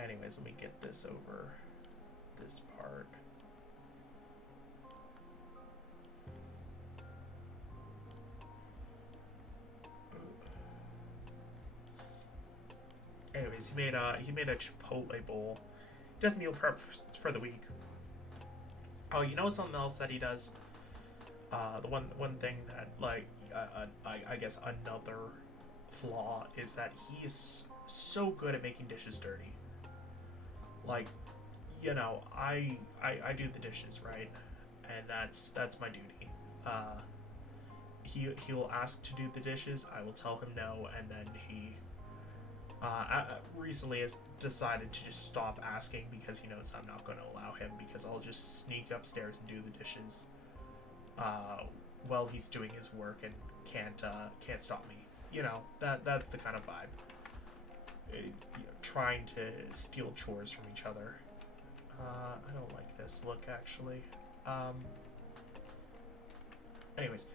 Anyways, let me get this over this part. Anyways, he made a Chipotle bowl. He does meal prep for the week. Oh, something else that he does? The one thing that I guess another flaw is that he is so good at making dishes dirty. Like, I do the dishes, right? And that's my duty. He'll ask to do the dishes. I will tell him no, and then he recently has decided to just stop asking because he knows I'm not going to allow him, because I'll just sneak upstairs and do the dishes while he's doing his work and can't stop me. That's the kind of vibe. Trying to steal chores from each other. I don't like this look, actually. Anyways,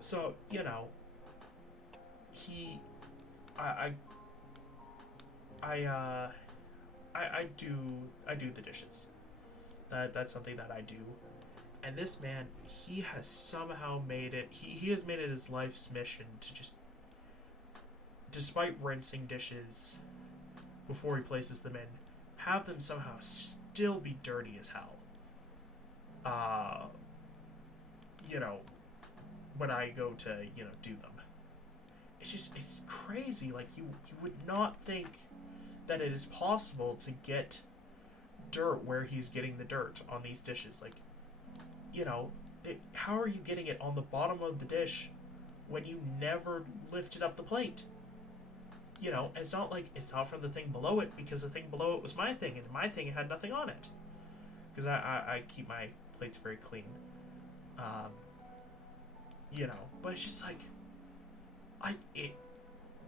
so he, I do the dishes. That's something that I do. And this man, he has somehow made it. He has made it his life's mission to just despite rinsing dishes before he places them in, have them somehow still be dirty as hell. You know, when I go to, do them. It's crazy. Like, you would not think that it is possible to get dirt where he's getting the dirt on these dishes. Like, how are you getting it on the bottom of the dish when you never lifted up the plate? And it's not like it's not from the thing below it, because the thing below it was my thing, and my thing had nothing on it. Because I keep my plates very clean. But it's just like,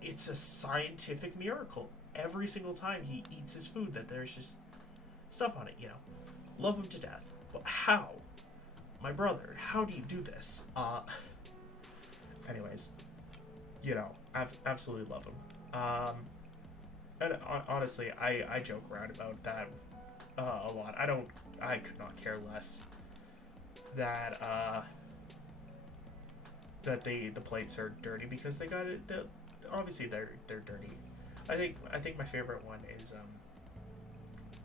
it's a scientific miracle. Every single time he eats his food that there's just stuff on it, Love him to death. But how? My brother, how do you do this? Anyways, absolutely love him. And honestly, I joke around about that a lot. I could not care less that that the plates are dirty, because they got it. Obviously, they're dirty. I think my favorite one is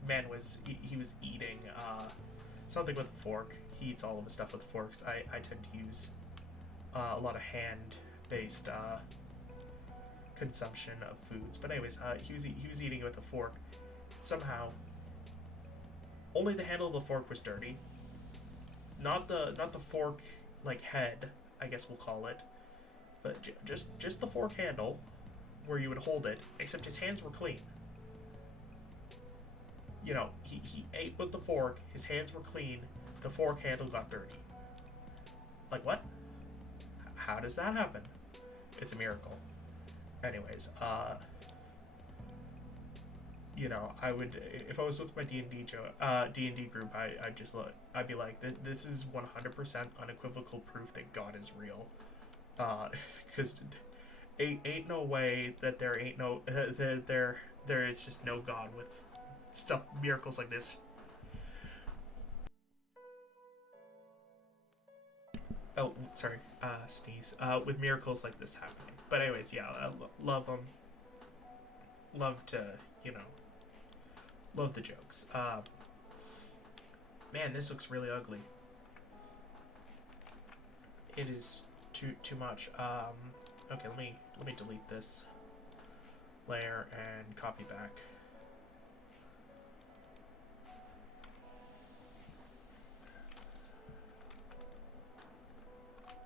man was he was eating something with a fork. He eats all of his stuff with forks. I tend to use a lot of hand-based consumption of foods. But anyways, he was eating it with a fork. Somehow, only the handle of the fork was dirty. Not the fork like head, I guess we'll call it, but just the fork handle where you would hold it. Except his hands were clean. He ate with the fork. His hands were clean. The fork handle got dirty. Like, what? How does that happen? It's a miracle. Anyways, I would, if I was with my D&D group, I'd be like, this is 100% unequivocal proof that God is real. Because ain't no way that there ain't no, there is just no God with miracles like this. Oh, sorry, sneeze. With miracles like this happening. But anyways, yeah, I love them. Love to, love the jokes. Man, this looks really ugly. It is too much. Okay, let me delete this layer and copy back.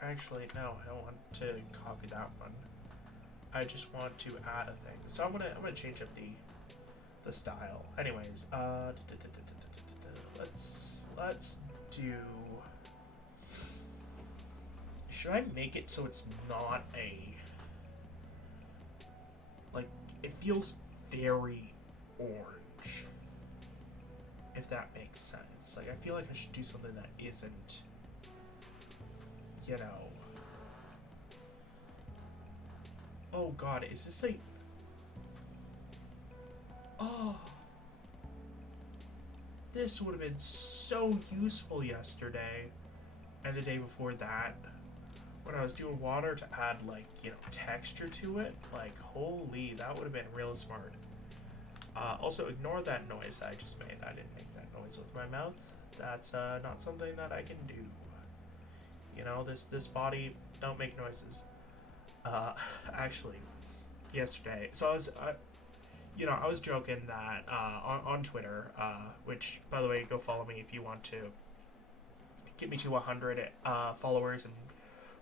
Actually, no, I don't want to copy that one. I just want to add a thing. So I'm gonna change up the style. Anyways, let's do. Should I make it so it's not a, like, it feels very orange, if that makes sense. Like, I feel like I should do something that isn't, oh god, is this like, oh, this would have been so useful yesterday and the day before that when I was doing water to add, like, texture to it. Like, holy, that would have been real smart. Also, ignore that noise I just made. I didn't make that noise with my mouth. That's not something that I can do. This body don't make noises. Actually, yesterday, so I was joking that on Twitter, which, by the way, go follow me if you want to get me to 100 followers and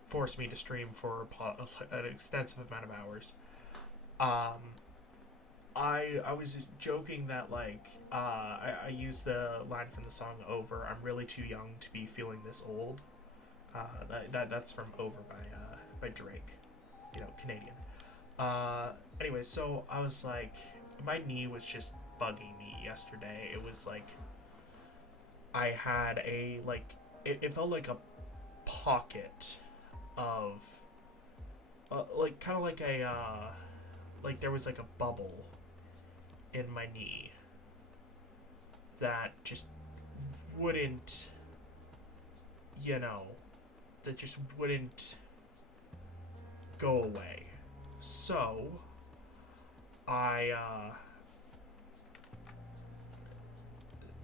force me to stream for an extensive amount of hours. I was joking that, like, I used the line from the song Over. I'm really too young to be feeling this old. That's from Over by Drake, Canadian. Anyway, so I was like, my knee was just bugging me yesterday. It was like, I had a, like, it felt like a pocket of, like, kind of like a, like there was like a bubble in my knee that just wouldn't, that just wouldn't go away. So I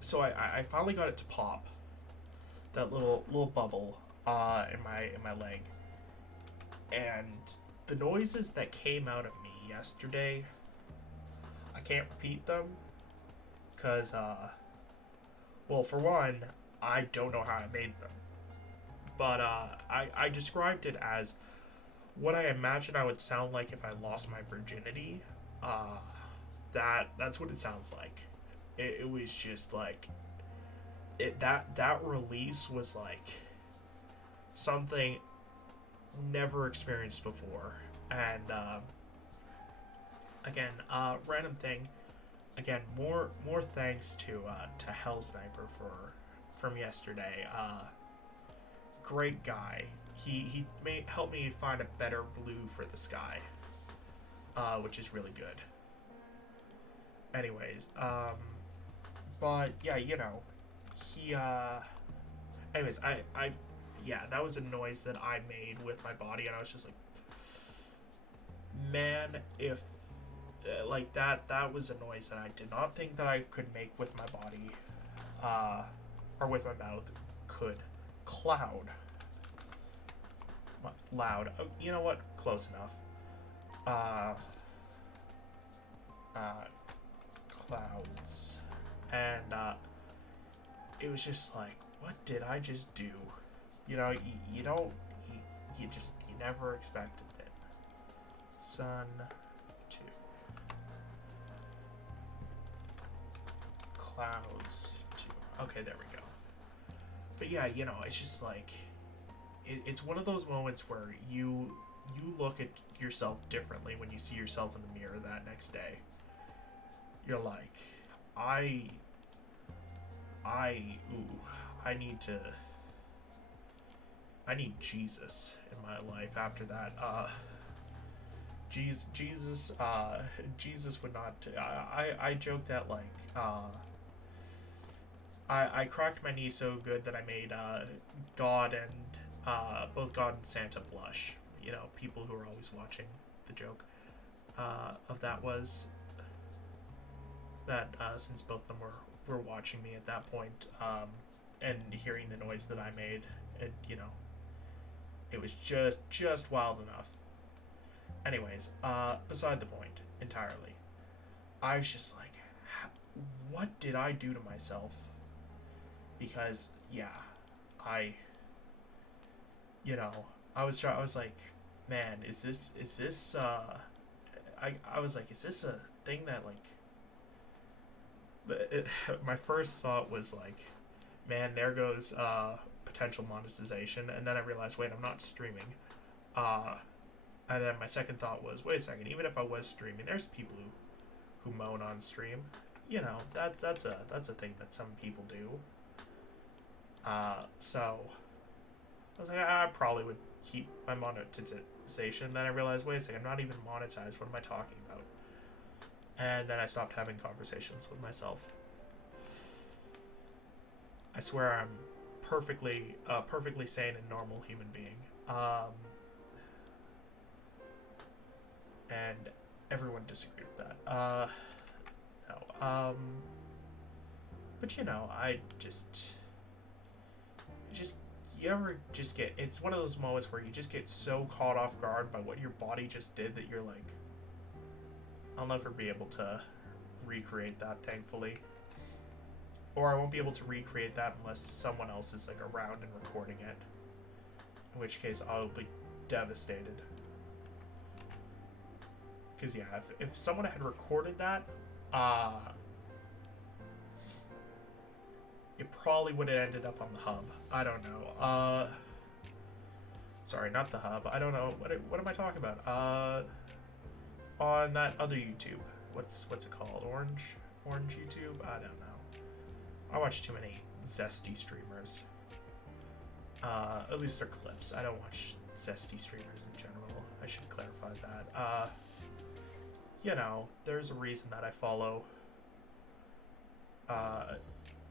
so I finally got it to pop that little bubble in my leg, and the noises that came out of me yesterday, I can't repeat them because well, for one, I don't know how I made them, but I described it as what I imagine I would sound like if I lost my virginity. Uh, that's what it sounds like. It was just like that release was like something never experienced before. And again, random thing. Again, more thanks to Hell Sniper from yesterday. Great guy. He helped me find a better blue for the sky, which is really good. Anyways, but yeah, you know, he anyways, I yeah, that was a noise that I made with my body, and I was just like, man, if like that was a noise that I did not think that I could make with my body, or with my mouth. Could cloud loud. You know what? Close enough. Clouds, and it was just like, what did I just do? You know, you don't, you just, you never expected it. Sun 2. Clouds 2. Okay, there we go. But yeah, you know, it's just like, it's one of those moments where you look at yourself differently when you see yourself in the mirror that next day. You're like, I need Jesus in my life after that. Jesus would not. I joke that like I cracked my knee so good that I made God and both God and Santa blush. You know, people who are always watching. The joke of that was that since both of them were watching me at that point, and hearing the noise that I made, it, you know, it was just wild enough. Anyways, beside the point entirely. I was just like, what did I do to myself? Because yeah, you know, I was like, man, is this I was like, is this a thing that like my first thought was like, man, there goes potential monetization, and then I realized, wait, I'm not streaming. And then my second thought was, wait a second, even if I was streaming, there's people who moan on stream. You know, that's a thing that some people do. So I was like, I probably would keep my monetization. Then I realized, wait a second, I'm not even monetized. What am I talking about? And then I stopped having conversations with myself. I swear I'm perfectly sane and normal human being. And everyone disagreed with that. No. But you know, I just you ever just get, it's one of those moments where you just get so caught off guard by what your body just did that you're like, I'll never be able to recreate that, thankfully. Or I won't be able to recreate that unless someone else is like around and recording it. In which case I'll be devastated. Because yeah, if someone had recorded that, it probably would have ended up on the hub. I don't know. Sorry, not the hub. I don't know. What am I talking about? On that other YouTube. What's it called? Orange YouTube? I don't know. I watch too many zesty streamers. At least they're clips. I don't watch zesty streamers in general. I should clarify that. You know, there's a reason that I follow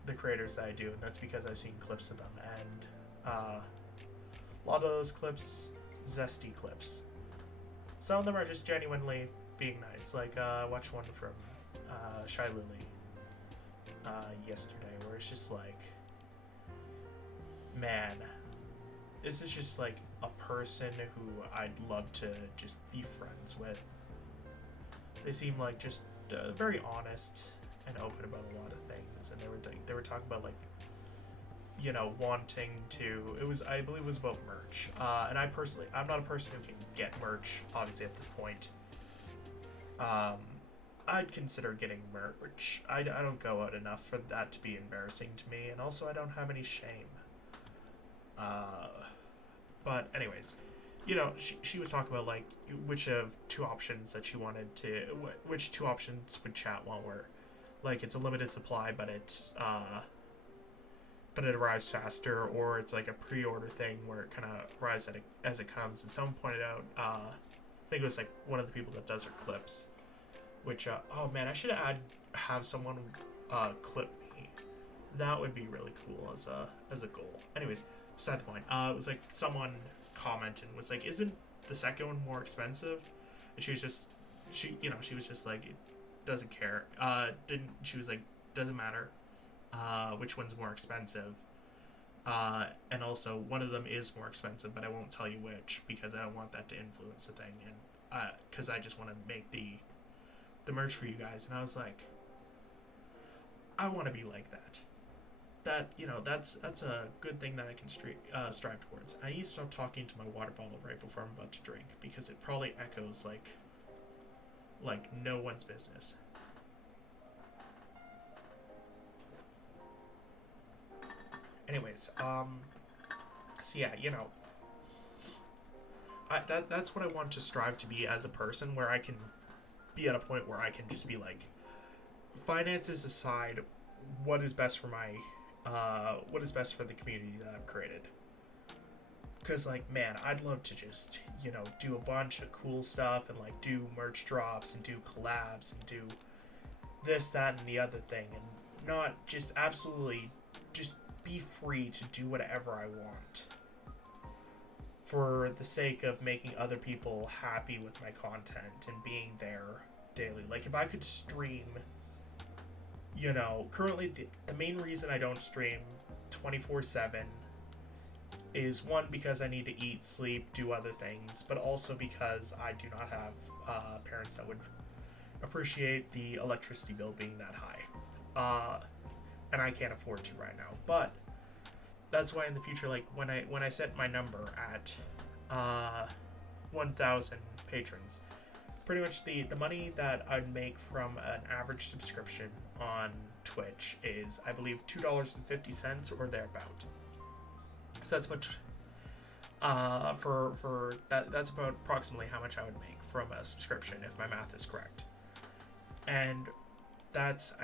the creators that I do, and that's because I've seen clips of them, and a lot of those clips, zesty clips. Some of them are just genuinely being nice. Like, I watched one from Shy Lily yesterday where it's just like, man, this is just like a person who I'd love to just be friends with. They seem like just very honest and open about a lot of things, and they were talking about like, you know, wanting to. It was, I believe, it was about merch. And I'm not a person who can get merch. Obviously, at this point, I'd consider getting merch. I don't go out enough for that to be embarrassing to me, and also I don't have any shame. But anyways, you know, she was talking about like which of two options that she wanted to, which two options would chat want, where like it's a limited supply, but it arrives faster, or it's like a pre-order thing where it kind of arrives as it comes. And someone pointed out, I think it was like one of the people that does her clips, which oh man, I should have someone clip me. That would be really cool as a goal. Anyways, beside the point. It was like someone commented was like, "Isn't the second one more expensive?" And she was just like, it doesn't care. She was like, doesn't matter. Which one's more expensive? And also one of them is more expensive, but I won't tell you which because I don't want that to influence the thing, and because I just want to make the merch for you guys. And I was like, I want to be like that. That, you know, that's a good thing that I can strive towards. I need to stop talking to my water bottle right before I'm about to drink because it probably echoes like no one's business. Anyways, so yeah, you know, that's what I want to strive to be as a person, where I can be at a point where I can just be like, finances aside, what is best for what is best for the community that I've created. Because, like, man, I'd love to just, you know, do a bunch of cool stuff and, like, do merch drops and do collabs and do this, that, and the other thing. And not just absolutely just be free to do whatever I want. For the sake of making other people happy with my content and being there daily. Like, if I could stream, you know, currently the main reason I don't stream 24/7 is one, because I need to eat, sleep, do other things, but also because I do not have parents that would appreciate the electricity bill being that high, and I can't afford to right now. But that's why in the future, like when I set my number at 1,000 patrons, pretty much the money that I'd make from an average subscription on Twitch is, I believe, $2.50 or thereabout. So that's what for that's about approximately how much I would make from a subscription if my math is correct. And that's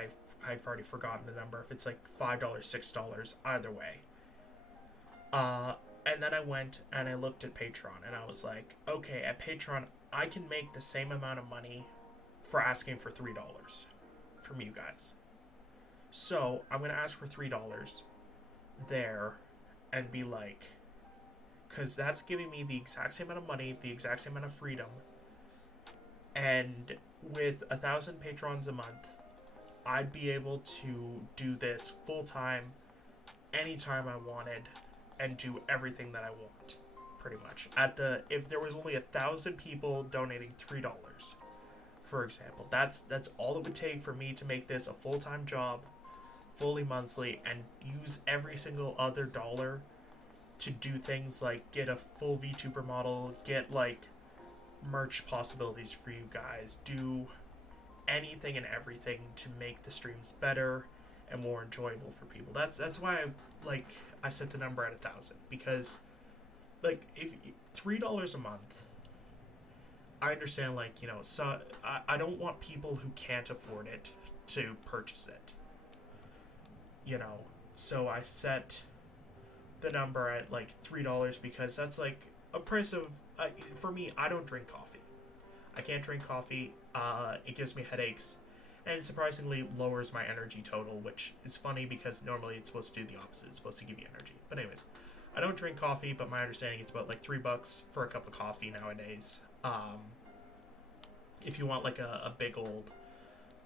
I've already forgotten the number, if it's like $5, $6, either way. And then I went and I looked at Patreon and I was like, okay, at Patreon I can make the same amount of money for asking for $3 from you guys. So I'm gonna ask for $3 there and be like, because that's giving me the exact same amount of money, the exact same amount of freedom, and with 1,000 patrons a month, I'd be able to do this full time, anytime I wanted, and do everything that I want, pretty much. If there was only 1,000 people donating $3, for example, that's all it would take for me to make this a full-time job, fully monthly, and use every single other dollar to do things like get a full VTuber model, get like merch possibilities for you guys, do anything and everything to make the streams better and more enjoyable for people. That's why I set the number at 1,000, because like if $3 a month, I understand, like, you know, so I don't want people who can't afford it to purchase it, you know. So I set the number at like $3 because that's like a price of for me. I don't drink coffee. I can't drink coffee. It gives me headaches, and it surprisingly lowers my energy total, which is funny because normally it's supposed to do the opposite. It's supposed to give you energy. But anyways, I don't drink coffee, but my understanding it's about like $3 for a cup of coffee nowadays. if you want like a big old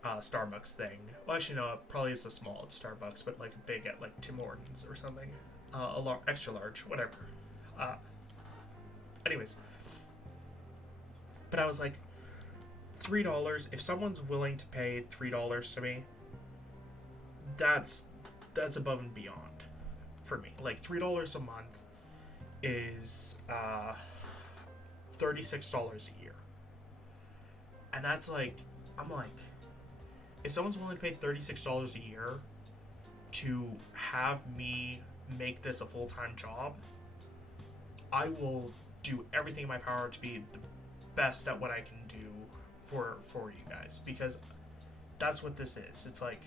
Starbucks thing. Well, actually, no, it probably is a small at Starbucks, but like a big at like Tim Hortons or something. Extra large, whatever. Uh, anyways, but I was like, $3. If someone's willing to pay $3 to me, that's above and beyond for me. Like $3 a month is $36 a year, and that's like, I'm like, if someone's willing to pay $36 a year to have me make this a full-time job, I will do everything in my power to be the best at what I can do for you guys, because that's what this is. It's like,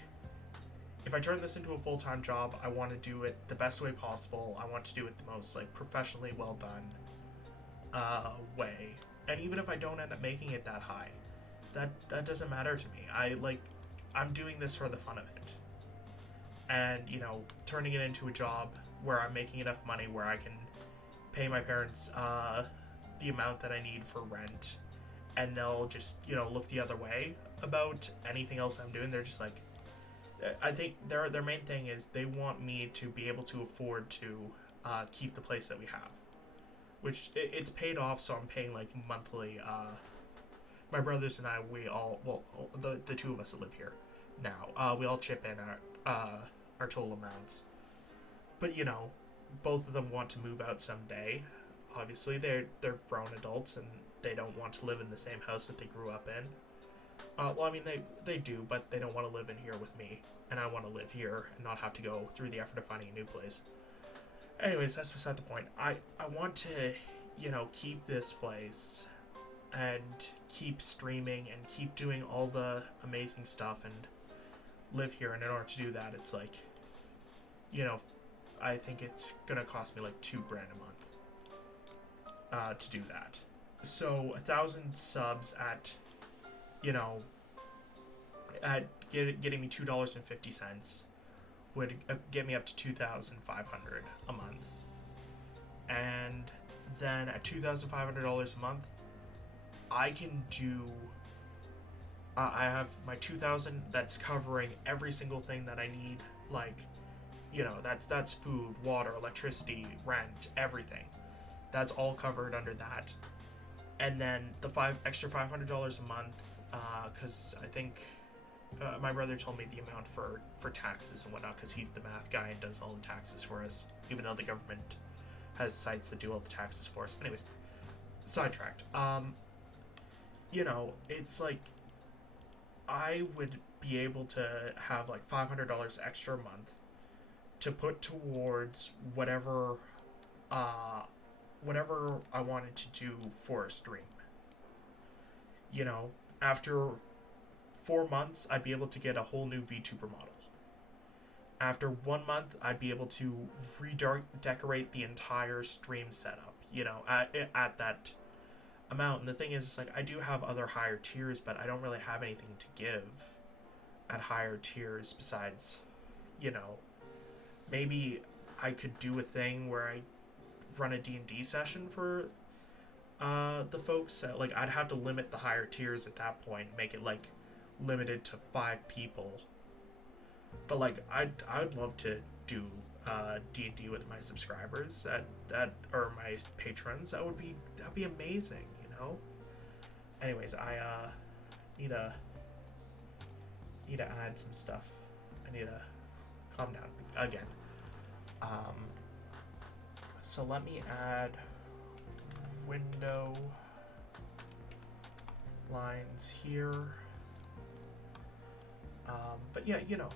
if I turn this into a full-time job, I want to do it the best way possible. I want to do it the most like professionally well done way. And even if I don't end up making it that high, that doesn't matter to me. I'm doing this for the fun of it. And, you know, turning it into a job where I'm making enough money where I can pay my parents the amount that I need for rent, and they'll just, you know, look the other way about anything else I'm doing. They're just like, I think their main thing is they want me to be able to afford to keep the place that we have, which it's paid off. So I'm paying like monthly. My brothers and I, we all, well, the two of us that live here now, we all chip in our total amounts. But you know, both of them want to move out someday. Obviously, they're grown adults and they don't want to live in the same house that they grew up in. Well, I mean, they do, but they don't want to live in here with me, and I want to live here and not have to go through the effort of finding a new place. Anyways, that's beside the point. I want to, you know, keep this place and keep streaming and keep doing all the amazing stuff and live here. And in order to do that, it's like, you know, I think it's gonna cost me like $2,000 a month to do that. So 1,000 subs at, you know, at getting me $2.50 would get me up to $2,500 a month. And then at $2,500 a month, I can do. I have my 2,000 that's covering every single thing that I need. Like, you know, that's food, water, electricity, rent, everything. That's all covered under that. And then the extra $500 a month, because I think my brother told me the amount for taxes and whatnot, because he's the math guy and does all the taxes for us, even though the government has sites that do all the taxes for us. Anyways, sidetracked. You know, it's like, I would be able to have like $500 extra a month to put towards whatever I wanted to do for a stream. You know, after 4 months, I'd be able to get a whole new VTuber model. After 1 month, I'd be able to redecorate the entire stream setup, you know, at that amount. And the thing is, it's like, I do have other higher tiers, but I don't really have anything to give at higher tiers besides, you know, maybe I could do a thing where I run a D&D session for the folks. Like, I'd have to limit the higher tiers at that point, make it like limited to 5 people. But like, I'd love to do D&D with my subscribers that or my patrons. That'd be amazing, you know. Anyways, I need to add some stuff. I need to calm down again. So let me add window lines here. But yeah, you know,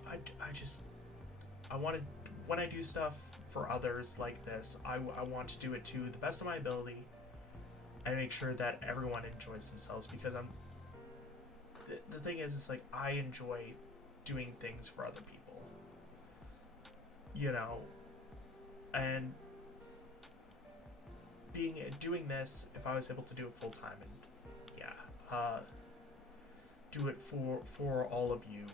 I wanted, when I do stuff for others like this, I want to do it to the best of my ability and make sure that everyone enjoys themselves, because the thing is, it's like, I enjoy doing things for other people, you know, and doing this, if I was able to do it full time and do it for all of you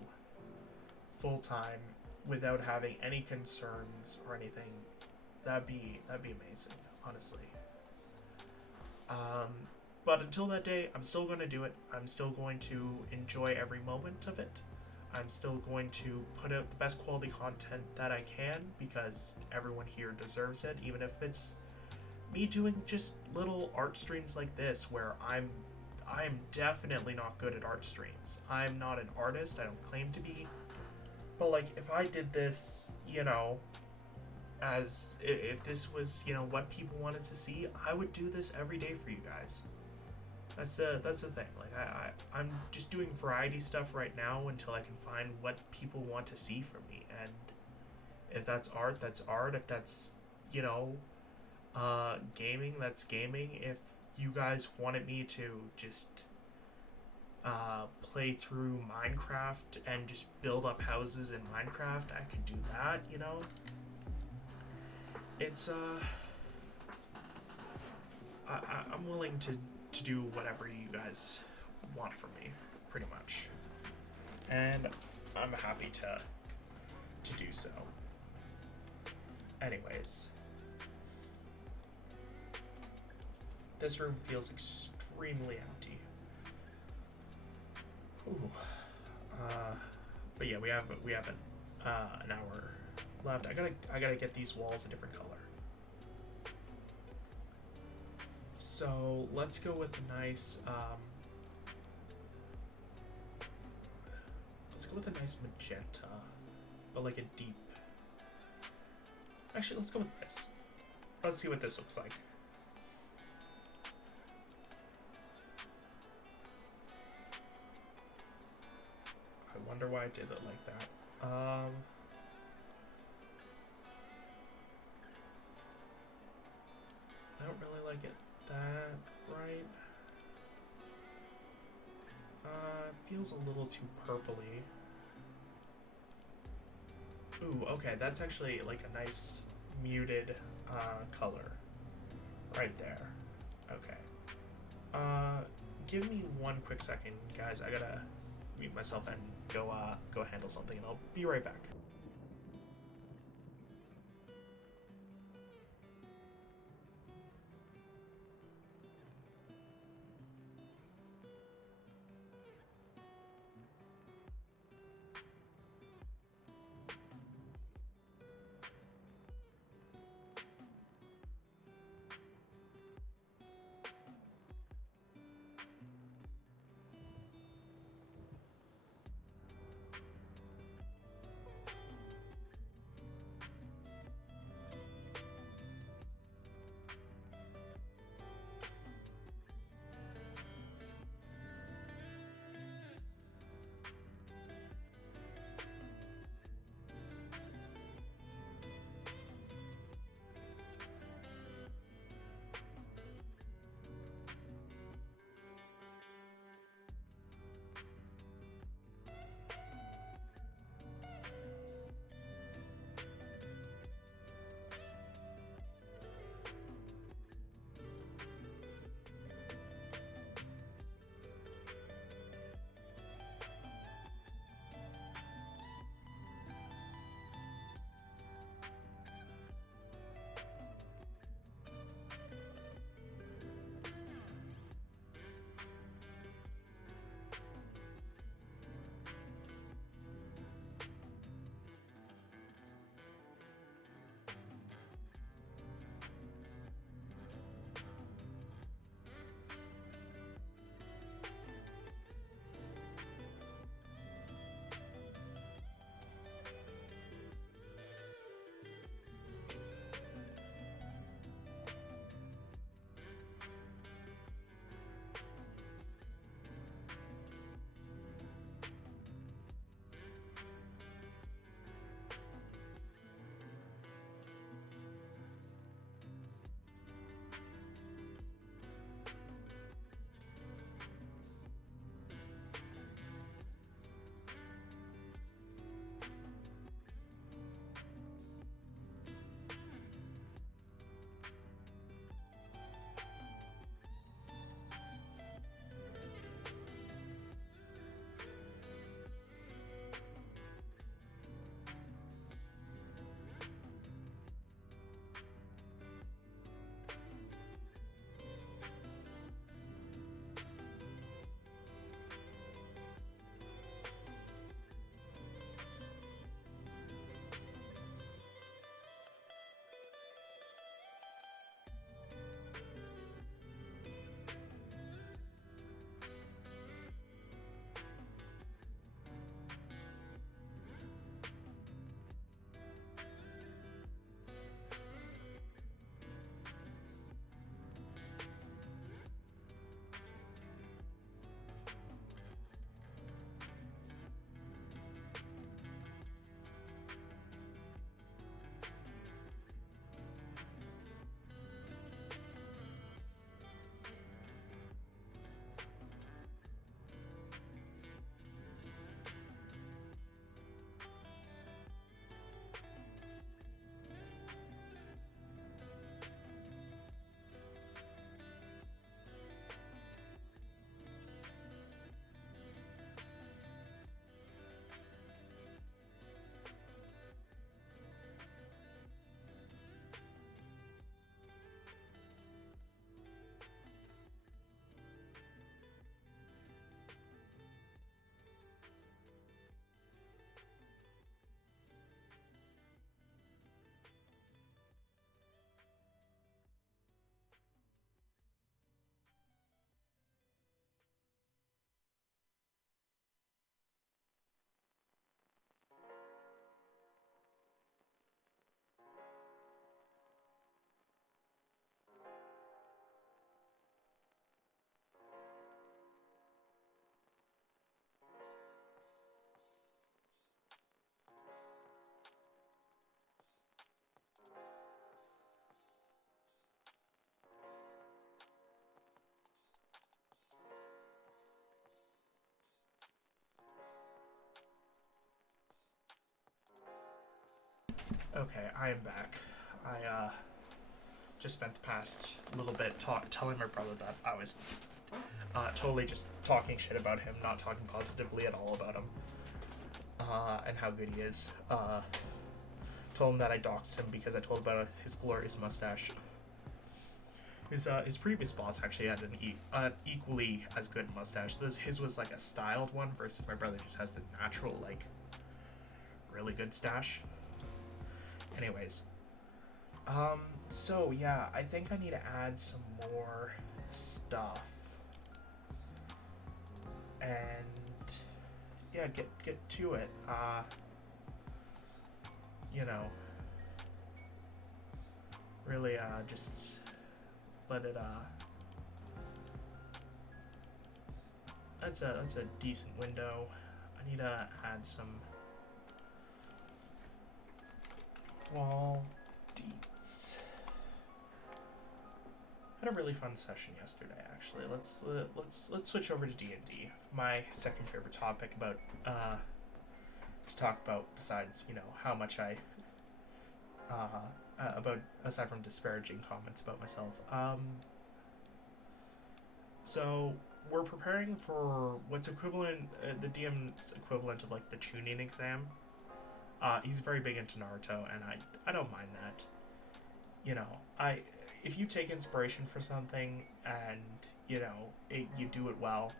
full time without having any concerns or anything, that'd be amazing, honestly. But until that day, I'm still going to do it. I'm still going to enjoy every moment of it. I'm still going to put out the best quality content that I can because everyone here deserves it, even if it's me doing just little art streams like this where I'm definitely not good at art streams. I'm not an artist, I don't claim to be. But like if I did this, as if this was, what people wanted to see, I would do this every day for you guys. That's the thing. Like I'm just doing variety stuff right now until I can find what people want to see from me. And if that's art, that's art. If that's gaming, that's gaming. If you guys wanted me to just play through Minecraft and just build up houses in Minecraft, I could do that. It's I'm willing to do whatever you guys want from me, pretty much, and I'm happy to do so. Anyways, this room feels extremely empty. Ooh. But yeah, we have an hour left. I gotta get these walls a different color. So let's go with a nice magenta, but like a deep. Actually, let's go with this. Let's see what this looks like. I wonder why I did it like that. I don't really like it that bright. It feels a little too purpley. Ooh, okay, that's actually like a nice muted color right there. Okay. Give me one quick second, guys. I gotta mute myself and go handle something, and I'll be right back. Okay, I am back. I just spent the past little bit telling my brother that I was totally just talking shit about him, not talking positively at all about him, and how good he is. Told him that I doxed him because I told about his glorious mustache. His previous boss actually had an equally as good mustache. His was like a styled one versus my brother just has the natural, like, really good stash. Anyways, so yeah, I think I need to add some more stuff, and yeah, get to it. You know, really, just let it. That's a decent window. I need to add some wall deets. Had a really fun session yesterday, actually. Let's switch over to D&D. My second favorite topic about to talk about, besides, you know, how much I about, aside from disparaging comments about myself. So we're preparing for what's equivalent, the DM's equivalent of like the tuning exam. He's very big into Naruto, and I don't mind that. You know, if you take inspiration for something and, you know, you do it well,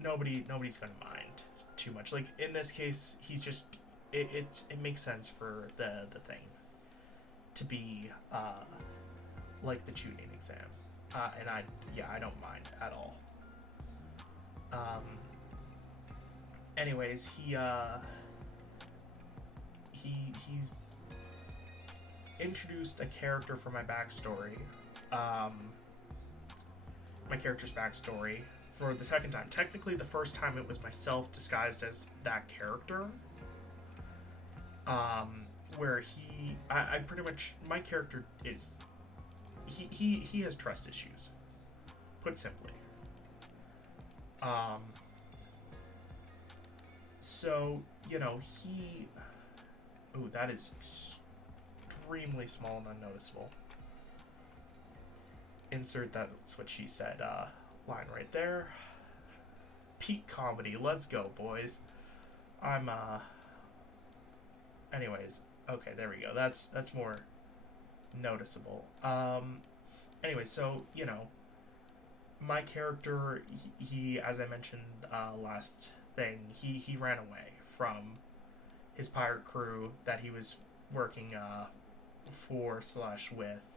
nobody's gonna mind too much. Like in this case, he's just it makes sense for the thing to be like the tuning exam, and I don't mind at all. Anyways, he's introduced a character for my backstory. My character's backstory for the second time. Technically, the first time it was myself disguised as that character. Where I pretty much, my character is, he has trust issues, put simply. So, you know, ooh, that is extremely small and unnoticeable. Insert that's what she said, line right there. Peak comedy, let's go, boys. Anyways, okay, there we go. That's more noticeable. Anyway, so, you know, my character, he as I mentioned last thing, he ran away from his pirate crew that he was working for/with,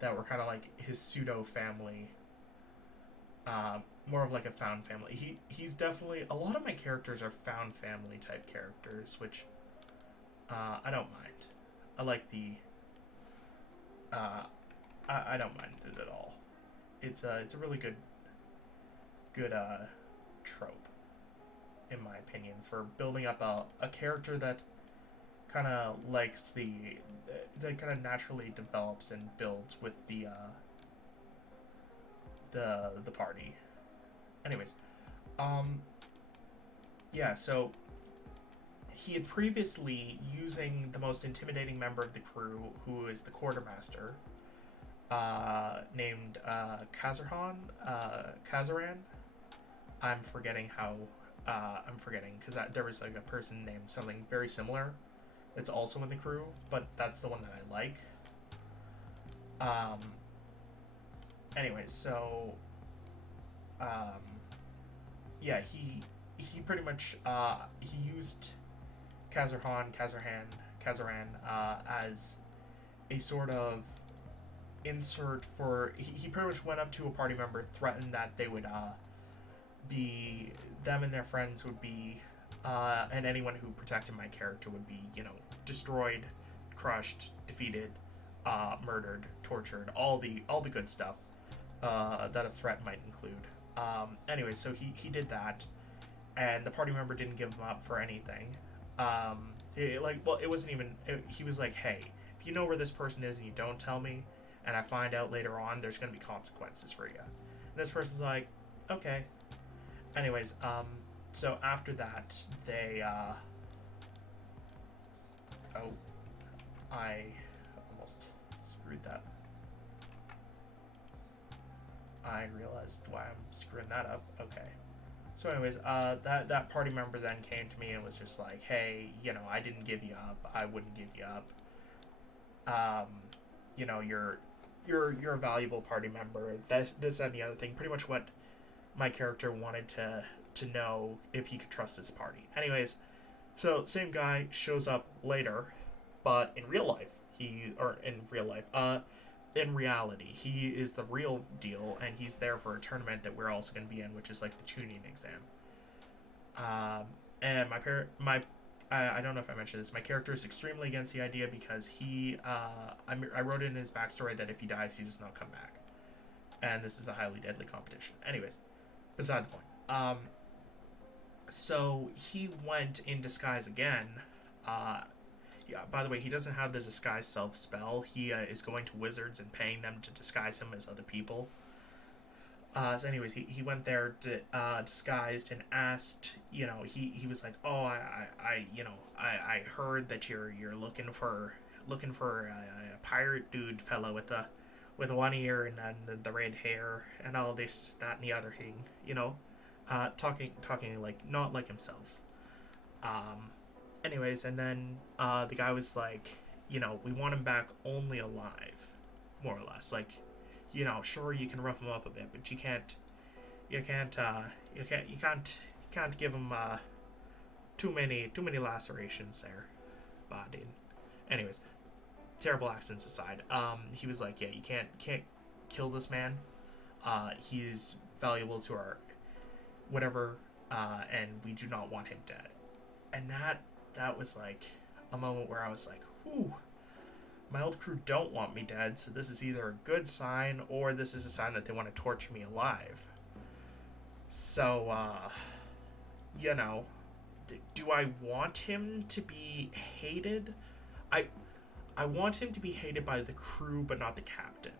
that were kind of like his pseudo family, more of like a found family. He's definitely, a lot of my characters are found family type characters, which I don't mind. I like the I don't mind it at all. It's a really good trope, in my opinion, for building up a character that kind of likes that kind of naturally develops and builds with the party. Anyways, yeah, so he had previously, using the most intimidating member of the crew, who is the quartermaster, named Kazaran. I'm forgetting because there was like a person named something very similar that's also in the crew, but that's the one that I like. Anyways, so yeah, he pretty much he used Kazaran as a sort of insert for, he pretty much went up to a party member, threatened that they would be, them and their friends would be, and anyone who protected my character would be, you know, destroyed, crushed, defeated, murdered, tortured, all the good stuff that a threat might include. Anyway, so he did that, and the party member didn't give him up for anything. It wasn't even, he was like, hey, if you know where this person is and you don't tell me, and I find out later on, there's going to be consequences for you. And this person's like, okay. Anyways, so after that, they, I almost screwed that. I realized why I'm screwing that up. Okay. So anyways, that party member then came to me and was just like, hey, you know, I didn't give you up. I wouldn't give you up. You know, you're a valuable party member. This and the other thing. Pretty much what my character wanted to know if he could trust his party. Anyways, so same guy shows up later, but in real life, in reality, he is the real deal, and he's there for a tournament that we're also going to be in, which is like the tuning exam. And I don't know if I mentioned this. My character is extremely against the idea because I wrote in his backstory that if he dies, he does not come back, and this is a highly deadly competition. Anyways, beside the point. So he went in disguise again. Yeah, by the way, he doesn't have the disguise self spell. He is going to wizards and paying them to disguise him as other people. So anyways, he went there disguised and asked, you know, he was like, oh, I heard that you're looking for a pirate dude fellow with one ear and then the red hair and all this, that, and the other thing, you know, talking like not like himself. Anyways, and then the guy was like, you know, we want him back only alive, more or less. Like, you know, sure you can rough him up a bit, but you can't give him too many lacerations there, body. Anyways, terrible accents aside, he was like, yeah, you can't kill this man. He's valuable to our whatever, and we do not want him dead. And that was like a moment where I was like, whew, my old crew don't want me dead, so this is either a good sign or this is a sign that they want to torture me alive. So, you know, do I want him to be hated? I want him to be hated by the crew, but not the captain.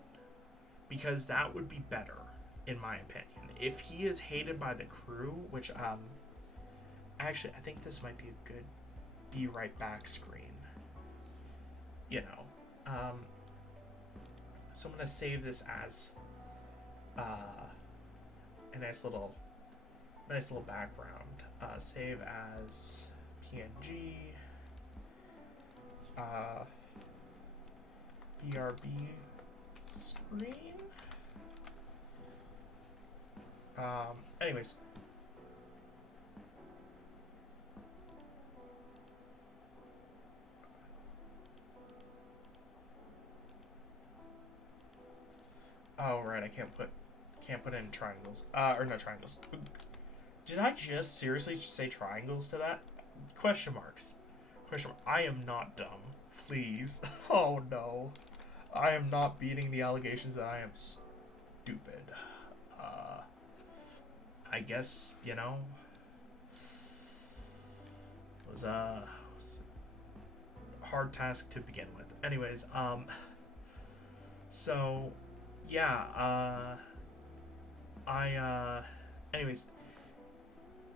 Because that would be better, in my opinion. If he is hated by the crew, which, actually, I think this might be a good be right back screen. You know. So I'm going to save this as a nice little background. Save as PNG. BRB screen. Anyways. Oh, right, I can't put in triangles. Or no triangles. Did I just seriously say triangles to that? Question marks. I am not dumb. Please. Oh, no. I am not beating the allegations that I am stupid. I guess, you know, it was a hard task to begin with. Anyways, so, yeah, anyways,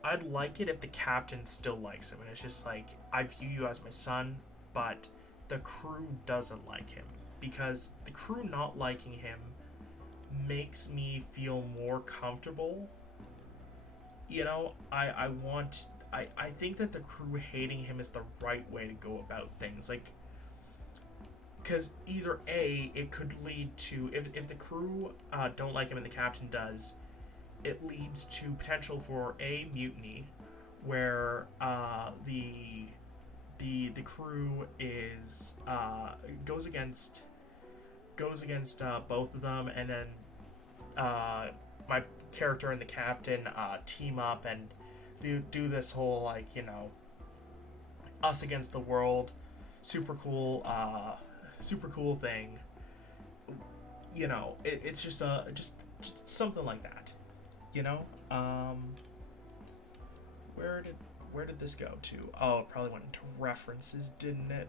I'd like it if the captain still likes him, and it's just like, I view you as my son, but the crew doesn't like him, because the crew not liking him makes me feel more comfortable. You know, I think that the crew hating him is the right way to go about things, like, because either A, it could lead to, if the crew don't like him and the captain does, it leads to potential for A, mutiny, where the crew is goes against both of them, and then my character and the captain team up and do this whole, like, you know, us against the world, super cool thing. You know, it's just just something like that. You know, where did this go to? Oh, it probably went into references, didn't it?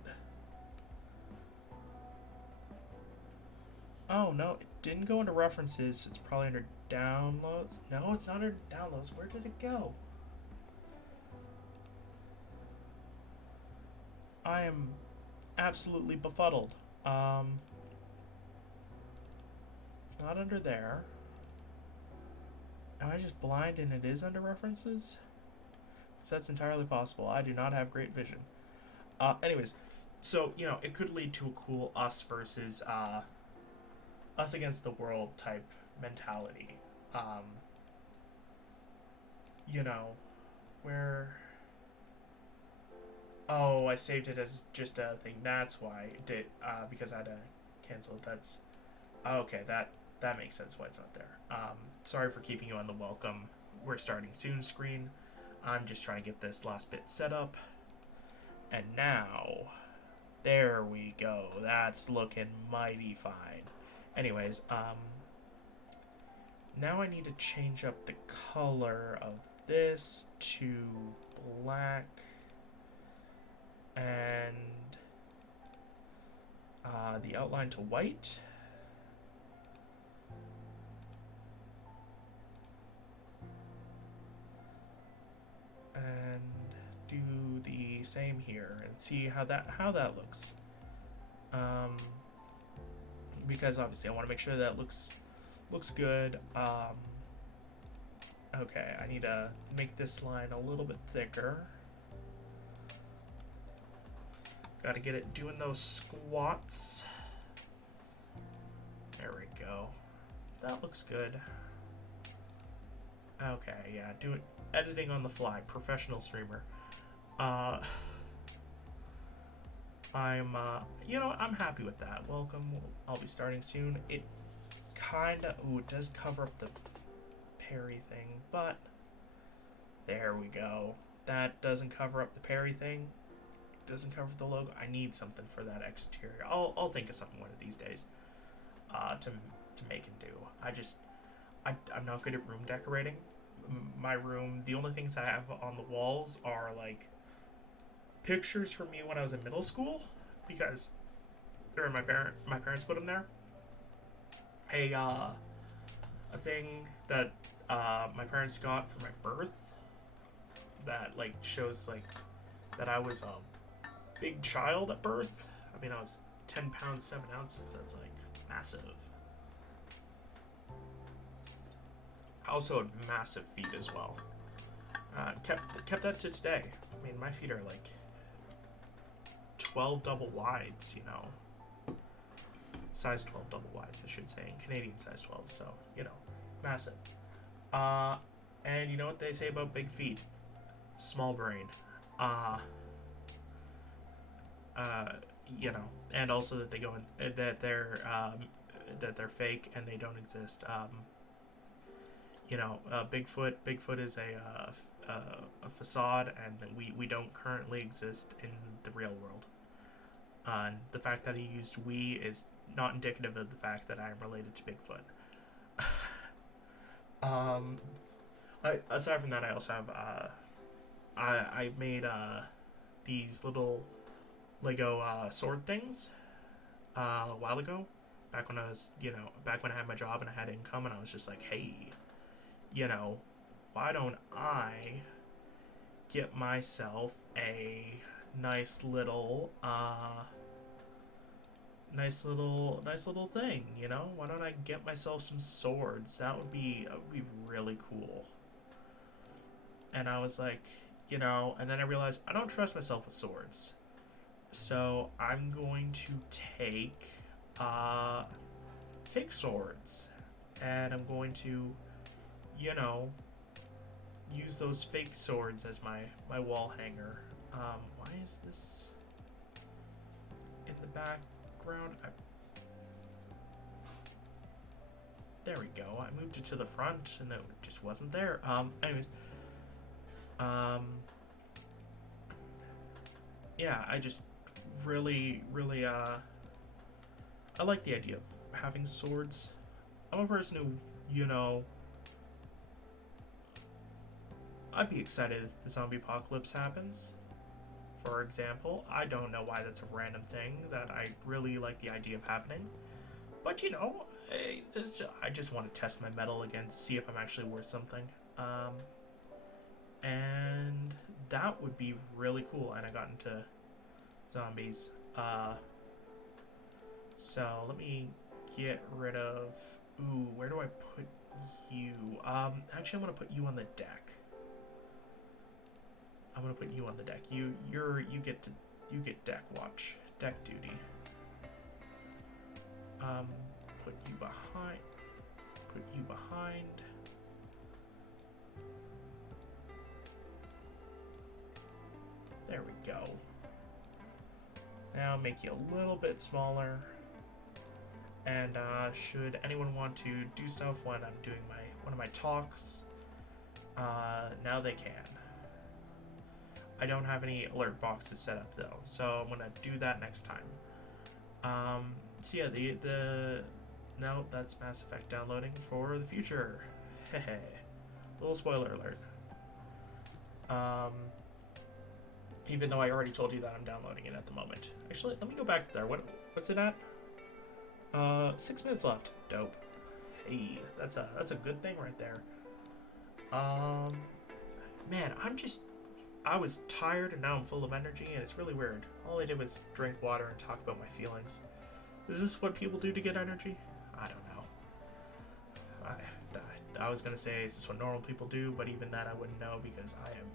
Oh no, it didn't go into references. It's probably under downloads. No, it's not under downloads. Where did it go? I am absolutely befuddled. Not under there. Am I just blind and it is under references? So that's entirely possible. I do not have great vision. Anyways, so, you know, it could lead to a cool us versus, us against the world type mentality. You know, where... Oh, I saved it as just a thing. That's why it did, because I had to cancel it. That's... Okay, that makes sense why it's not there. Sorry for keeping you on the welcome. We're starting soon screen. I'm just trying to get this last bit set up. And now, there we go. That's looking mighty fine. Anyways, now I need to change up the color of this to black. And the outline to white. And do the same here and see how that looks. Because obviously I want to make sure that looks good. Okay, I need to make this line a little bit thicker. Got to get it doing those squats. There we go. That looks good. Okay, yeah, do it. Editing on the fly, professional streamer. I'm happy with that. Welcome. I'll be starting soon. It it does cover up the parry thing, but there we go. That doesn't cover up the parry thing. Doesn't cover the logo. I need something for that exterior. I'll think of something one of these days. To make and do. I'm not good at room decorating. My room, the only things I have on the walls are like pictures from me when I was in middle school, because my parents put them there. A thing that my parents got for my birth that like shows like that I was a big child at birth. I mean, I was 10 pounds 7 ounces. That's like massive. Also a massive feet as well. Kept that to today. I mean, my feet are like 12 double wides, you know. Size 12 double wides, I should say, in Canadian size 12. So, you know, massive. And you know what they say about big feet? Small brain. You know, and also that they go in, that they're fake and they don't exist. You know, Bigfoot is a facade, and we don't currently exist in the real world. And the fact that he used "we" is not indicative of the fact that I am related to Bigfoot. Aside from that, I also have I made these little Lego sword things a while ago, back when I had my job and I had income, and I was just like, hey, you know, why don't I get myself a nice little thing, you know? Why don't I get myself some swords? That would be really cool. And I was like, you know, and then I realized I don't trust myself with swords. So I'm going to take fake swords, and I'm going to, you know, use those fake swords as my wall hanger. Why is this in the background? There we go. I moved it to the front and it just wasn't there. Anyways, yeah, I just really I like the idea of having swords. I'm a person who, you know, I'd be excited if the zombie apocalypse happens. For example, I don't know why that's a random thing that I really like the idea of happening. But, you know, I just want to test my mettle again to see if I'm actually worth something. And that would be really cool. And I got into zombies. So let me get rid of. Ooh, where do I put you? Actually, I'm gonna put you on the deck. I'm gonna put you on the deck. You get deck watch, deck duty. Put you behind. Put you behind. There we go. Now make you a little bit smaller. And should anyone want to do stuff when I'm doing one of my talks, now they can. I don't have any alert boxes set up though, so I'm gonna do that next time. So yeah, no, that's Mass Effect downloading for the future. Hehe. Little spoiler alert. Even though I already told you that I'm downloading it at the moment. Actually, let me go back there. What's it at? 6 minutes left. Dope. Hey, that's a good thing right there. Man, I was tired and now I'm full of energy and it's really weird. All I did was drink water and talk about my feelings. Is this what people do to get energy? I don't know. I was gonna say, is this what normal people do? But even that I wouldn't know because I am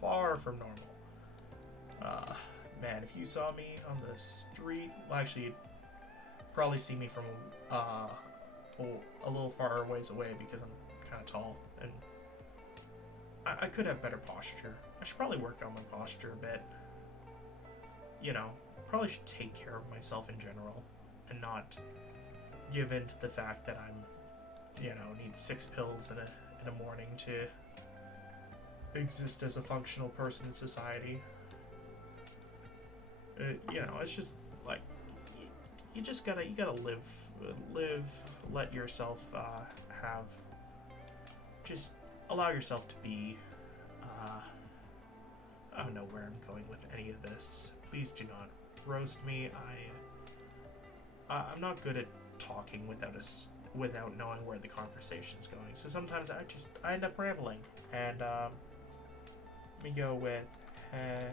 far from normal. Man, if you saw me on the street, well, actually, you'd probably see me from a little far ways away because I'm kind of tall and I could have better posture. I should probably work on my posture a bit. You know, probably should take care of myself in general and not give in to the fact that I'm, need 6 pills in a morning to exist as a functional person in society. It's just like you gotta live, let yourself just allow yourself to be. I don't know where I'm going with any of this. Please do not roast me. I'm not good at talking without knowing where the conversation's going. So sometimes I end up rambling. And let me go with head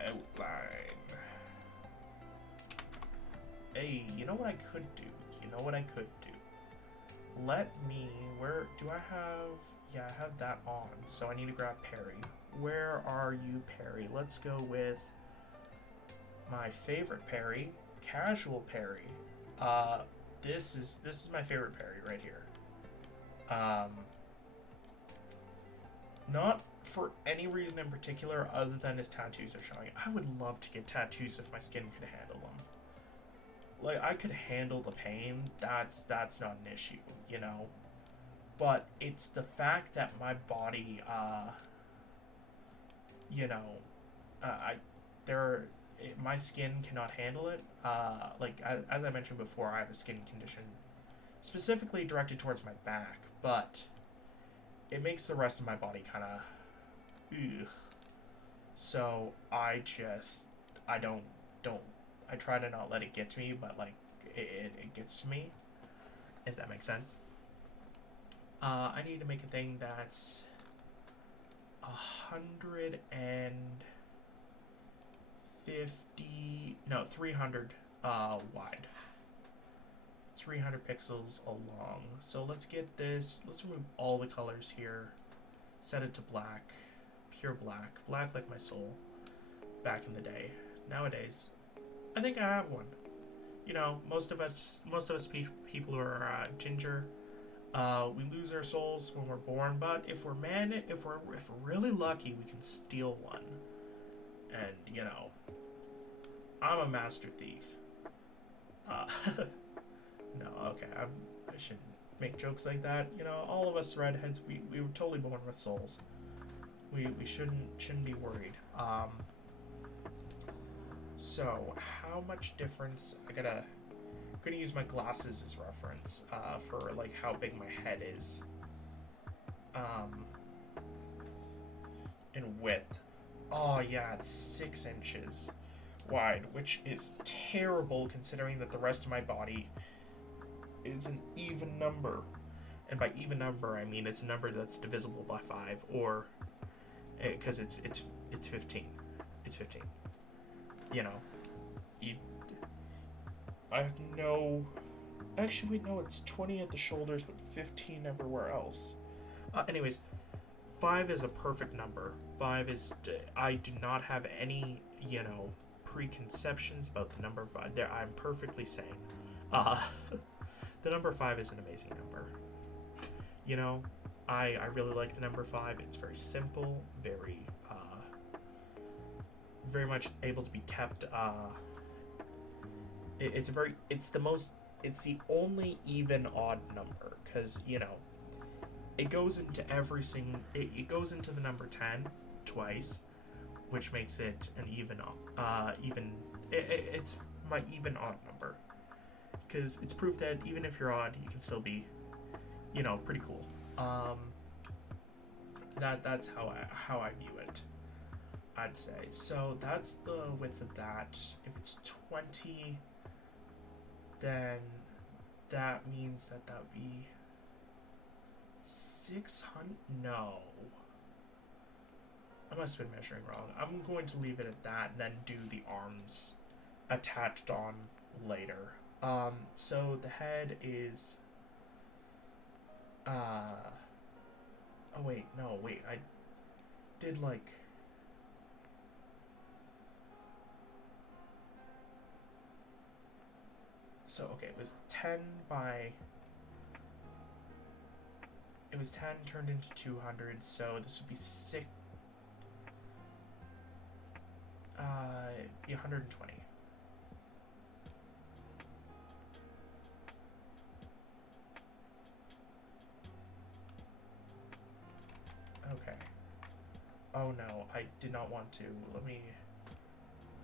outline. Hey, you know what I could do? Where do I have? Yeah, I have that on. So I need to grab Perry. Where are you, Perry? Let's go with my favorite Perry, Casual Perry. This is my favorite Perry right here. Not for any reason in particular other than his tattoos are showing. I would love to get tattoos if my skin could handle them. Like, I could handle the pain. That's not an issue, But it's the fact that my body, my skin cannot handle it. As I mentioned before, I have a skin condition specifically directed towards my back, but it makes the rest of my body kind of, ugh. So I try to not let it get to me, but like it gets to me, if that makes sense. I need to make a thing that's 300 wide. 300 pixels along. So let's get this, let's remove all the colors here. Set it to black. Pure black. Black like my soul. Back in the day. Nowadays, I think I have one. Most of us people who are ginger, we lose our souls when we're born, but if we're really lucky, we can steal one. And I'm a master thief. No, okay, I shouldn't make jokes like that. All of us redheads, we were totally born with souls. We shouldn't be worried. So how much difference? I'm gonna use my glasses as reference for like how big my head is. In width. Oh yeah, it's 6 inches wide, which is terrible considering that the rest of my body is an even number. And by even number, I mean it's a number that's divisible by 5, or because it's 15. It's 15. you, I have no... Actually, wait, no, it's 20 at the shoulders, but 15 everywhere else. Anyways, 5 is a perfect number. 5 is... I do not have any, preconceptions about the number 5. There, I'm perfectly sane. The number 5 is an amazing number. I really like the number 5. It's very simple, very much able to be kept. It's the only even odd number, because it goes into it goes into the number 10 twice, which makes it an it's my even odd number, because it's proof that even if you're odd, you can still be pretty cool. That's how I view it, I'd say. So that's the width of that. If it's 20, then that means that would be 600. No, I must have been measuring wrong. I'm going to leave it at that and then do the arms attached on later. So the head is oh wait, no, wait, I did so okay, it was 10 turned into 200, so this would be 120. Okay. Oh no, I did not want to. Let me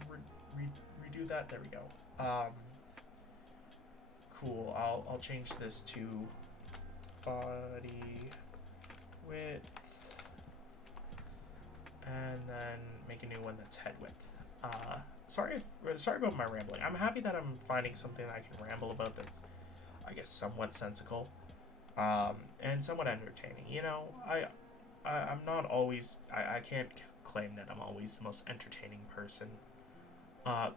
redo that. There we go. Cool. I'll change this to body width, and then make a new one that's head width. Sorry about my rambling. I'm happy that I'm finding something that I can ramble about that's, I guess, somewhat sensical, and somewhat entertaining. I'm not always... I can't claim that I'm always the most entertaining person,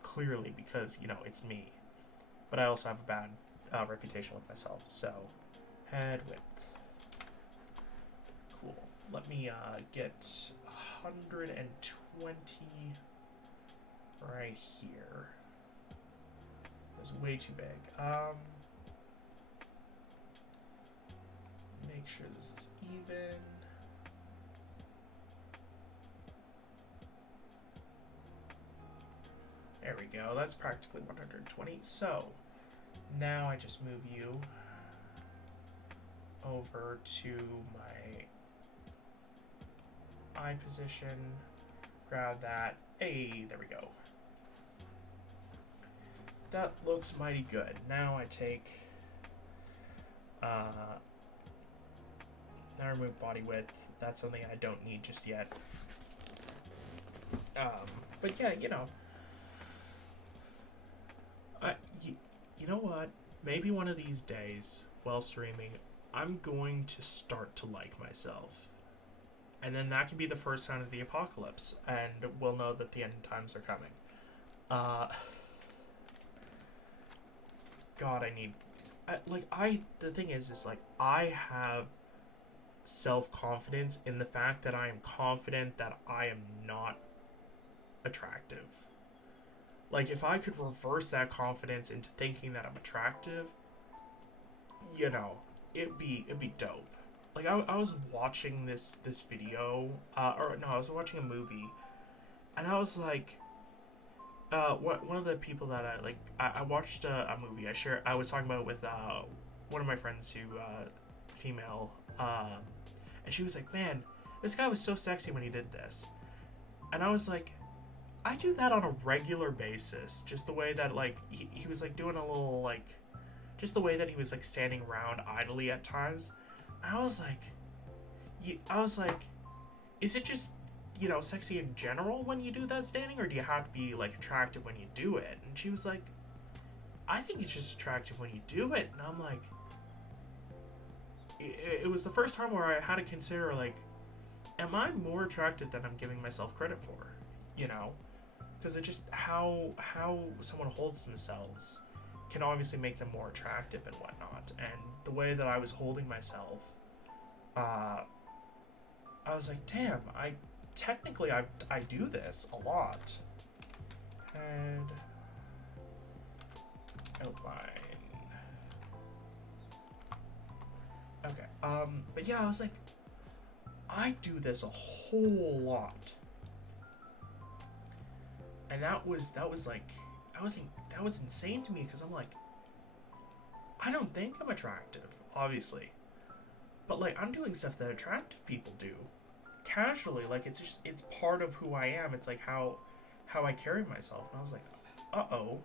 clearly, because, it's me. But I also have a bad reputation with myself, so head width. Cool. Let me get 120 right here. That's way too big. Make sure this is even. There we go. That's practically 120. So now I just move you over to my eye position. Grab that. Hey, there we go. That looks mighty good. Now I take now remove body width. That's something I don't need just yet. But yeah, you know what? Maybe one of these days, while streaming, I'm going to start to like myself. And then that can be the first sign of the apocalypse, and we'll know that the end times are coming. God, the thing is I have self-confidence in the fact that I am confident that I am not attractive. Like, if I could reverse that confidence into thinking that I'm attractive, it'd be dope. Like, I was watching this video, I was watching a movie, and I was like, one of the people that I watched a movie. I was talking about it with one of my friends who female, and she was like, man, this guy was so sexy when he did this, and I was like, I do that on a regular basis. Just the way that he was doing a little just the way that he was standing around idly at times. And I was like, is it just sexy in general when you do that standing, or do you have to be attractive when you do it? And she was like, I think it's just attractive when you do it. And I'm like, it was the first time where I had to consider am I more attractive than I'm giving myself credit for? because it just how someone holds themselves can obviously make them more attractive and whatnot. And the way that I was holding myself, I was like, damn, I do this a lot. Head outline. Okay. But yeah, I was like, I do this a whole lot. And that was insane to me, because I'm like, I don't think I'm attractive, obviously. But like, I'm doing stuff that attractive people do. Casually, like, it's part of who I am. It's like how I carry myself. And I was like, uh-oh.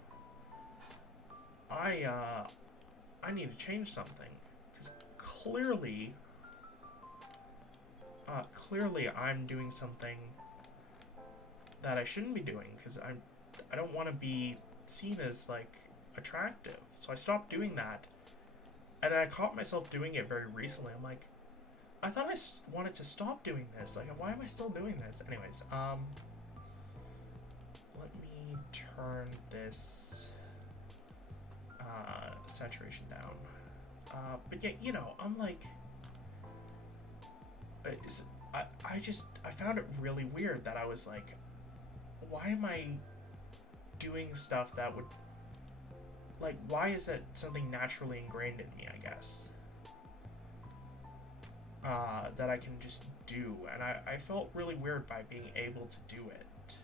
I need to change something. Because clearly I'm doing something that I shouldn't be doing, because I don't want to be seen as like attractive. So I stopped doing that, and then I caught myself doing it very recently. I'm like, I thought I wanted to stop doing this. Like, why am I still doing this? Anyways, let me turn this saturation down. But yeah, you know, I'm like, I found it really weird that I was like, why am I doing stuff that would, like, why is that something naturally ingrained in me, I guess, that I can just do. And I felt really weird by being able to do it.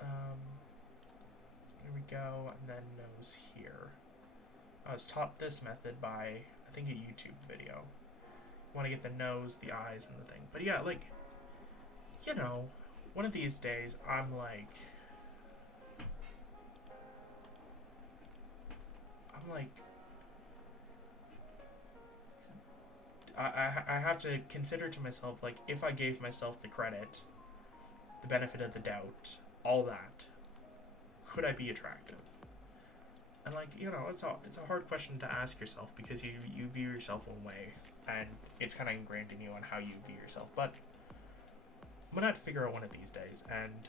Here we go, and then nose here. I was taught this method by, I think, a YouTube video. Want to get the nose, the eyes, and the thing. But yeah, like, you know, one of these days, I'm like, I have to consider to myself, like, if I gave myself the credit, the benefit of the doubt, all that, could I be attractive? And like, you know, it's a hard question to ask yourself, because you view yourself one way, and it's kind of ingrained in you on how you view yourself. But I'm gonna have to figure out one of these days, and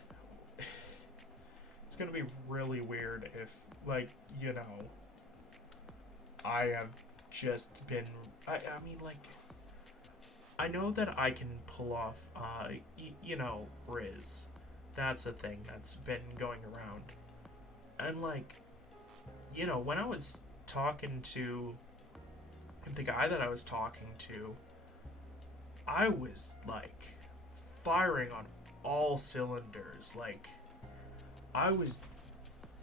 it's gonna be really weird if, like, you know, I have just been, I mean, like, I know that I can pull off, you know, Riz. That's a thing that's been going around. And, like, you know, when I was talking to the guy that I was talking to, I was, like, firing on all cylinders. Like, I was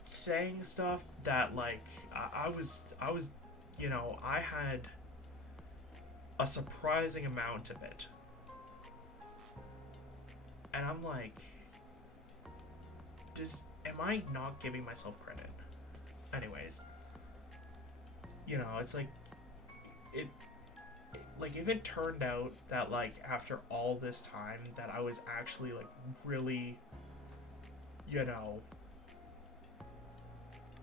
saying stuff that, like, I was, you know, I had a surprising amount of it. And I'm like, am I not giving myself credit? Anyways, you know, it's like, like, if it turned out that, like, after all this time that I was actually, like, really, you know,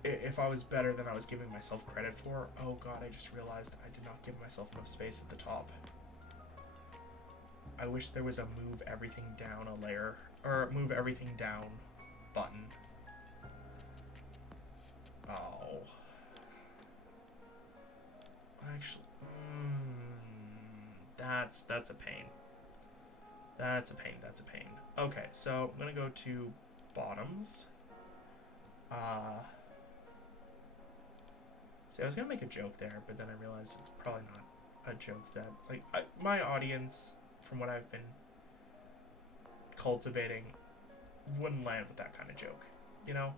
if I was better than I was giving myself credit for, oh god, I just realized I did not give myself enough space at the top. I wish there was a move everything down a layer, or move everything down button. Oh. Actually, that's a pain. That's a pain. Okay, so I'm gonna go to bottoms. See, I was gonna make a joke there, but then I realized it's probably not a joke that, like, my audience, from what I've been cultivating, wouldn't land with that kind of joke, you know?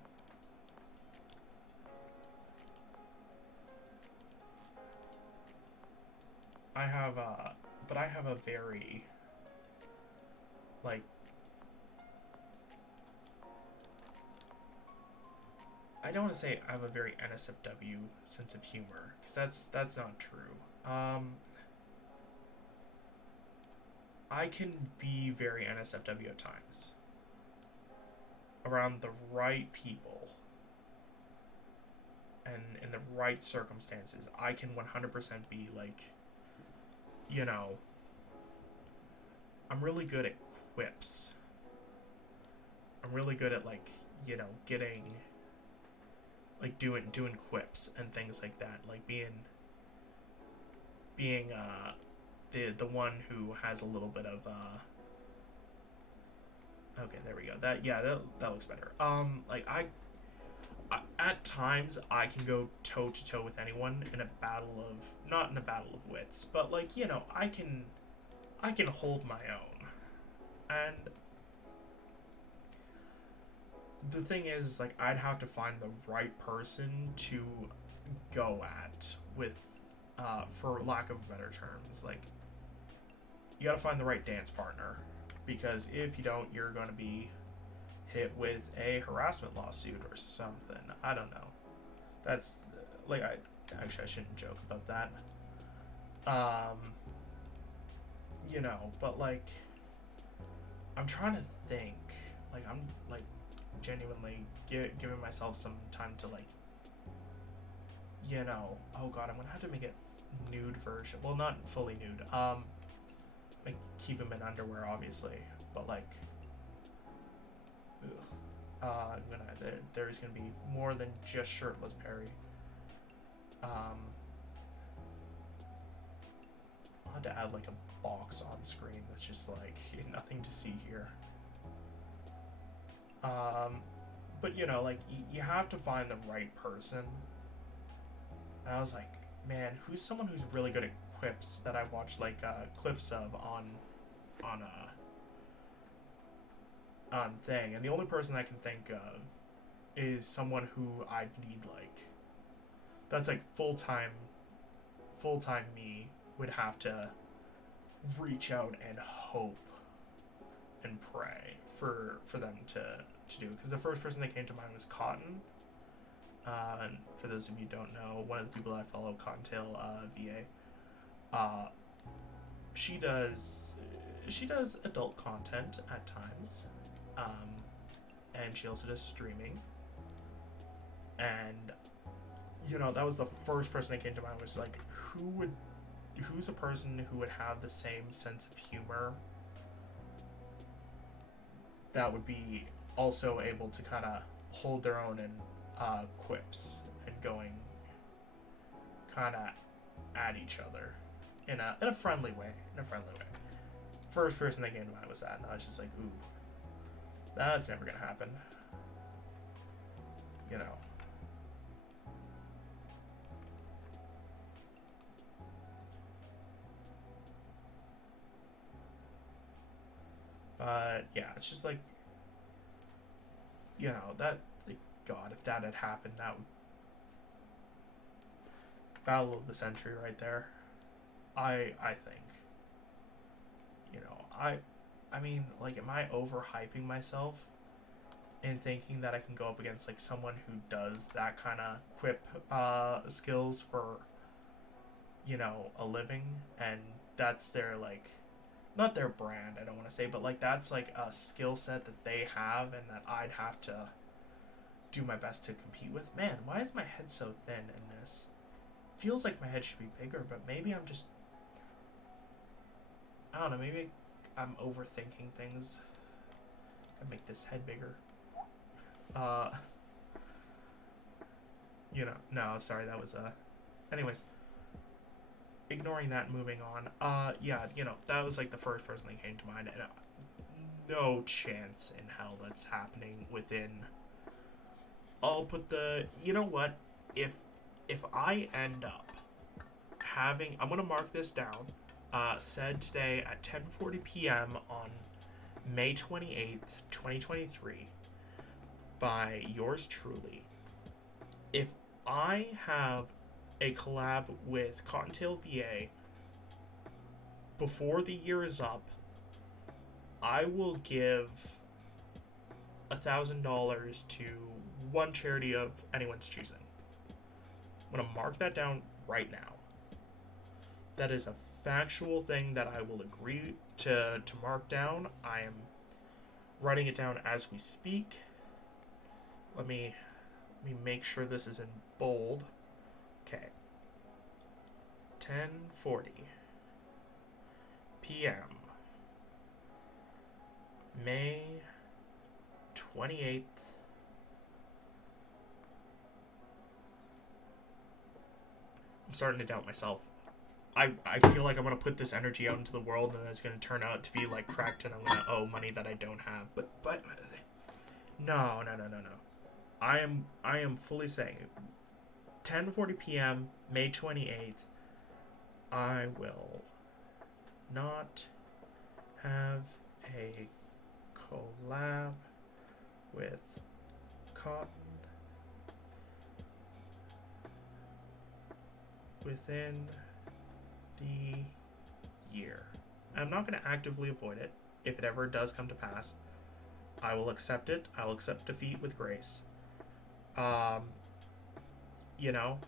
But I have a very, like, I don't want to say I have a very NSFW sense of humor, because that's not true. I can be very NSFW at times. Around the right people. And in the right circumstances, I can 100% be, like, you know, I'm really good at quips. I'm really good at like, getting like doing quips and things like that, like being the one who has a little bit of okay, there we go. That looks better. Like at times I can go toe to toe with anyone in a battle of, not in a battle of wits, but like, I can hold my own. And the thing is, like, I'd have to find the right person to go at with, for lack of better terms. Like, you gotta find the right dance partner, because if you don't, you're gonna be hit with a harassment lawsuit or something. I don't know. That's like, I shouldn't joke about that. But like, I'm trying to think. Like, I'm like genuinely giving myself some time to like, oh god, I'm gonna have to make it nude version. Well, not fully nude. Like, keep him in underwear, obviously, but like, there's gonna be more than just shirtless Perry. I'll have to add like a box on screen that's just like nothing to see here. But like, you have to find the right person. And I was like, man, who's someone who's really good at quips that I watched like clips of on thing, and the only person I can think of is someone who I'd need like, that's like full-time me would have to reach out and hope and pray for them to do, because the first person that came to mind was Cotton. And for those of you who don't know, one of the people I follow, Cottontail VA, she does adult content at times, and she also does streaming. And that was the first person that came to mind, was like, who's a person who would have the same sense of humor that would be also able to kind of hold their own in quips and going kind of at each other in a friendly way. First person that came to mind was that, and I was just like, ooh, that's never gonna happen. But yeah, it's just like, that, like, God, if that had happened, that would battle of the century right there. I think. I mean, like, am I overhyping myself in thinking that I can go up against like someone who does that kind of quip skills for a living, and that's their, like, not their brand, I don't want to say, but like, that's like a skill set that they have and that I'd have to do my best to compete with. Man, why is my head so thin in this? Feels like my head should be bigger, but maybe I'm just, I don't know, maybe I'm overthinking things. I make this head bigger. No, sorry, that was anyways, ignoring that, moving on. Yeah, that was like the first person that came to mind, and no chance in hell that's happening within. I'll put the, what, if I end up having, I'm gonna mark this down, said today at 10:40 p.m. on May 28th, 2023, by yours truly. If I have a collab with Cottontail VA before the year is up, I will give $1,000 to one charity of anyone's choosing. I'm gonna mark that down right now. That is a factual thing that I will agree to mark down. I am writing it down as we speak. Let me make sure this is in bold. Okay. 10:40 p.m. May 28th. I'm starting to doubt myself. I feel like I'm going to put this energy out into the world and it's going to turn out to be like cracked and I'm going to owe money that I don't have. But no. I am fully saying 10:40 p.m. May 28th. I will not have a collab with Cotton within the year. I'm not going to actively avoid it. If it ever does come to pass, I will accept it. I will accept defeat with grace. You know,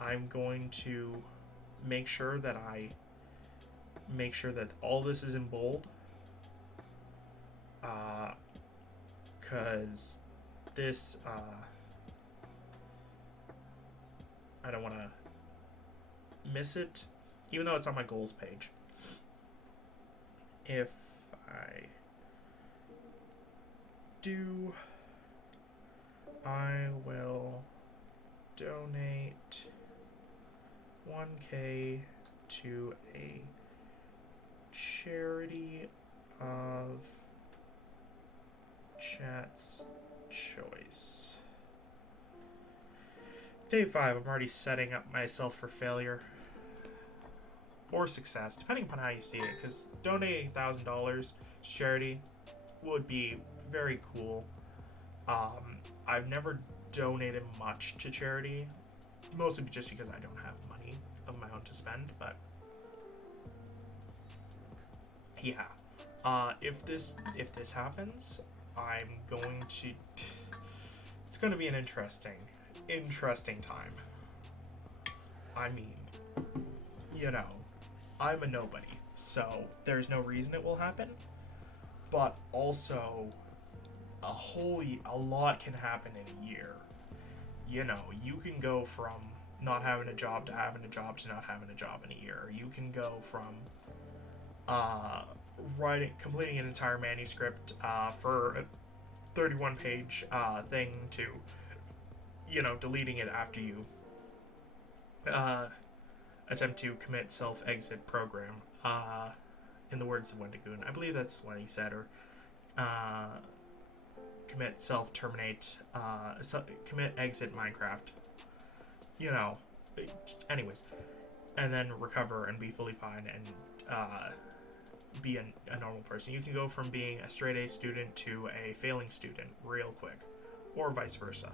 I'm going to make sure that all this is in bold. Because this, I don't want to miss it, even though it's on my goals page. If I do, I will donate 1K to a charity of chat's choice. Day 5, I'm already setting up myself for failure. Or success, depending upon how you see it, because donating $1,000 to charity would be very cool. I've never donated much to charity, mostly just because I don't have money of my own to spend, but yeah. If this happens, I'm going to... It's going to be an interesting time. I mean, you know, I'm a nobody, so there's no reason it will happen, but also a lot can happen in a year. You know, you can go from not having a job to having a job to not having a job in a year. You can go from completing an entire manuscript for a 31-page thing to, you know, deleting it after you attempt to commit self-exit program. In the words of Wendigoon, I believe that's what he said, or commit self-terminate, commit exit Minecraft. You know, anyways. And then recover and be fully fine and be a normal person. You can go from being a straight A student to a failing student real quick, or vice versa.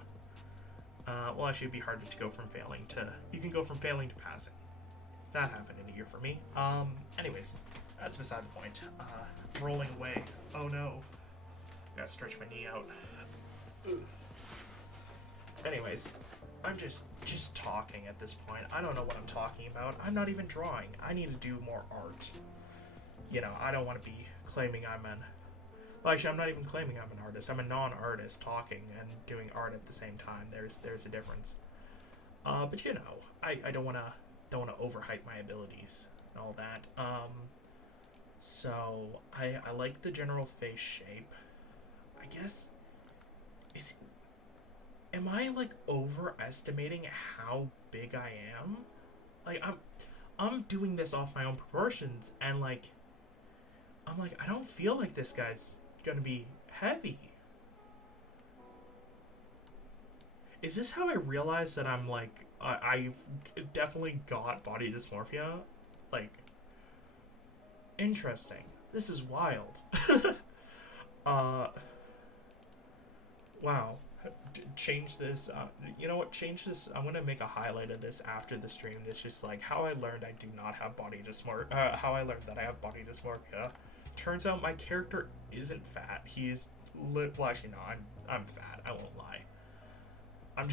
Well, actually, it'd be harder to go from failing to... You can go from failing to passing. That happened in a year for me. Anyways, that's beside the point. Rolling away. Oh no. Gotta stretch my knee out. Ugh. Anyways, I'm just talking at this point. I don't know what I'm talking about. I'm not even drawing. I need to do more art. You know, I don't want to be claiming well, actually, I'm not even claiming I'm an artist. I'm a non-artist talking and doing art at the same time. There's a difference. But you know, I don't want to overhype my abilities and all that. So I like the general face shape. I guess am I like overestimating how big I am? Like I'm doing this off my own proportions, and like I'm like, I don't feel like this guy's gonna be heavy. Is this how I realize that I'm like I've definitely got body dysmorphia? Like, interesting. This is wild. Wow. Change this. You know what? Change this. I'm gonna make a highlight of this after the stream. That's just like how I learned I do not have body dysmorphia. How I learned that I have body dysmorphia. Turns out my character isn't fat. He's well, actually no. I'm fat. I won't lie. I'm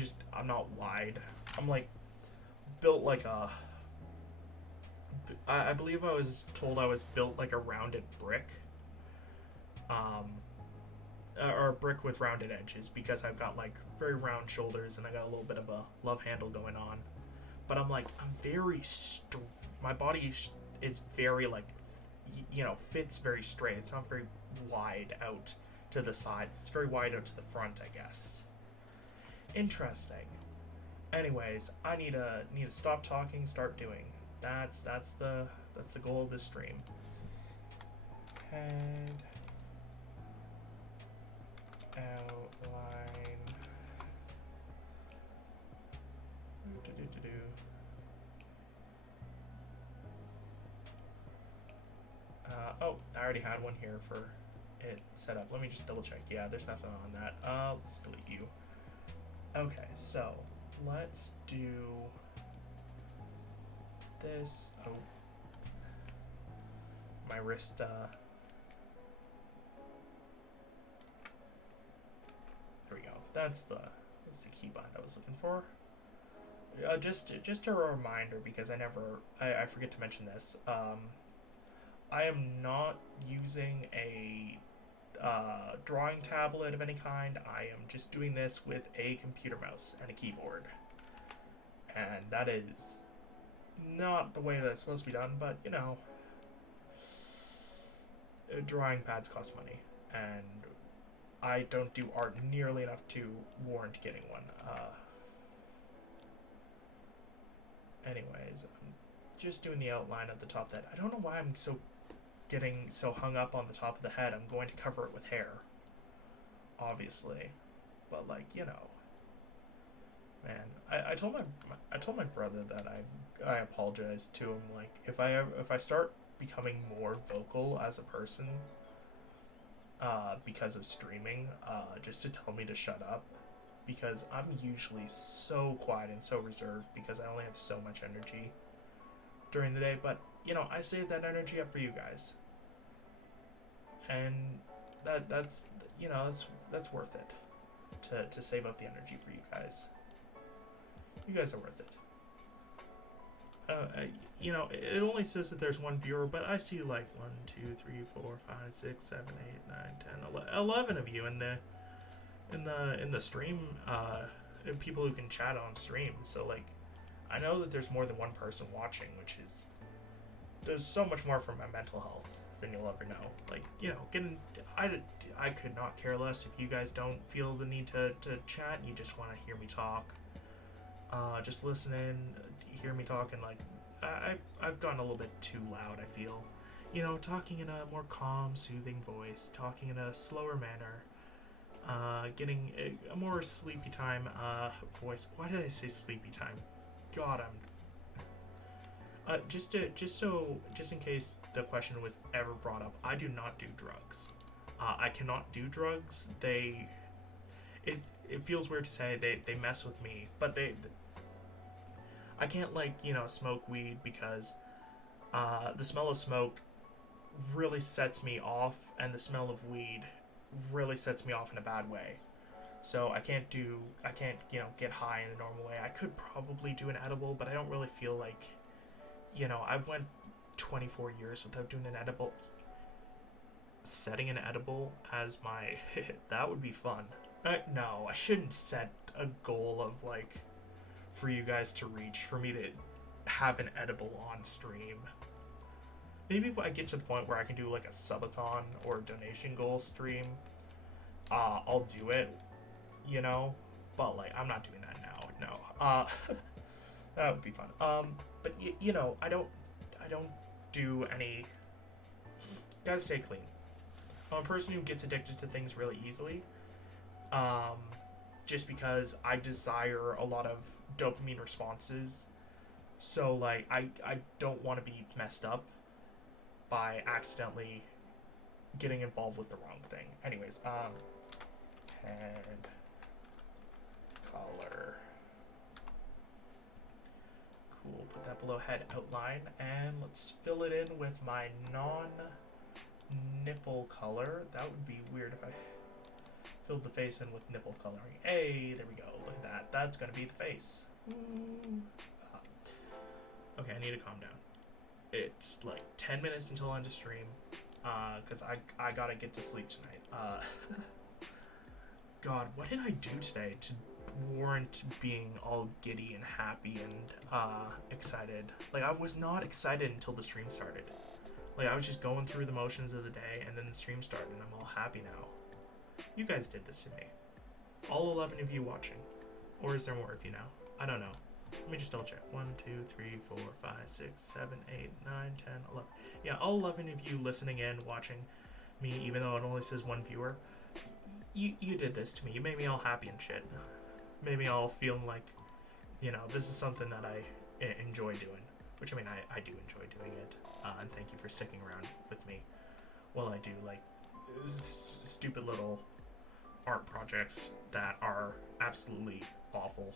not wide. I'm like built like a. I believe I was told I was built like a rounded brick. Or a brick with rounded edges, because I've got like very round shoulders and I got a little bit of a love handle going on. But I'm like, I'm very my body is very like, you know, fits very straight. It's not very wide out to the sides. It's very wide out to the front, I guess. Interesting. Anyways, I need to stop talking, start doing. That's the goal of this stream. Head outline. Oh, I already had one here for it set up. Let me just double check. Yeah, there's nothing on that. Let's delete you. Okay, so let's do this. Oh, my wrist. There we go. That's the keybind I was looking for. Just a reminder, because I forget to mention this. I am not using a drawing tablet of any kind. I am just doing this with a computer mouse and a keyboard. And that is not the way that it's supposed to be done, but, you know, drawing pads cost money. And I don't do art nearly enough to warrant getting one. Anyways, I'm just doing the outline at the top of that. I don't know why I'm getting so hung up on the top of the head. I'm going to cover it with hair, obviously, but, like, you know, man, I told my brother that I apologized to him, like, if I start becoming more vocal as a person because of streaming, just to tell me to shut up, because I'm usually so quiet and so reserved because I only have so much energy during the day. But, you know, I save that energy up for you guys, and that's you know, that's worth it to save up the energy for you guys. You guys are worth it. You know, it only says that there's one viewer, but I see like 1, 2, 3, 4, 5, 6, 7, 8, 9, 10, 11 of you in the stream. People who can chat on stream. So, like, I know that there's more than one person watching, which does so much more for my mental health than you'll ever know. Like, you know, I could not care less if you guys don't feel the need to chat and you just want to hear me talk. Just listen in, hear me talk, and, like, I've gotten a little bit too loud, I feel. You know, talking in a more calm, soothing voice, talking in a slower manner, getting a more sleepy time voice. Why did I say sleepy time? God, just in case the question was ever brought up, I do not do drugs. I cannot do drugs. It feels weird to say they mess with me, but I can't, like, you know, smoke weed because the smell of smoke really sets me off, and the smell of weed really sets me off in a bad way. So I can't, you know, get high in a normal way. I could probably do an edible, but I don't really feel like, you know, I've went 24 years without doing an edible. Setting an edible as my that would be fun. No, I shouldn't set a goal of, like, for you guys to reach, for me to have an edible on stream. Maybe if I get to the point where I can do, like, a subathon or a donation goal stream, I'll do it, you know, but, like, I'm not doing that now. No. That would be fun. But you know, I don't do any. Gotta stay clean. I'm a person who gets addicted to things really easily. Just because I desire a lot of dopamine responses. So, like, I don't want to be messed up by accidentally getting involved with the wrong thing. Anyways, head color. Cool, put that below head outline, and let's fill it in with my non-nipple color. That would be weird if I filled the face in with nipple coloring. Hey, there we go, look at that. That's gonna be the face. Okay, I need to calm down. It's like 10 minutes until end of stream, because I gotta get to sleep tonight. God, what did I do today to warrant being all giddy and happy and excited? Like, I was not excited until the stream started. Like, I was just going through the motions of the day, and then the stream started, and I'm all happy now. You guys did this to me. All 11 of you watching. Or is there more of you now? I don't know. Let me just double check. 1, 2, 3, 4, 5, 6, 7, 8, 9, 10, 11. Yeah, all 11 of you listening in, watching me, even though it only says one viewer. You did this to me. You made me all happy and shit. Made me all feeling like, this is something that I enjoy doing. Which, I mean, I do enjoy doing it. And thank you for sticking around with me while I do, like, stupid little art projects that are absolutely awful,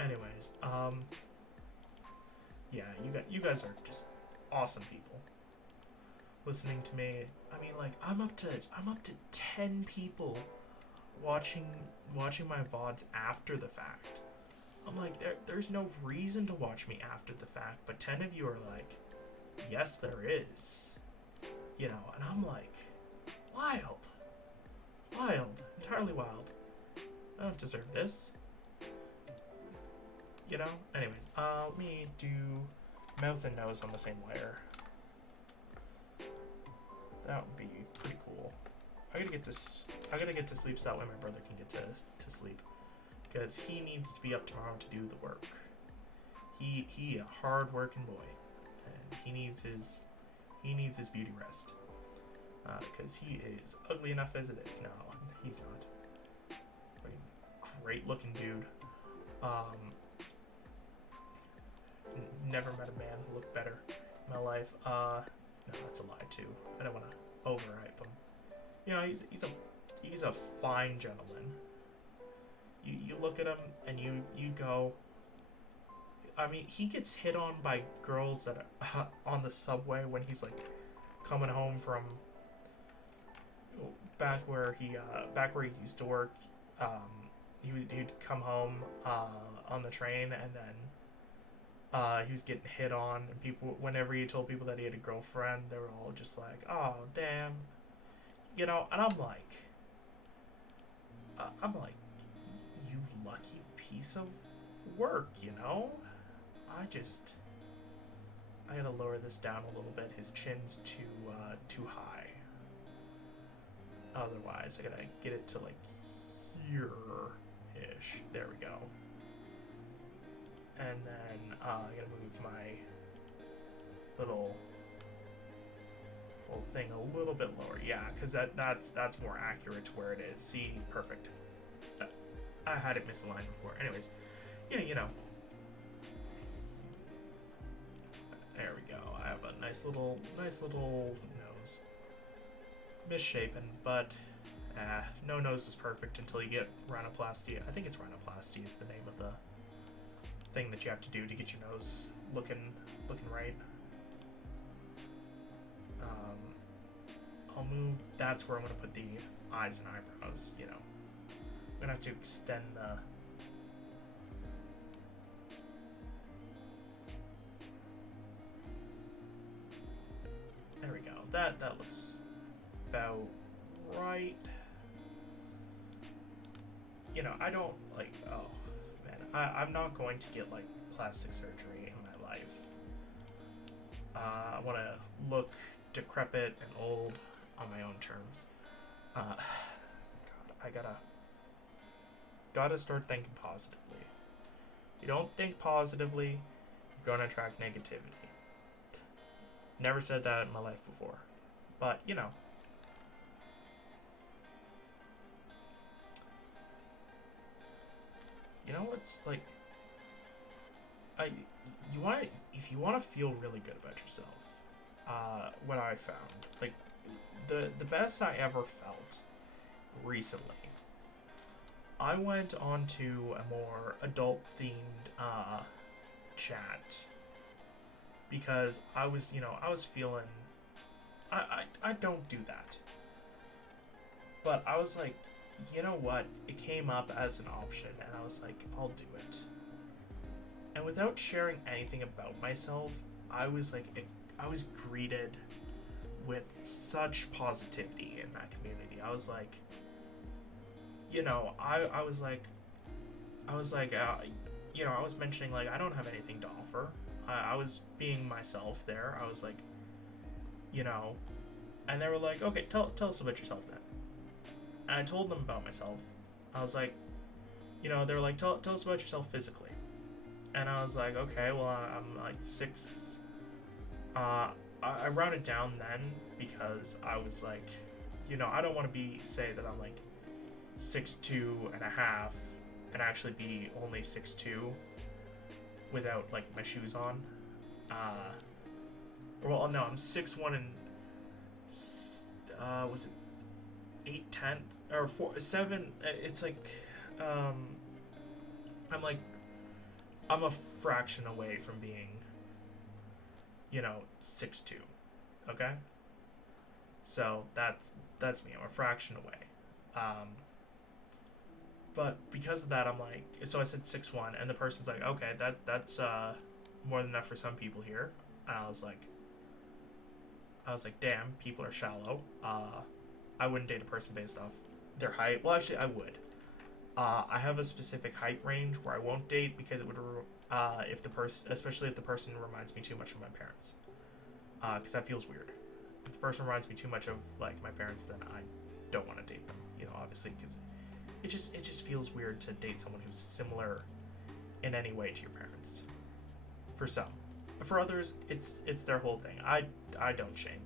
Anyways, yeah, you guys are just awesome people. Listening to me, I mean, like, I'm up to 10 people watching my VODs after the fact. I'm like, there's no reason to watch me after the fact, but 10 of you are like, yes, there is. And I'm like, wild, entirely wild. I don't deserve this. Anyways, let me do mouth and nose on the same layer. That would be pretty cool. I gotta get to sleep so that way my brother can get to sleep, because he needs to be up tomorrow to do the work. He a hard working boy, and he needs his beauty rest. Because he is ugly enough as it is. No, he's not. But great looking dude. Never met a man who looked better in my life. No, that's a lie too. I don't want to overhype him. He's a fine gentleman. You look at him and you go. I mean, he gets hit on by girls that are on the subway when he's like coming home from back where he used to work. He'd come home on the train, and then he was getting hit on, and people, whenever he told people that he had a girlfriend, they were all just like, oh damn, and I'm like, you lucky piece of work, I gotta lower this down a little bit. His chin's too high. Otherwise, I gotta get it to like here-ish. There we go. And then I gotta move my little thing a little bit lower. Yeah, because that's more accurate to where it is. See, perfect. I had it misaligned before. Anyways, yeah, There we go. I have a nice little nose. Misshapen, but no nose is perfect until you get rhinoplasty. I think it's rhinoplasty is the name of the thing that you have to do to get your nose looking right. I'll move. That's where I'm gonna put the eyes and eyebrows. I'm gonna have to extend the. There we go. That looks about right. I don't like. Oh man, I'm not going to get like plastic surgery in my life. I want to look decrepit and old on my own terms. God, I gotta start thinking positively. If you don't think positively, you're gonna attract negativity. Never said that in my life before, but it's like, if you want to feel really good about yourself, what I found, like, the best I ever felt recently, I went on to a more adult themed chat, because I was feeling, I don't do that, but I was like, you know what, it came up as an option, and I was like, I'll do it. And without sharing anything about myself, I was greeted with such positivity in that community. I was like, I was mentioning, like, I don't have anything to offer. I was being myself there. I was like, and they were like, okay, tell us about yourself then. And I told them about myself. I was like, they were like, tell us about yourself physically. And I was like, okay, well, I'm like 6. I rounded down then because I was like, I don't want to say that I'm like 6'2" and a half and actually be only 6'2" without like my shoes on. Well, no, I'm 6'1" and was it 8/10 or 7? It's like I'm a fraction away from being 6'2". Okay, so that's me. I'm a fraction away. But because of that, I'm like, so I said 6'1", and the person's like, okay, that's more than enough for some people here. And I was like, damn, people are shallow. I wouldn't date a person based off their height. Well, actually, I would. I have a specific height range where I won't date because it would, especially if the person reminds me too much of my parents, because that feels weird. If the person reminds me too much of like my parents, then I don't want to date them. Obviously, because it just feels weird to date someone who's similar in any way to your parents. For some, for others, it's their whole thing. I don't shame.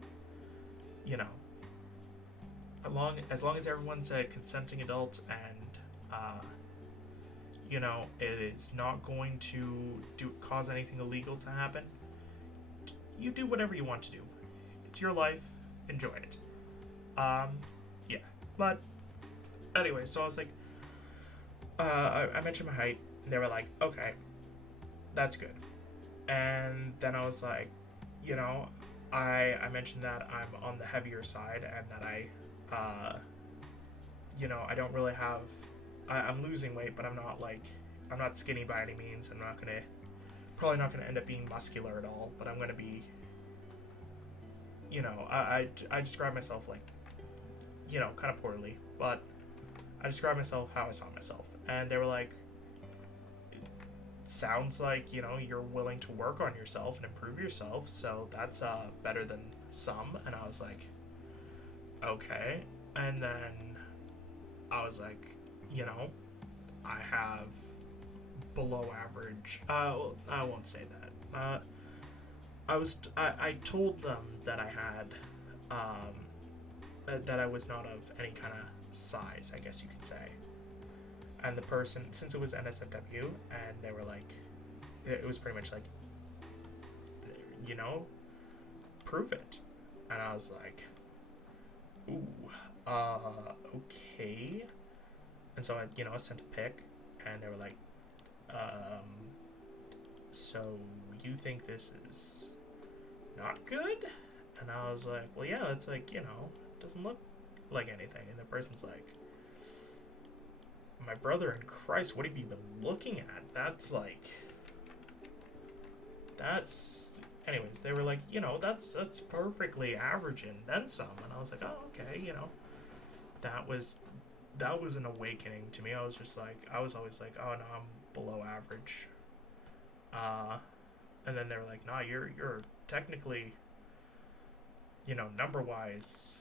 As long as everyone's a consenting adult and it is not going to cause anything illegal to happen, you do whatever you want to do. It's your life. Enjoy it. Yeah. But anyway, so I was like, I mentioned my height, and they were like, okay, that's good. And then I was like, I mentioned that I'm on the heavier side and that I don't really have, I'm losing weight, but I'm not skinny by any means. I'm probably not gonna end up being muscular at all, but I'm gonna be, I describe myself like, kind of poorly, but I describe myself how I saw myself. And they were like, it sounds like, you're willing to work on yourself and improve yourself, so that's better than some. And I was like, okay. And then I was like, I have below average, well, I won't say that. I told them that I had, that I was not of any kind of size, I guess you could say. And the person, since it was NSFW, and they were like, it was pretty much like, prove it. And I was like, ooh, okay. And so I sent a pic, and they were like, so you think this is not good? And I was like, well, yeah, it's like, it doesn't look like anything. And the person's like, my brother in Christ, what have you been looking at? Anyways, they were like, that's perfectly average and then some. And I was like, oh, okay, that was an awakening to me. I was always like, oh no, I'm below average. And then they were like, nah, you're technically, number wise,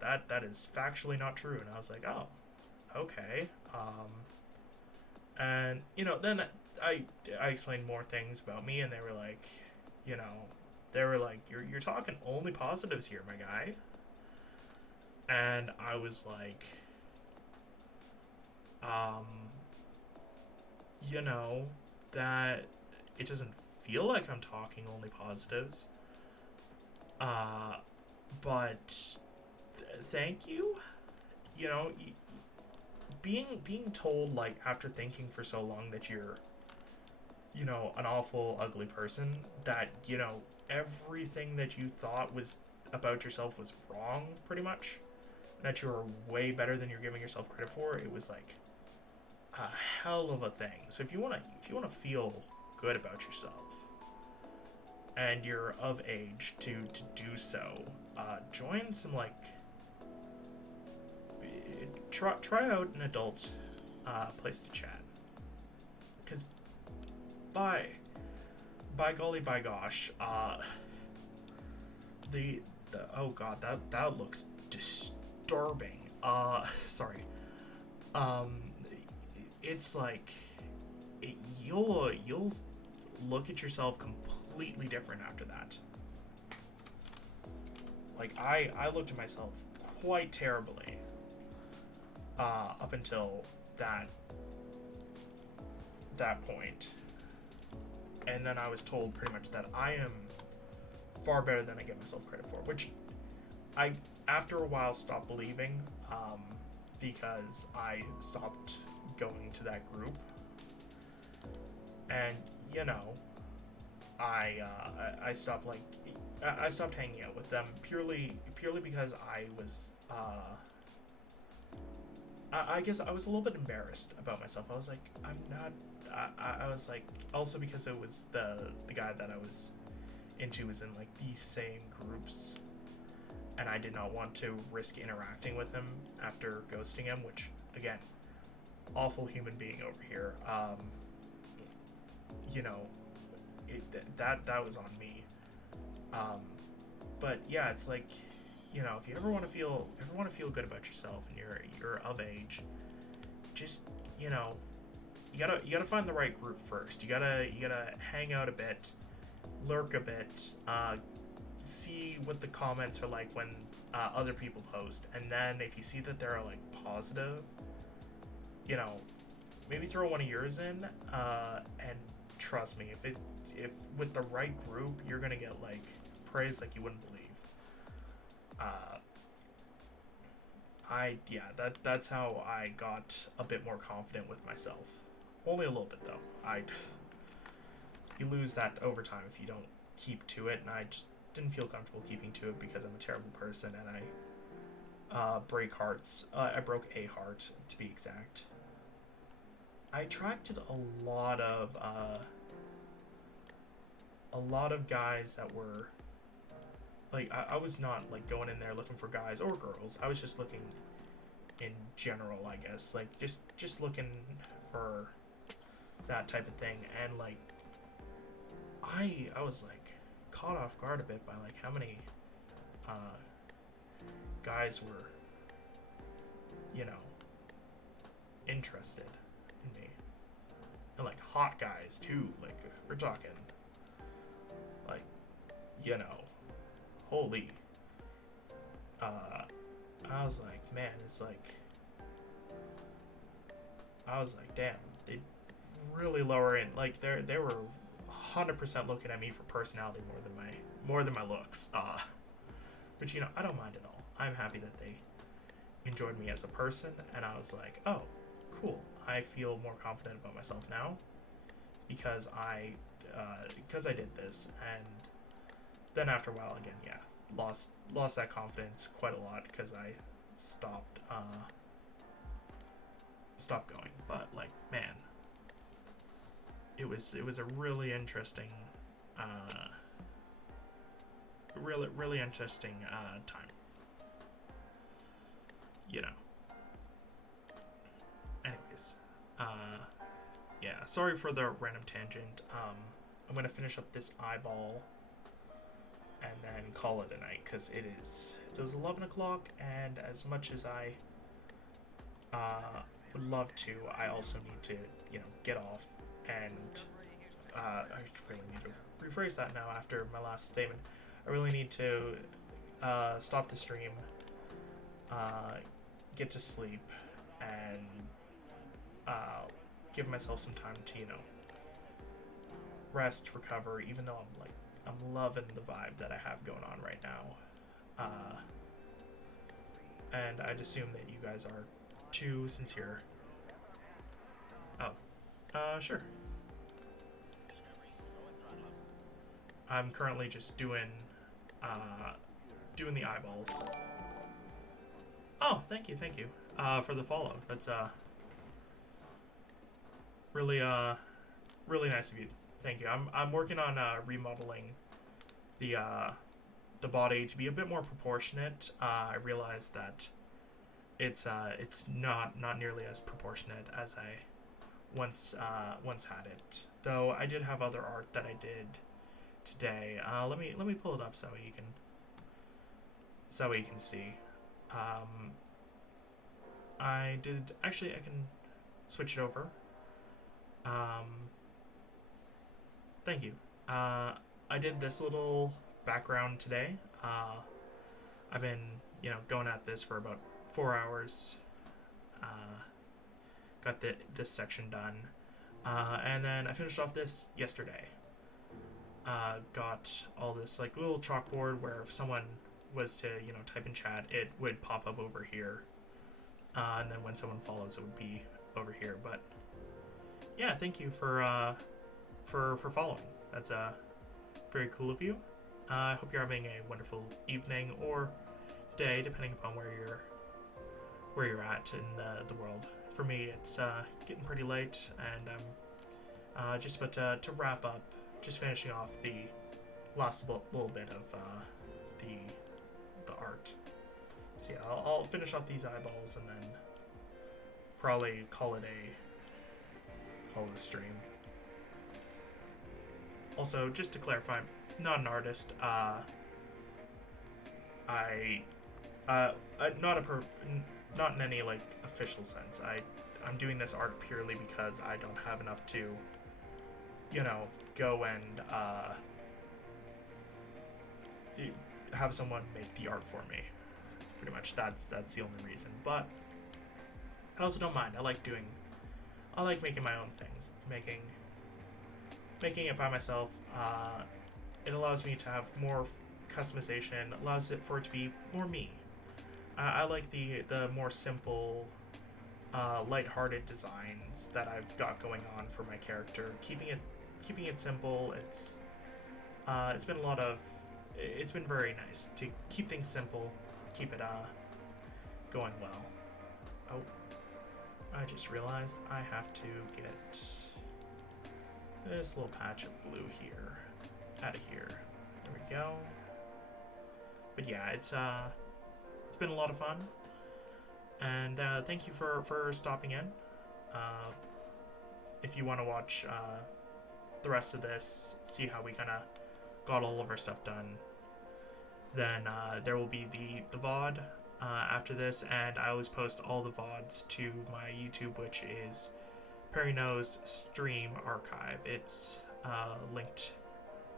that is factually not true. And I was like, oh, okay. And then I explained more things about me, and they were like, you're talking only positives here, my guy. And I was like, that it doesn't feel like I'm talking only positives. But thank you. Being told, like, after thinking for so long that you're, an awful, ugly person, that, everything that you thought was about yourself was wrong, pretty much, that you're way better than you're giving yourself credit for, it was like a hell of a thing. So if you want to feel good about yourself, and you're of age to do so, join some, like, try out an adult place to chat, because by golly, by gosh, the oh god, that looks disturbing. Sorry. Um, it's like you'll look at yourself completely different after that. Like I looked at myself quite terribly up until that point, and then I was told pretty much that I am far better than I give myself credit for, which I after a while stopped believing, because I stopped going to that group, and you know, I stopped I stopped hanging out with them purely because I was I guess I was a little bit embarrassed about myself. I was like, I'm not. I was like, also because it was the guy that I was into was in like these same groups, and I did not want to risk interacting with him after ghosting him, which again, awful human being over here. You know, that was on me. But yeah, it's like, you know, if you ever want to feel good about yourself and you're of age, just, you know, you gotta find the right group first. You gotta hang out a bit, lurk a bit, see what the comments are like when other people post, and then if you see that they're like positive, you know, maybe throw one of yours in, and trust me, if with the right group, you're gonna get like praise like you wouldn't believe. That's how I got a bit more confident with myself. Only a little bit though. You lose that over time if you don't keep to it, and I just didn't feel comfortable keeping to it because I'm a terrible person and I break hearts. I broke a heart to be exact. I attracted a lot of guys that were like I was not like going in there looking for guys or girls. I was just looking in general, I guess, like just looking for that type of thing, and like I was like caught off guard a bit by like how many guys were, you know, interested in me, and like hot guys too. Like we're talking like, you know, holy. I was like, man, it's like, I was like, damn, they really lower in. Like they were 100% looking at me for personality more than my looks. Which, you know, I don't mind at all. I'm happy that they enjoyed me as a person, and I was like, oh, cool. I feel more confident about myself now because I did this, and then after a while, again, yeah, lost that confidence quite a lot because I stopped going. But like, man, it was a really interesting really interesting time, you know. Anyways, yeah, sorry for the random tangent. I'm gonna finish up this eyeball and then call it a night because it is 11 o'clock, and as much as I would love to, I also need to, you know, get off, and I really need to rephrase that now after my last statement. I really need to stop the stream, get to sleep, and give myself some time to, you know, rest, recover, even though I'm loving the vibe that I have going on right now. And I'd assume that you guys are too, sincere. Oh, sure. I'm currently just doing the eyeballs. Oh, thank you for the follow. That's really really nice of you. Thank you. I'm working on remodeling the body to be a bit more proportionate. I realized that it's not nearly as proportionate as I once had it. Though I did have other art that I did today. Let me pull it up so you can see. I did actually. I can switch it over. Thank you. I did this little background today. I've been, going at this for about 4 hours. Got this section done, and then I finished off this yesterday. Got all this like little chalkboard where if someone was to type in chat, it would pop up over here, and then when someone follows, it would be over here. But yeah, thank you for following. That's very cool of you. I hope you're having a wonderful evening or day, depending upon where you're at in the world. For me, it's getting pretty late, and I'm just about to wrap up, just finishing off the last little bit of the art. So yeah, I'll finish off these eyeballs and then probably call it a stream. Also, just to clarify, I'm not an artist. Not in any like official sense. I'm doing this art purely because I don't have enough to, go and have someone make the art for me. Pretty much that's the only reason. But I also don't mind. I like making my own things. Making it by myself. It allows me to have more customization. Allows it for it to be more me. I like the more simple, lighthearted designs that I've got going on for my character. Keeping it simple. It's been very nice to keep things simple, keep it going well. Oh, I just realized I have to get this little patch of blue here out of here. There we go. But yeah, it's been a lot of fun, and thank you for stopping in. If you want to watch the rest of this, see how we kind of got all of our stuff done, then there will be the VOD after this, and I always post all the VODs to my YouTube, which is Perry Knows Stream Archive. It's linked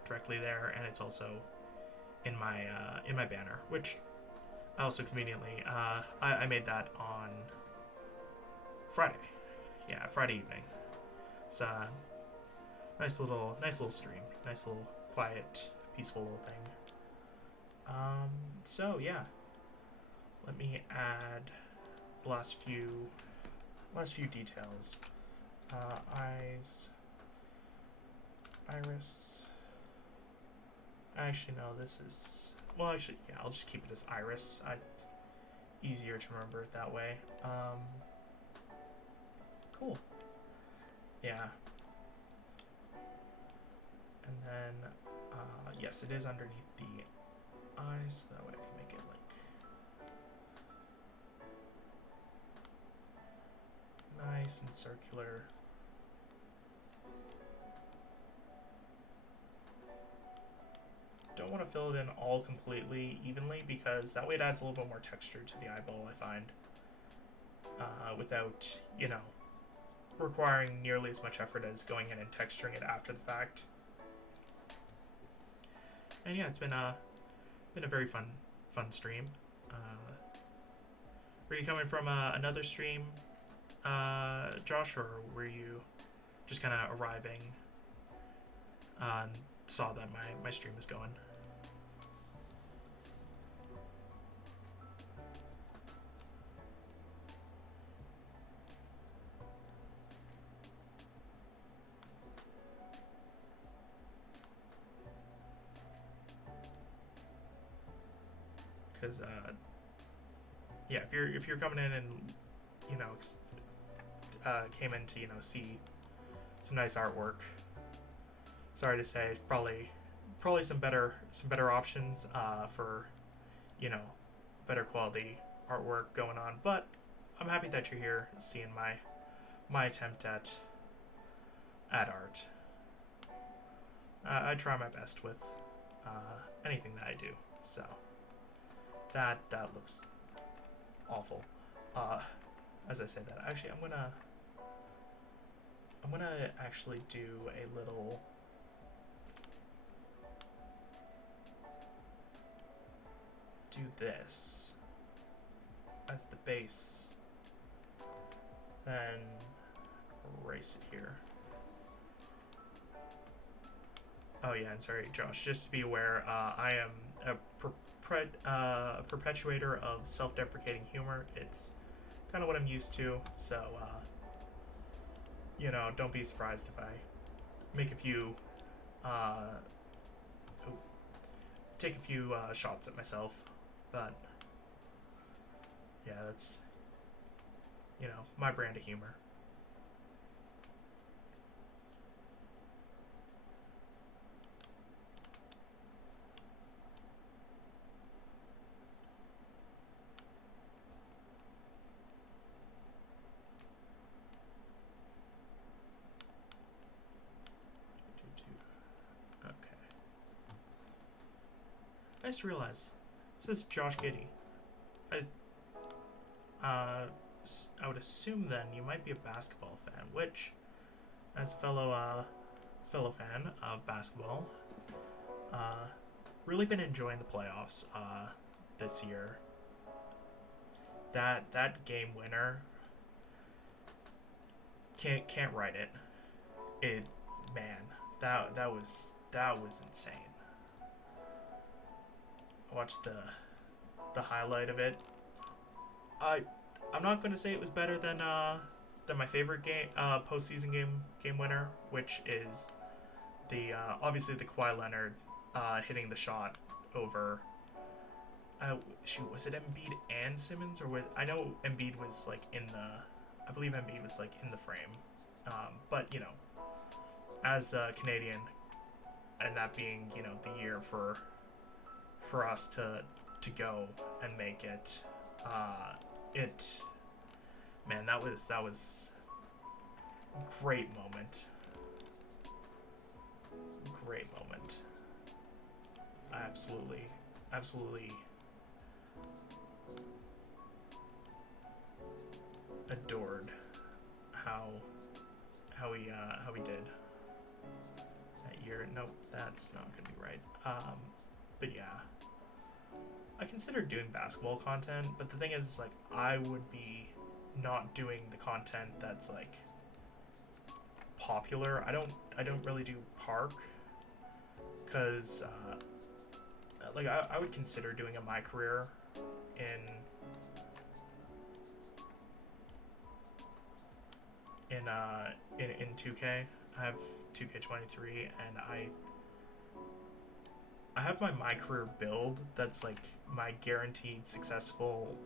directly there, and it's also in my banner, which I also conveniently I made that on Friday. Yeah, Friday evening. It's a nice little stream, nice little quiet, peaceful little thing. So yeah, let me add the last few details. Eyes, iris. Actually, no, this is... Well, actually, yeah, I'll just keep it as iris. Easier to remember it that way. Cool. Yeah. And then, yes, it is underneath the eyes, so that way I can make it, like, nice and circular. Don't want to fill it in all completely evenly, because that way it adds a little bit more texture to the eyeball, I find, without, requiring nearly as much effort as going in and texturing it after the fact. And yeah, it's been a very fun stream. Were you coming from another stream, Josh, or were you just kind of arriving and saw that my stream was going? Because yeah, if you're coming in and came in to see some nice artwork, sorry to say, probably some better options for better quality artwork going on. But I'm happy that you're here, seeing my attempt at art. I try my best with anything that I do. So that looks awful. as I say that, actually, I'm gonna actually do a little. Do this as the base, then erase it here. Oh yeah, and sorry, Josh. Just to be aware, I am a perpetuator of self-deprecating humor. It's kind of what I'm used to, so you know, don't be surprised if I make a few, take a few shots at myself. But yeah, that's, you know, my brand of humor. Okay. I just realized this is Josh Giddy. I would assume then you might be a basketball fan, which, as a fellow fan of basketball, really been enjoying the playoffs this year. That game winner can't write it. It man, that was insane. I watched the highlight of it. I'm not going to say it was better than my favorite game postseason game winner, which is the obviously the Kawhi Leonard hitting the shot over. Was it Embiid and Simmons, or was I know Embiid was like in the, I believe Embiid was like in the frame, but you know, as a Canadian, and that being, you know, the year for us to go and make it, man, that was great moment. Great moment. I absolutely adored how he did that year. Nope, that's not gonna be right. But yeah, I considered doing basketball content, but the thing is, like, I would be not doing the content that's like popular. I don't really do park, because like I would consider doing a my career in 2K. I have 2K23, and I have my career build that's like my guaranteed successful,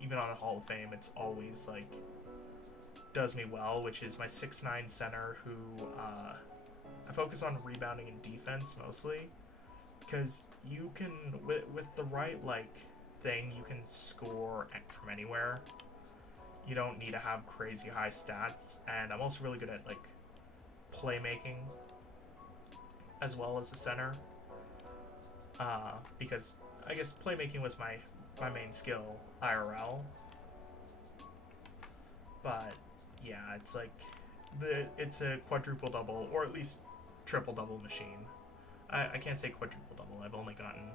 even on a Hall of Fame, it's always like does me well, which is my 6'9" center who I focus on rebounding and defense mostly, because you can, with the right like thing, you can score from anywhere. You don't need to have crazy high stats, and I'm also really good at like playmaking as well as a center, because I guess playmaking was my main skill IRL. But yeah, it's like it's a quadruple double, or at least triple double machine. I can't say quadruple double. I've only gotten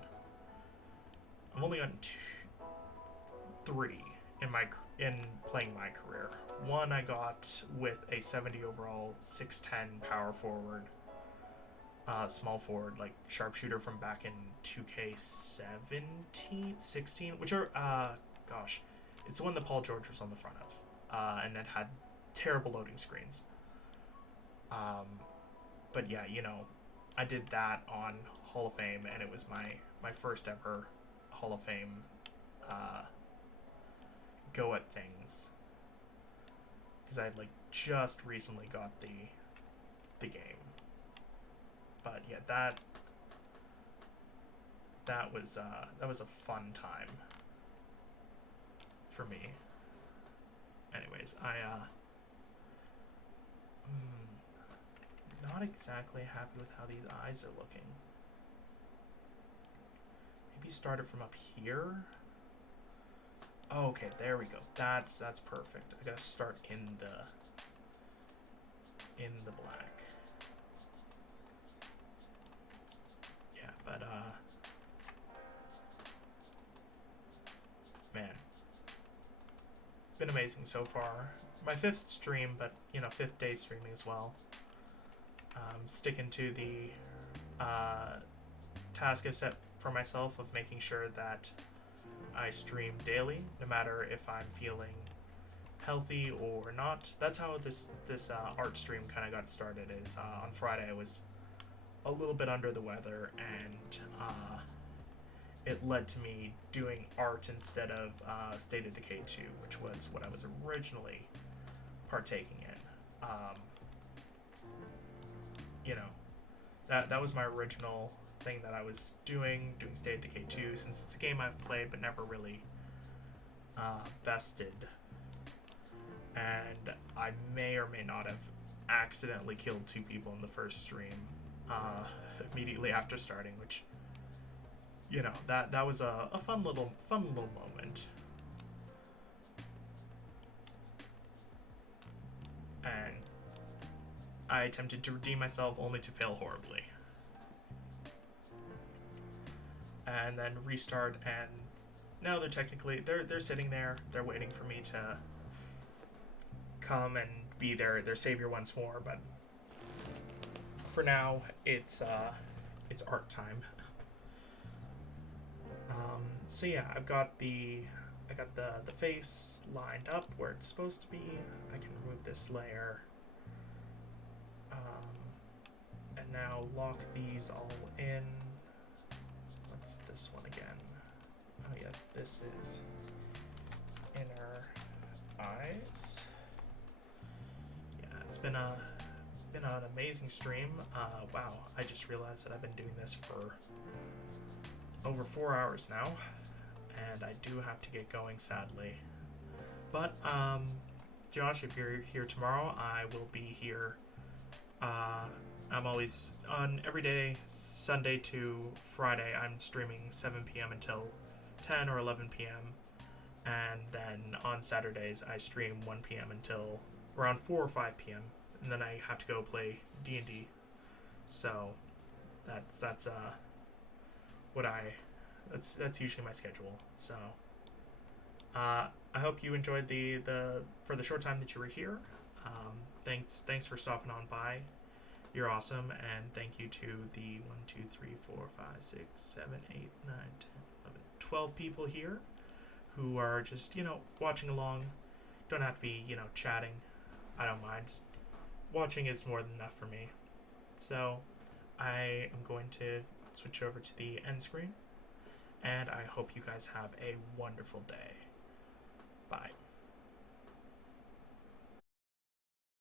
three in playing my career. One I got with a 70 overall 6'10" power forward, small forward, like sharpshooter from back in 16, which are gosh, it's the one that Paul George was on the front of, and that had terrible loading screens. But yeah, you know, I did that on Hall of Fame, and it was my first ever Hall of Fame go at things, because I had like just recently got the game. But yeah, that was a fun time for me. Anyways, not exactly happy with how these eyes are looking. Maybe start it from up here. Oh, okay, there we go. That's perfect. I gotta start in the black. Yeah, but man, been amazing so far. My fifth stream, but fifth day streaming as well. Sticking to the task I've set for myself of making sure that I stream daily, no matter if I'm feeling healthy or not. That's how this art stream kind of got started. Is on Friday I was a little bit under the weather, and it led to me doing art instead of State of Decay 2, which was what I was originally partaking in. That was my original thing that I was doing State of Decay 2, since it's a game I've played but never really bested. And I may or may not have accidentally killed 2 people in the first stream immediately after starting, which that was a fun little moment. And I attempted to redeem myself only to fail horribly. And then restart, and now they're sitting there, they're waiting for me to come and be their savior once more, but for now it's art time. So yeah, I got the face lined up where it's supposed to be. I can remove this layer, and now lock these all in. What's this one again? Oh yeah, this is inner eyes. Yeah, it's been an amazing stream. Wow, I just realized that I've been doing this for over 4 hours now, and I do have to get going, sadly. But Josh, if you're here tomorrow, I will be here. I'm always on every day, Sunday to Friday. I'm streaming 7 p.m. until 10 or 11 p.m. And then on Saturdays, I stream 1 p.m. until around 4 or 5 p.m. And then I have to go play D&D. So that's usually my schedule. So I hope you enjoyed for the short time that you were here. Thanks for stopping on by. You're awesome, and thank you to the 1, 2, 3, 4, 5, 6, 7, 8, 9, 10, 11, 12 people here who are just, watching along. Don't have to be, chatting. I don't mind. Just watching is more than enough for me. So I am going to switch over to the end screen, and I hope you guys have a wonderful day. Bye.